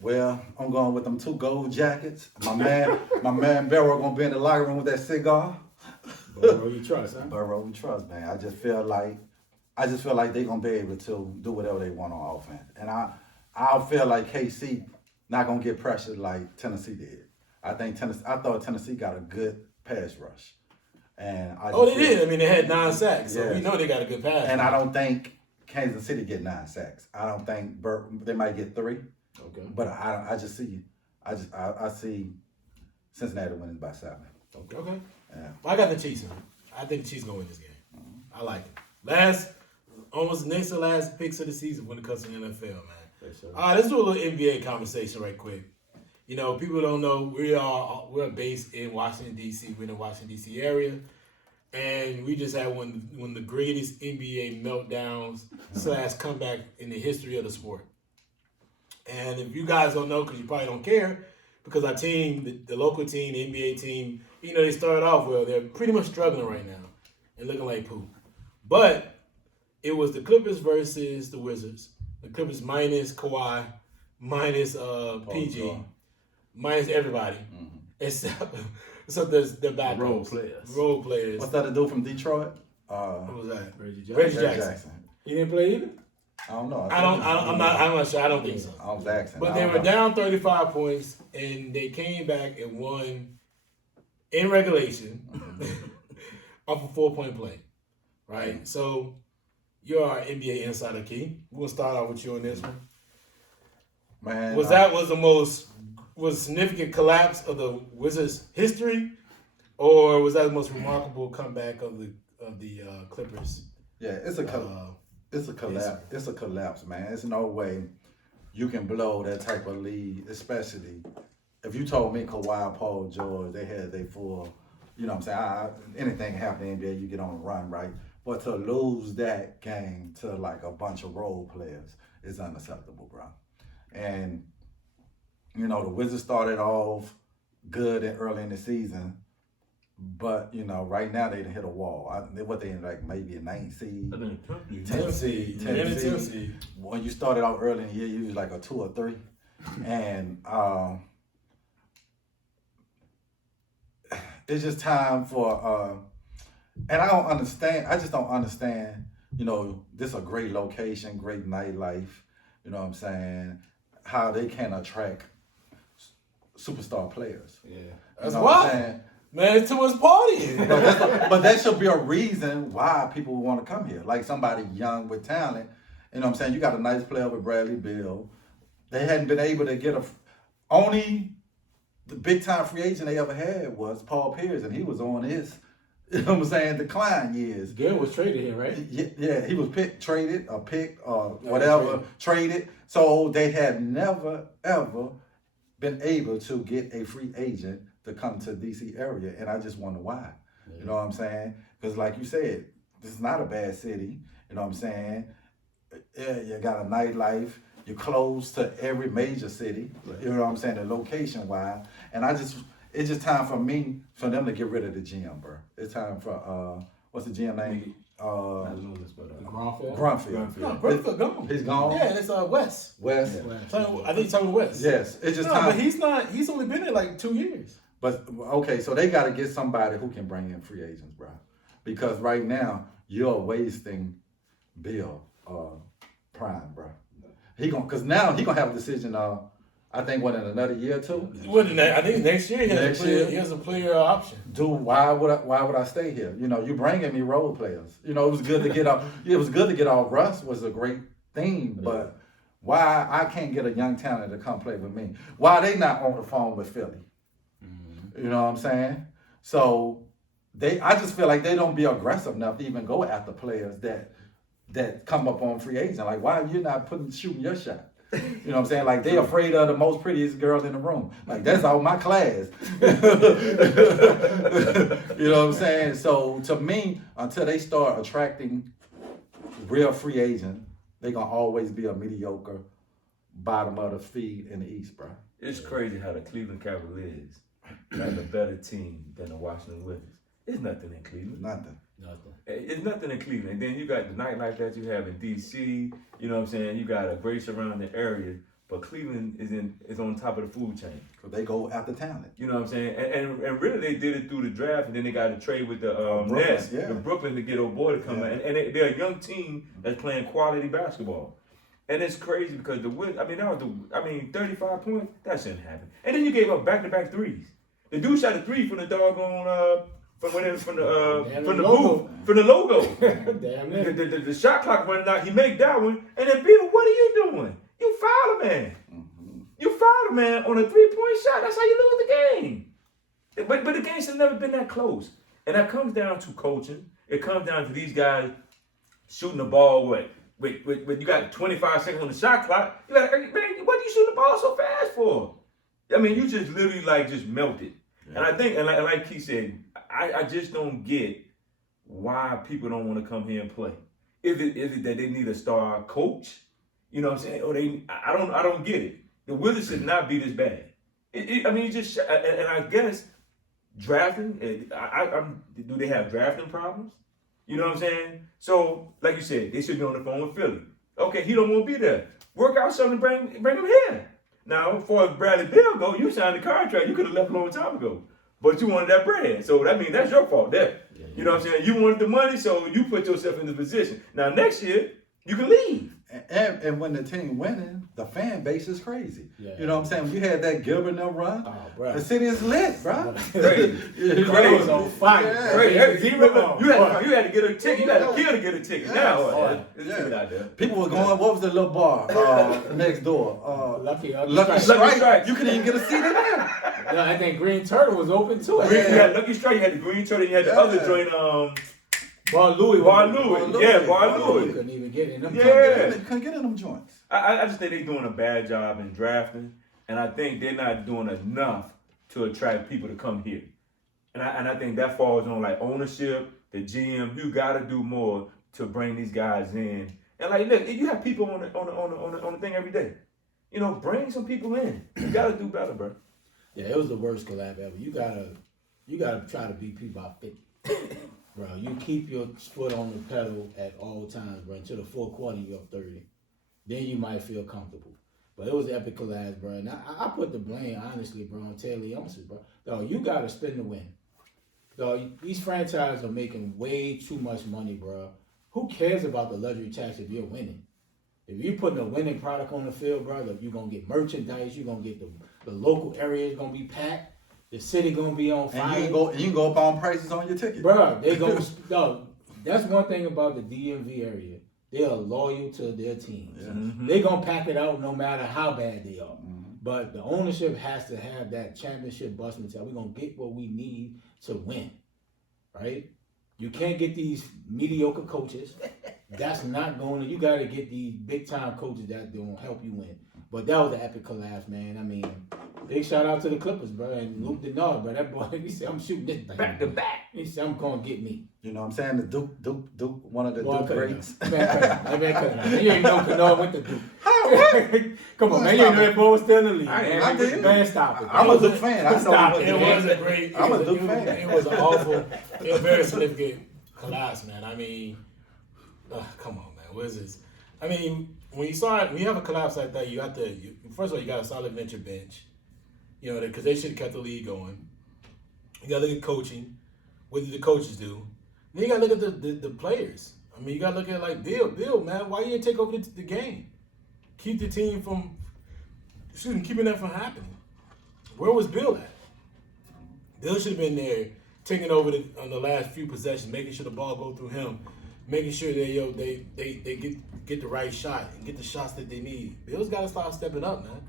Well, I'm going with them 2 gold jackets. My man Burrow gonna be in the locker room with that cigar. Burrow, you trust, huh? Burrow, we trust, man. I just feel like they're gonna be able to do whatever they want on offense. And I feel like KC not gonna get pressured like Tennessee did. I thought Tennessee got a good pass rush. And they did. I mean, they had 9 sacks, so we know they got a good pass. And I don't think Kansas City get 9 sacks. I don't think they might get 3. Okay. But I see Cincinnati winning by 7. Okay. Yeah. Well, I got the Chiefs. I think the Chiefs gonna win this game. I like it. Almost next to last picks of the season when it comes to the NFL, man. Yes, sir. All right, let's do a little NBA conversation right quick. You know, people don't know we're based in Washington D.C. We're in the Washington D.C. area, and we just had one of the greatest NBA meltdowns / comeback in the history of the sport. And if you guys don't know, because you probably don't care, because our team, the local team, the NBA team, you know, they started off well. They're pretty much struggling right now and looking like poop. But it was the Clippers versus the Wizards. The Clippers minus Kawhi, minus PG, minus everybody. Except the backups. Role players. What's that to do from Detroit? What was that? Reggie Jackson. He didn't play either? I don't know. I'm not sure. I don't think so. I'm Jackson. But they were down 35 points, and they came back and won in regulation off a 4-point play. Right? So you're our NBA insider, Key. We'll start off with you on this one. Man, Was the significant collapse of the Wizards' history, or was that the most remarkable comeback of the Clippers? Yeah, it's a collapse. It's a collapse, man. There's no way you can blow that type of lead, especially if you told me Kawhi, Paul George, they had their full, you know what I'm saying? Anything happen in the NBA, you get on a run, right? But to lose that game to like a bunch of role players is unacceptable, bro. And, you know, the Wizards started off good and early in the season. But, you know, right now they hit a wall. They in like maybe a 9th seed, 10th seed. When you started out early in the year, you was like a 2 or 3. And it's just time for, and I just don't understand, you know, this is a great location, great nightlife, you know what I'm saying, how they can attract superstar players. Yeah. That's why. Man, it's too much partying. But that should be a reason why people want to come here. Like somebody young with talent. You know what I'm saying? You got a nice player with Bradley Beal. They hadn't been able to get only the big time free agent they ever had was Paul Pierce, and he was on his, you know what I'm saying, decline years. Gill was traded here, right? Yeah, he was traded, traded. So they had never, ever been able to get a free agent to come to the DC area, and I just wonder why. Yeah. You know what I'm saying? Because like you said, this is not a bad city. You know what I'm saying? Yeah, you got a nightlife. You're close to every major city. Right. You know what I'm saying? The location-wise. And it's just time for them to get rid of the GM, bro. It's time for, what's the GM name? Grunfeld. No, Grunfeld gone. He's gone? Yeah, it's Wes. Wes. Yeah. I think he's talking Wes. Yes. It's just time. But he's only been there like 2 years. But, okay, so they got to get somebody who can bring in free agents, bro. Because right now, you're wasting Bill Prime, bro. Because now he going to have a decision, I think, in another year or two? I think next year he has a player option. Dude, why would I stay here? You know, you bringing me role players. You know, it was good to get off. It was good to get off. Russ was a great thing, but why I can't get a young talent to come play with me? Why they not on the phone with Philly? You know what I'm saying? So I just feel like they don't be aggressive enough to even go after players that come up on free agent. Like, why are you not shooting your shot? You know what I'm saying? Like, they afraid of the most prettiest girl in the room. Like, that's all my class. You know what I'm saying? So to me, until they start attracting real free agents, they're going to always be a mediocre bottom of the feed in the East, bro. It's crazy how the Cleveland Cavaliers have a better team than the Washington Wizards. It's nothing in Cleveland. Nothing. It's nothing in Cleveland. And then you got the nightlife that you have in D.C. You know what I'm saying? You got a great surrounding area, but Cleveland is on top of the food chain. So they go after talent. You know what I'm saying? And really they did it through the draft, and then they got to trade with the Nets, the Brooklyn to get old boy to come in. And they're a young team that's playing quality basketball. And it's crazy because the Wizards, 35 points, that shouldn't happen. And then you gave up back-to-back threes. The dude shot a three from the doggone from the logo. Damn it. The shot clock running out. He made that one, and then Bill, what are you doing? You fouled a man. Mm-hmm. You fouled a man on a 3-point shot. That's how you lose the game. But the game should never been that close. And that comes down to coaching. It comes down to these guys shooting the ball with you got 25 seconds on the shot clock. You got, man, what are you shooting the ball so fast for? I mean, you just literally like just melted. Yeah. And I think, and like Keith said, I just don't get why people don't want to come here and play. Is it that they need a star coach? You know what I'm saying? Or I don't get it. The Wizards should not be this bad. I mean, just, and I guess drafting, do they have drafting problems? You know what I'm saying? So, like you said, they should be on the phone with Philly. Okay, he don't want to be there. Work out something to bring him here. Now, as far as Bradley Beal go, you signed the contract. You could have left a long time ago. But you wanted that bread. So that means that's your fault there. Yeah. You know what I'm saying? You wanted the money, so you put yourself in the position. Now, next year, you can leave. And when the team winning, the fan base is crazy. Yeah. You know what I'm saying? When you had that Gilbert run, the city is lit, bro. Crazy. Crazy. Was on fire. Yeah. Crazy. You had to get a ticket. You had to kill to get a ticket. Yeah. Now, it's out there. People were going, what was the little bar next door? Lucky Strike. You couldn't even get a seat in there. Yeah, I think Green Turtle was open too. You had Lucky Strike, you had the Green Turtle, you had the other joint, Bar Louis. Yeah, Bar Louis. Couldn't even get in them. Couldn't get in them joints. I just think they're doing a bad job in drafting, and I think they're not doing enough to attract people to come here. And I think that falls on like ownership, the GM. You got to do more to bring these guys in. And like, look, you have people on the thing every day. You know, bring some people in. You got to do better, bro. Yeah, it was the worst collab ever. You gotta try to beat people by 50. Bro, you keep your foot on the pedal at all times, bro, until the fourth quarter you're up 30. Then you might feel comfortable. But it was epic collabs, bro. And I put the blame, honestly, bro, on Taylor Johnson, bro. Dog, you got to spin the win. Dog, these franchises are making way too much money, bro. Who cares about the luxury tax if you're winning? If you're putting a winning product on the field, bro, you're going to get merchandise. You're going to get the local areas going to be packed. The city gonna be on fire. And you can go up on prices on your ticket. Bro, they go. No, that's one thing about the DMV area. They are loyal to their teams. Yeah. Mm-hmm. They gonna pack it out no matter how bad they are. Mm-hmm. But the ownership has to have that championship bus mentality. We're gonna get what we need to win, right? You can't get these mediocre coaches. That's not going to. You got to get these big time coaches that will help you win. But that was an epic collapse, man. I mean, big shout out to the Clippers, bro. And Luke Denard, bro. That boy, he said, I'm shooting this thing back to back. He said, I'm going to get me. You know what I'm saying? The Duke, one of the Duke greats. Man, you ain't know Denard went to Duke. Come on, man. You ain't know that boy was still in the league. I did. Man, stop it. I'm a Duke fan. I know it was a great. I'm a Duke fan. It was an awful, it was a very significant collapse, man. I mean, come on, man. What is this? I mean, when you have a collapse like that, you have to. First of all, you got a solid venture bench. You know, because they should have kept the league going. You got to look at coaching. What did the coaches do? Then you got to look at the players. I mean, you got to look at like Bill, man. Why you didn't take over the game? Keep the team from, keeping that from happening. Where was Bill at? Bill should have been there, taking over on the last few possessions, making sure the ball go through him, making sure that they get the right shot and get the shots that they need. Bill's got to start stepping up, man.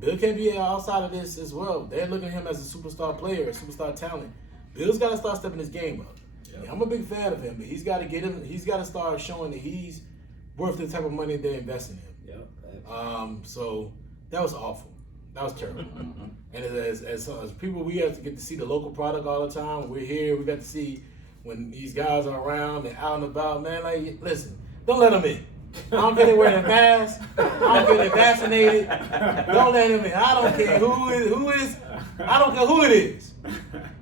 Bill can't be outside of this as well. They're looking at him as a superstar player, a superstar talent. Bill's got to start stepping his game up. Yep. Yeah, I'm a big fan of him, but he's got to get him. He's got to start showing that he's worth the type of money they're investing in. Yep. So that was awful. That was terrible. And as people, we have to get to see the local product all the time. We're here. We got to see when these guys are around and out and about. Man, like, listen, don't let them in. I don't care if they're wearing a mask. I don't care if they're vaccinated. Don't let them in. I don't care who is. I don't care who it is.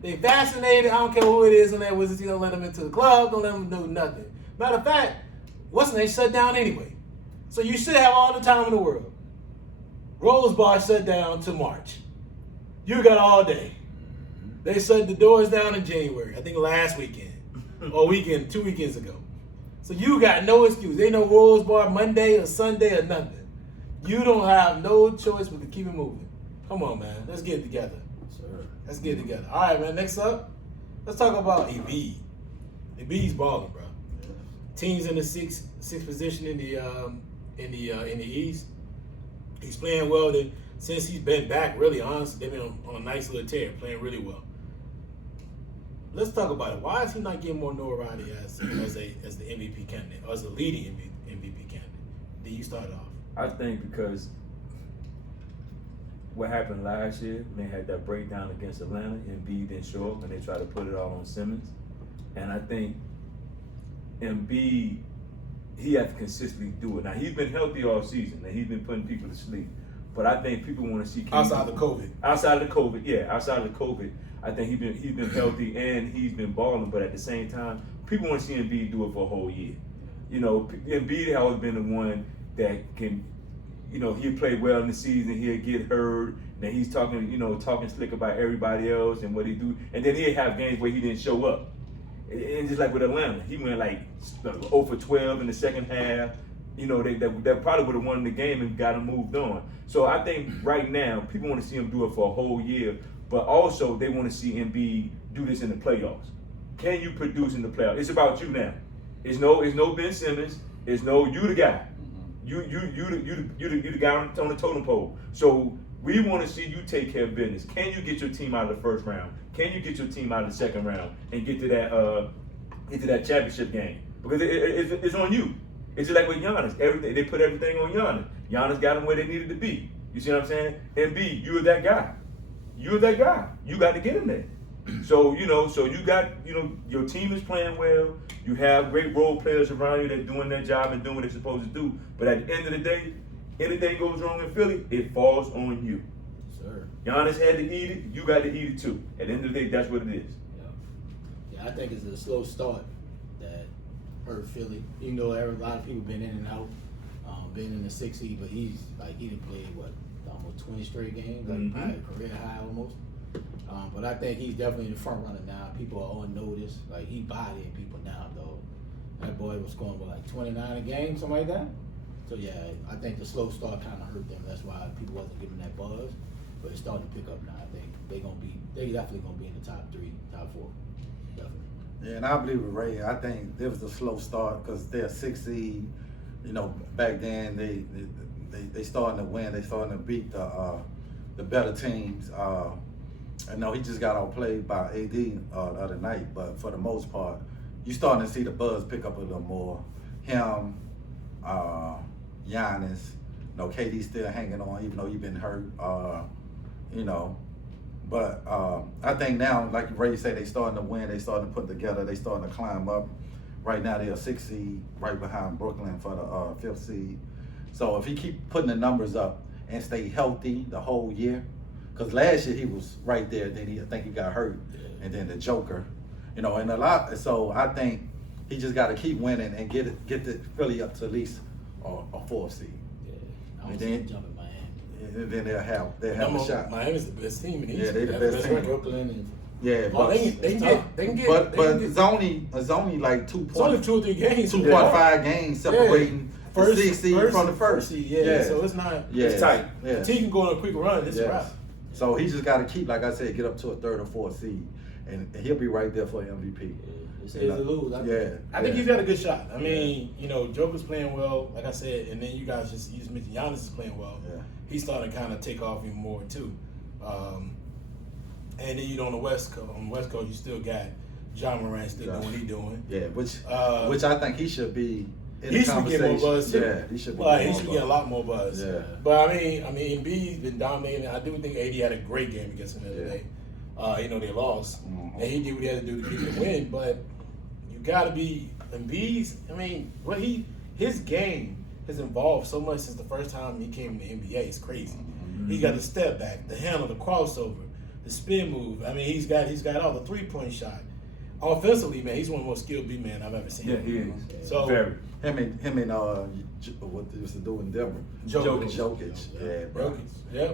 They vaccinated. I don't care who it is on that Wizards. You don't let them into the club. Don't let them do nothing. Matter of fact, they shut down anyway. So you should have all the time in the world. Rose Bar shut down to March. You got all day. They shut the doors down in January. I think last weekend or 2 weekends ago. So you got no excuse. Ain't no Rose Bar Monday or Sunday or nothing. You don't have no choice but to keep it moving. Come on, man. Let's get it together. Sure. Let's get it together. All right, man. Next up, let's talk about Embiid. Embiid's balling, bro. Teams in the sixth position in the East. He's playing well. Since he's been back, really honestly, they've been on a nice little tear, playing really well. let's talk about it. Why is he not getting more notoriety as the MVP candidate or as a leading MVP candidate? Then you start off. I think because what happened last year when they had that breakdown against Atlanta, Embiid didn't show up and they tried to put it all on Simmons. And I think Embiid, he has to consistently do it. Now, he's been healthy all season and he's been putting people to sleep. But I think people want to see Outside of COVID. Outside of the COVID, I think he's been healthy and he's been balling. But at the same time, people want to see Embiid do it for a whole year. You know, Embiid has always been the one that can, you know, he'll play well in the season, he'll get hurt, and he's talking slick about everybody else and what he do, and then he'll have games where he didn't show up. And just like with Atlanta, he went like 0 for 12 in the second half. You know, that probably would have won the game and got him moved on. So I think right now, people want to see him do it for a whole year, but also they want to see Embiid do this in the playoffs. Can you produce in the playoffs? It's about you now. It's no Ben Simmons. It's no you the guy. You the guy on the totem pole. So we want to see you take care of business. Can you get your team out of the first round? Can you get your team out of the second round and get to that championship game? Because it's on you. It's just like with Giannis. They put everything on Giannis. Giannis got them where they needed to be. You see what I'm saying? Embiid, you're that guy. You're that guy. You got to get him there. So you got, your team is playing well. You have great role players around you that are doing their job and doing what they're supposed to do. But at the end of the day, anything goes wrong in Philly, it falls on you. Sir. Giannis had to eat it. You got to eat it too. At the end of the day, that's what it is. Yeah, I think it's a slow start that hurt Philly. You know, a lot of people been in and out, been in the 6 seed, but he didn't play almost 20 straight games, probably career high almost. But I think he's definitely the front runner now. People are on notice. Like, he bodying people now, though. That boy was scoring like 29 a game, something like that. So yeah, I think the slow start kind of hurt them. That's why people wasn't giving that buzz. But it's starting to pick up now. I think they definitely gonna be in the top 3, top 4, definitely. Yeah, and I believe with Ray. I think there was a slow start because they're 6 seed. You know, back then they starting to win. They starting to beat the better teams. I know he just got outplayed by AD the other night, but for the most part, you starting to see the buzz pick up a little more. Him, Giannis, KD's still hanging on even though he's been hurt. But I think now, like Ray said, they starting to win. They starting to put together. They starting to climb up. Right now they're a 6 seed, right behind Brooklyn for the 5th seed. So if he keep putting the numbers up and stay healthy the whole year. Because last year he was right there, then I think he got hurt, and then the Joker, and a lot. So I think he just got to keep winning and get it really up to at least a 4th seed. Yeah, and then jump in Miami. And then they'll have a shot. Miami's the best team in the East. Yeah, they the best team. Brooklyn and Yeah, but they can get. But it's only like 2 It's only 2 or 3 games. 2.5 games separating the 6 seed from the 1st seed. Yeah, so it's not. Yeah. It's tight. Yeah. The team can go on a quick run. It's a wrap. So he just got to keep, like I said, get up to a 3rd or 4th seed, and he'll be right there for MVP. It's easy to lose. I think he's got a good shot. I mean, Joker's playing well, like I said, and then you just mentioned Giannis is playing well. Yeah. He's starting to kind of take off even more too. And then on the West Coast, you still got John Moran still doing what he's doing. Yeah, which I think he should be. He should be getting more buzz too. Yeah, he should be. He should get a lot more buzz. Yeah. But Embiid's been dominating. I do think AD had a great game against him the other day. They lost, and he did what he had to do to get the win. But you got to be Embiid's. His game has evolved so much since the first time he came in the NBA. It's crazy. He got the step back, the handle, the crossover, the spin move. He's got all the 3-point shot. Offensively, man, he's one of the most skilled big men I've ever seen. Yeah, he is. So very. Him and what they used to do in Denver. Jokic. Yeah, bro. Yeah.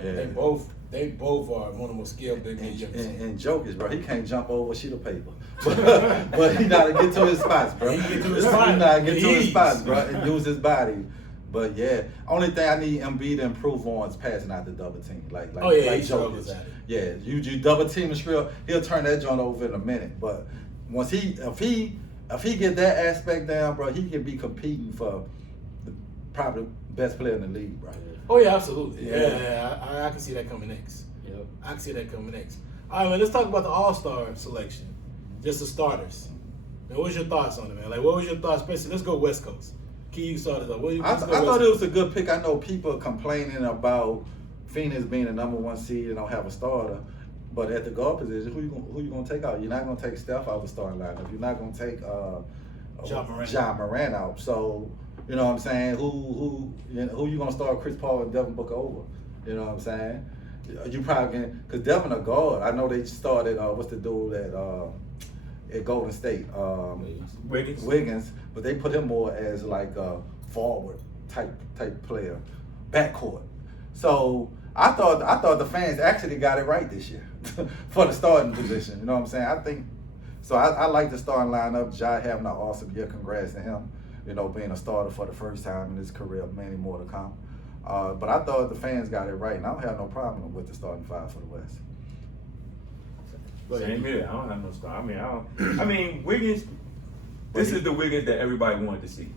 They both are one of the most skilled big men. And Jokic, bro, he can't jump over a sheet of paper. but he know to get to his spots, bro. He know to get to his spots, bro, and use his body. But yeah, only thing I need Embiid to improve on is passing out the double team, like Jokic. At it. Yeah, you double team and Skrill, he'll turn that joint over in a minute. But once if he get that aspect down, bro, he can be competing for probably best player in the league, bro. Oh yeah, absolutely. Yeah. I can see that coming next. Yep. I can see that coming next. All right, man, let's talk about the All-Star selection. just the starters. Man, what's your thoughts on it, man? Like, what was your thoughts? Especially, let's go West Coast. Key, you started off. I thought it was a good pick. I know people complaining about Phoenix being the number 1 seed and don't have a starter. But at the guard position, who you gonna take out? You're not gonna take Steph out of the starting lineup. You're not gonna take John Morant out. So you know what I'm saying? Who you gonna start Chris Paul and Devin Booker over? You know what I'm saying? You probably can, because Devin a guard. I know they started what's the dude at Golden State? Wiggins, but they put him more as like a forward type player, backcourt. So I thought the fans actually got it right this year for the starting position. You know what I'm saying? I think so. I like the starting lineup. Jai having an awesome year. Congrats to him. You know, being a starter for the first time in his career, many more to come. But I thought the fans got it right, and I don't have no problem with the starting 5 for the West. Same here. I don't have no star. I mean, Wiggins. This is the Wiggins that everybody wanted to see.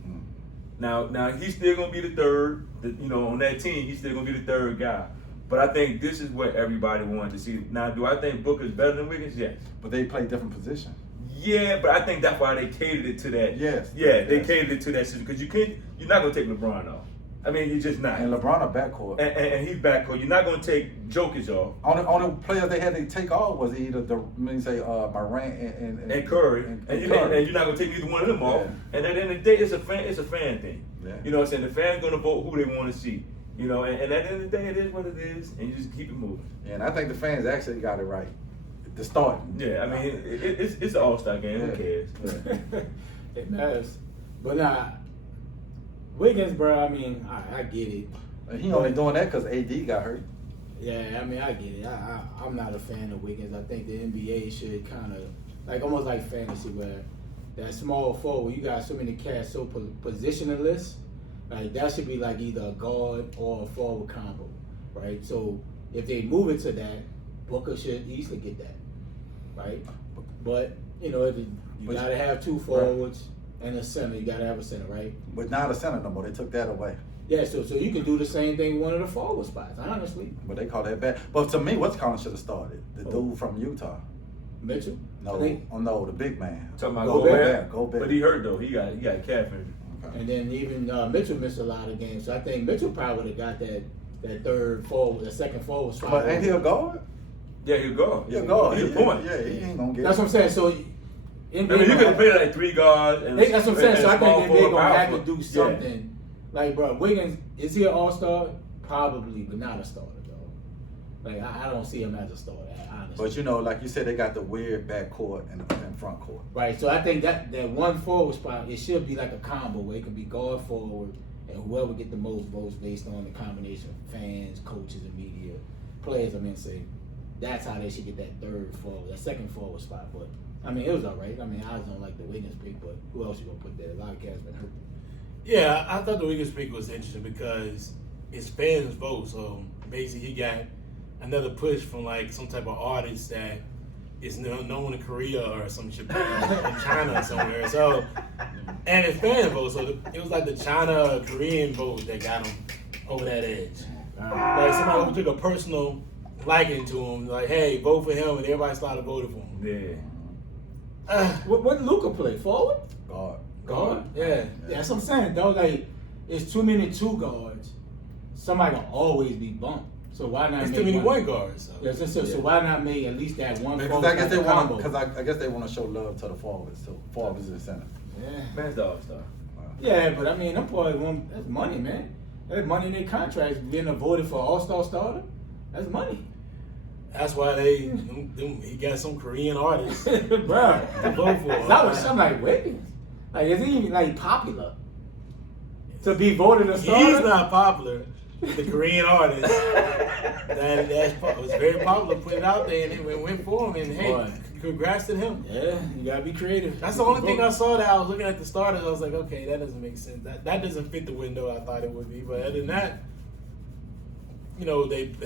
Now he's still gonna be the third. On that team, he's still gonna be the third guy. But I think this is what everybody wanted to see. Now, do I think Booker's better than Wiggins? Yes. But they play different positions. Yeah, but I think that's why they catered it to that. Yes. Yeah, they catered it to that system because you're not gonna take LeBron off. I mean, you're just not. And LeBron a backcourt. And he's backcourt. You're not gonna take Jokic off. Only player they had to take off was either Morant and Curry. And And Curry. you're not gonna take either one of them off. Yeah. And at the end of the day, it's a fan thing. Yeah. You know what I'm saying? The fans gonna vote who they want to see. And at the end of the day, it is what it is, and you just keep it moving. Yeah, and I think the fans actually got it right. The starting. Yeah, I mean, it's an all-star game. Who cares? It matters. But nah, Wiggins, bro, I mean, I get it. And he only doing that because AD got hurt. Yeah, I mean, I get it. I'm not a fan of Wiggins. I think the NBA should kind of, like, almost like fantasy, where that small forward, you got so many cats so positionless, like, that should be like either a guard or a forward combo, right? So if they move it to that, Booker should easily get that, right? But, you got to have 2 forwards and a center. You got to have a center, right? But not a center no more. They took that away. Yeah, so you can do the same thing with one of the forward spots, honestly. But they call that bad. But to me, what's Collins should have started? The dude from Utah. Mitchell? No, the big man. Talking about Gobert. But he hurt though. He got a calf injury. And then even Mitchell missed a lot of games. So I think Mitchell probably would have got that third forward, the second forward spot. But ain't he a guard? Yeah, he'll go. He'll go. He's a point. Yeah, he ain't gonna get That's what I'm saying. So you could play like 3 guards. And that's what I'm saying. So I think they're gonna have to do Yeah. something. Like, bro, Wiggins, is he an all-star? Probably, but not a starter, though. Like, I don't see him as a starter, honestly. But like you said, they got the weird back court and front court. Right, so I think that one forward spot, it should be like a combo where it can be guard forward and whoever get the most votes based on the combination of fans, coaches, and media, players, say that's how they should get that second forward spot. But, it was all right. I just don't like the Wiggins pick, but who else you going to put there? A lot of cats been hurt. Yeah, I thought the Wiggins pick was interesting because it's fans' vote. So basically, he got another push from like some type of artist that is known in Korea or some shit in China or somewhere. So, and it's fan vote. So it was like the China Korean vote that got him over that edge. Like somebody who took a personal liking to him, like, hey, vote for him, and everybody started voting for him. Yeah. What did Luka play? Forward? Guard? Yeah. That's what I'm saying, though. Like, it's too many 2 guards. Somebody gonna always be bumped. So why not? It's make too many 1 one guards. So why not make at least that one? Because I guess they want to show love to the forwards. So forwards and center. Yeah. Man's the all-star. Yeah, but them boys, that's money, man. That's money in their contracts. Being voted for all-star starter, that's money. That's why he got some Korean artists Bro, to vote for. that was something like Wiggins. Like, is he even like popular to be voted a starter? He's not popular. The Korean artist that was very popular, put it out there, and it went for him. And hey, Boy. congrats to him. Yeah, you gotta be creative. That's the only thing I saw that I was looking at the starters. I was like, okay, that doesn't make sense. That doesn't fit the window I thought it would be. But other than that, they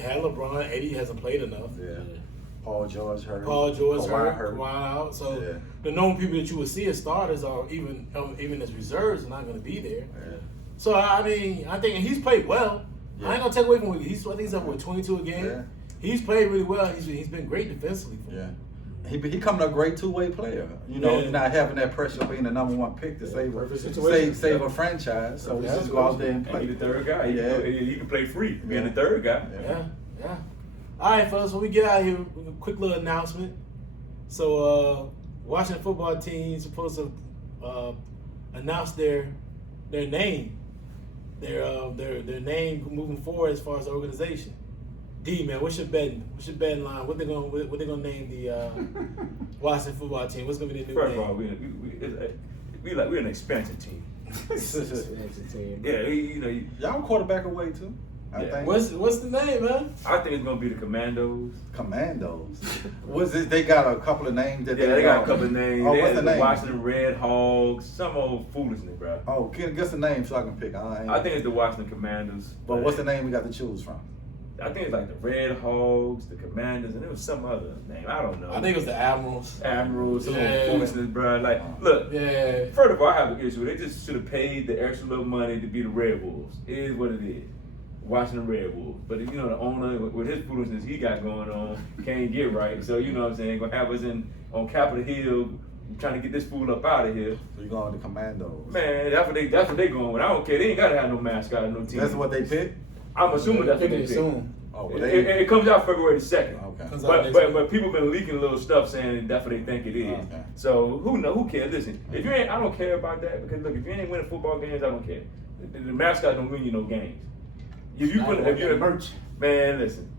had LeBron. Eddie hasn't played enough. Yeah. Paul George hurt. Kawhi hurt. Kawhi out. So Yeah. the known people that you would see as starters or even as reserves are not going to be there. Yeah. So I think he's played well. Yeah. I ain't gonna take away from I think he's up with 22 a game. Yeah. He's played really well. He's been great defensively for him. he becoming a great two-way player. You know, not having that pressure of being the number one pick to save a franchise. So he just go out there and play. He's the third guy. He can play free, being the third guy. Yeah. All right, fellas. When we get out of here, a quick little announcement. So, Washington football team is supposed to announce their name, their name moving forward as far as the organization. D, man, what's your betting line? What they gonna name the Washington football team? What's gonna be the new First name? of all, we're an expansion team. Yeah, Y'all quarterback away too. I think. What's the name, man? I think it's gonna be the Commandos. Commandos. What's it? They got a couple of names that they got a couple of names. Oh, They what's had the name? Washington Red Hogs. Some old foolishness, bro. Oh, guess the name so I can pick. I think it's the Washington Commandos. But what's the name we got to choose from? I think it's like the Red Hogs, the Commanders, and there was some other name. I don't know. I think it was the Admirals. Admirals, some old foolishness, bro. Like, look. Yeah. First of all, I have an issue. They just should have paid the extra little money to be the Red Wolves. It is what it is. Washington Red Wolves. But the owner with his foolishness he got going on can't get right. So you know what I'm saying, gonna have us on Capitol Hill trying to get this fool up out of here. So you going to the Commandos? Man, that's what they going with. I don't care. They ain't gotta have no mascot or no team. That's what they picked? I'm assuming that's what they picked. Oh, well, It comes out February the 2nd. Okay. But people been leaking little stuff saying that's what they think it is. Okay. So who cares? Listen, if you ain't, I don't care about that because look, if you ain't winning football games, I don't care. The mascot don't win you no games. If you're merch, man, listen.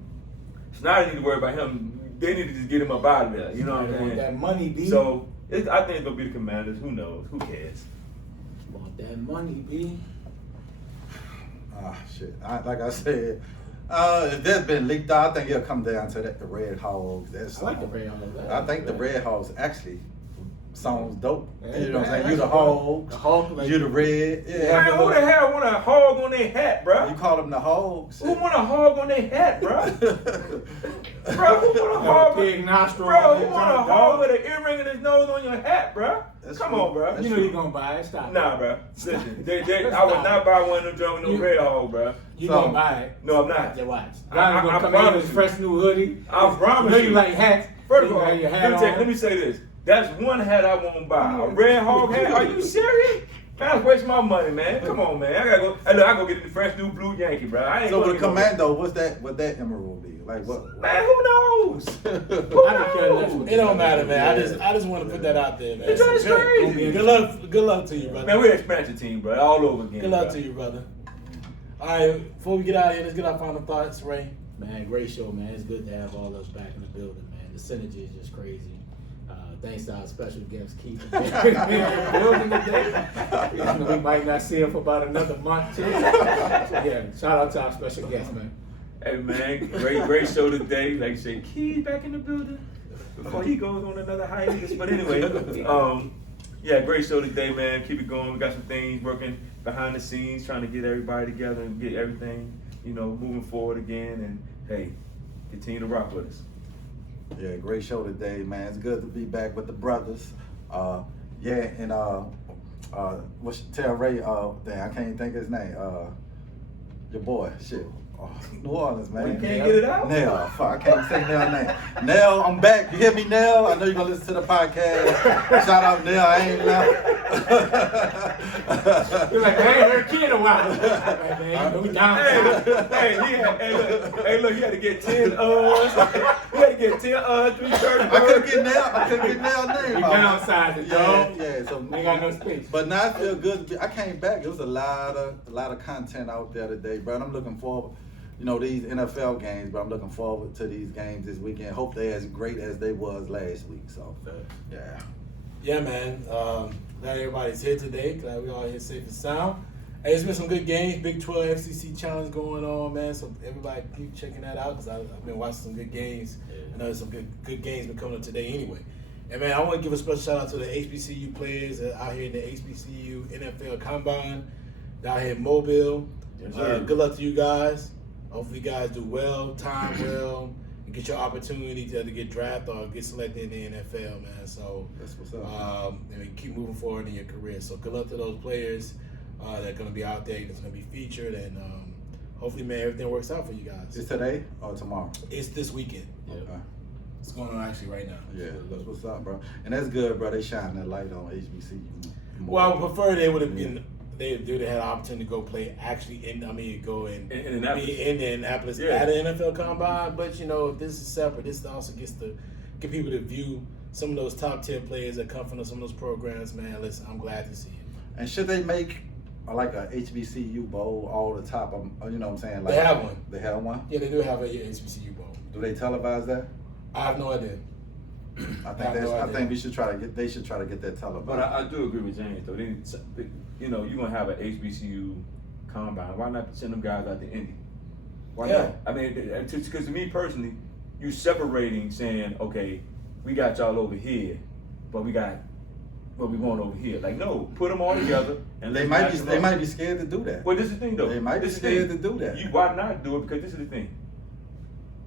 Snyder need to worry about him. They need to just get him up out of there. You know what I'm saying? That money, B. So I think it's gonna be the Commanders. Who knows? Who cares? Want that money, B. Shit. Like I said, if that's been leaked out, I think it'll come down to the Red Hogs. I like the Red Hogs. I think the Red Hogs actually sounds dope. Yeah, You know what I'm saying? man, You the Hogs. Like, You the Red. Yeah. Man, who the hell want a hog on their hat, bro? You call them the Hogs. Who want a hog on their hat, bro? Bro, who want a hog? Big nostril. Bro, who want a hog with an earring in his nose on your hat, bro? Come on, bro. You know you're gonna buy it. Stop. Nah, bro. Listen, I would not buy one of them junk with no red hog, bro. You gonna buy it? No, I'm not. Just watch. I Ronnie gonna come in with promise his you. fresh new hoodie. I promise You you. like hats. First of You all, got your hat let on. me say this. That's one hat I won't buy. A red hog hat? Are you serious? Man, that's wasting my money, man. Come on, man. I gotta go. Hey, look, I go get the fresh new blue Yankee, bro. I ain't So going with Commando, what that emerald be? Like what? Man, who knows? I don't care less. It don't matter, man. I just want to put that out there, man. It's just crazy. Good luck to you, brother. Man, we're an expansion team, bro. All over again. Good luck bro. to you, brother. All right, before we get out of here, let's get our final thoughts, Ray. Man, great show, man. It's good to have all of us back in the building, man. The synergy is just crazy. Thanks to our special guest, Keith. Building today. We might not see him for about another month too. So yeah, shout out to our special guest, man. Hey, man, great show today. Like you say, Key back in the building before he goes on another hiatus. But anyway, yeah, great show today, man. Keep it going. We got some things working behind the scenes, trying to get everybody together and get everything, moving forward again. And hey, continue to rock with us. Yeah, great show today, man. It's good to be back with the brothers. Tell Ray, I can't even think of his name. Your boy, shit. New Orleans, man. You can't get it out? Nell, fuck, I can't say Nell's name. Nell, I'm back. You hear me, Nell? I know you're gonna listen to the podcast. Shout out, Nell. I ain't You're like, I ain't heard Kid in a while. Man, we down. Hey, look, you had to get 10 odds. You had to get 10 odds, 330. I couldn't get Nell's name. You downsized it, dog. Yeah, so We ain't got no space. But now I feel good. I came back. It was a lot of content out there today, bro. And I'm looking forward. These NFL games, but I'm looking forward to these games this weekend. Hope they're as great as they was last week. So, yeah. Yeah, man. Glad everybody's here today. Glad we all here safe and sound. Hey, it's been some good games. Big 12 FCC Challenge going on, man. So everybody keep checking that out because I've been watching some good games. I know there's some good games been coming up today anyway. And man, I want to give a special shout out to the HBCU players out here in the HBCU NFL Combine down here in Mobile. Yes, sir. Good luck to you guys. Hopefully you guys do well, time well, and get your opportunity to get drafted or get selected in the NFL, man. So That's what's up. and keep moving forward in your career. So good luck to those players that are going to be out there, that's going to be featured, and hopefully, man, everything works out for you guys. Is today or tomorrow? It's this weekend. Okay. It's going on actually right now. Yeah, that's what's up, bro. And that's good, bro. They shine that light on HBCU. Well, I would prefer they would have been. They had the opportunity to go play actually go in Indianapolis Yeah. at an NFL Combine. But if this is separate, this also gets to get people to view some of those top 10 players that come from some of those programs. Man, listen, I'm glad to see it. And should they make like a HBCU bowl all the top? You know what I'm saying? Like, They have one. They have one. Yeah, they do have a HBCU bowl. Do they televise that? I have no idea. I think we should try to get. They should try to get that televised. But I do agree with James though. You're gonna have an HBCU combine. Why not send them guys out to Indy? Why Yeah. not? I mean, because to me personally, you separating, saying, okay, we got y'all over here, but we got what we want over here. Like, no, put them all together and they might be scared to do that. Well, this is the thing though. They might be This is the scared thing. to do that. Why not do it? Because this is the thing.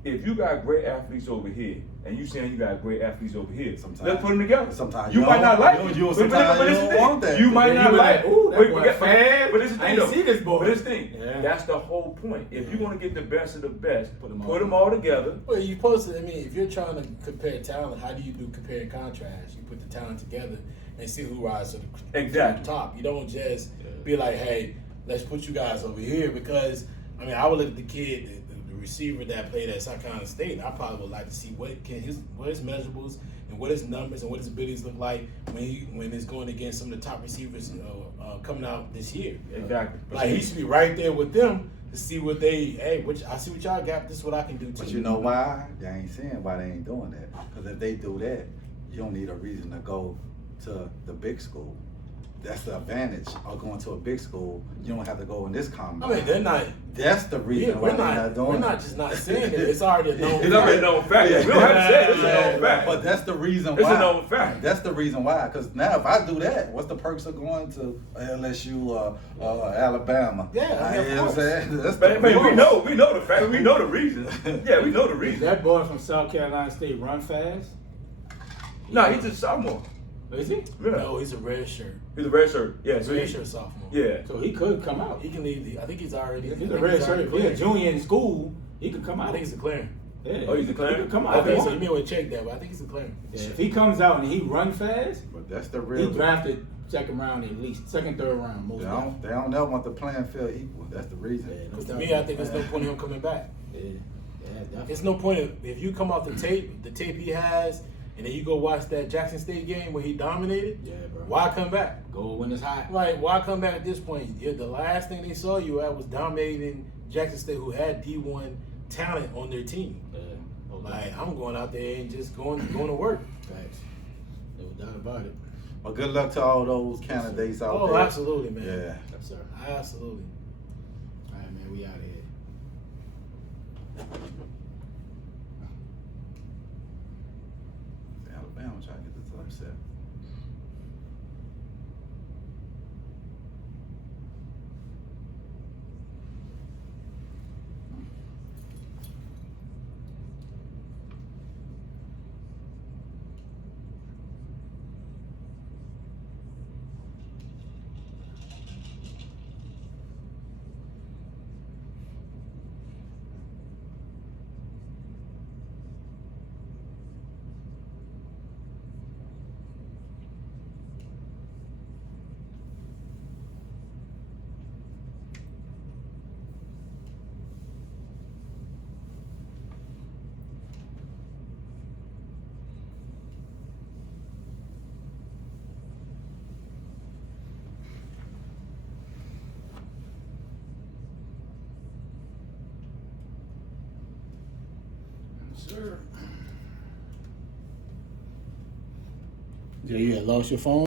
If you got great athletes over here, and you saying you got great athletes over here, Sometimes- let's put them together. sometimes you you might don't- not like you it. don't- But sometimes this you is the don't thing. want that. You might You not be like like, it. ooh, that But- boy but- fan. But this is the I thing didn't though. see this boy. But this thing. Yeah. That's the whole point. If you want to get the best of the best, Put put 'em them all all together. Well, you're supposed to. I mean, if you're trying to compare talent, how do you do compare and contrast? You put the talent together and see who rises to the Exactly. top. You don't just be like, hey, let's put you guys over here because I would look at the kid, the receiver that played at South Carolina State. I probably would like to see what his measurables and what his numbers and what his abilities look like when it's going against some of the top receivers coming out this year. Exactly. Like he should be right there with them to see what I see what y'all got. This is what I can do too. But you know why? They ain't saying why they ain't doing that. Because if they do that, you don't need a reason to go to the big school. That's the advantage of going to a big school. You don't have to go in this combine. I mean, they're not. That's the reason Yeah, why they're not doing we're it. not just not saying it. It's already a known. It's already a known fact. We don't have to say it. It's a known fact. But that's the reason It's why. a known fact. That's the reason why. Because now, if I do that, what's the perks of going to LSU, Alabama? Yeah, I mean, of you know what I'm course. saying? That's But the we know the fact. We know the reason. Yeah, we know the Is reason. that boy from South Carolina State run fast? No, he's a sophomore. Is he? Yeah. No, he's a red shirt. He's a red shirt. Yeah, He's so a red he, shirt sophomore. yeah. So he could come out. He can leave. I think he's already. If he's a red shirt, if he's a junior in school, he could come I out. think he's declaring. Yeah. Oh, he's declaring? He could come I out. think if so. he You may want to check that, but I think he's declaring. Yeah, if he comes out and he run fast, But that's the he real. drafted second round at least, second, third round most of They don't never want the playing field equal. That's the reason. Because to me, I think there's no point in him coming back. It's no point if you come off the tape he has, and then you go watch that Jackson State game where he dominated. Yeah, bro. Why come back? Go when it's hot. Like, why come back at this point? The last thing they saw you at was dominating Jackson State, who had D1 talent on their team. Like, I'm going out there and just going to work. Facts. No doubt about it. Well, good luck to all those candidates out Oh, there. absolutely, man. Yeah. Yes, sir. Absolutely. All right, man, we out of here. Alabama trying to get this upset. Sir. Yeah, you had lost your phone?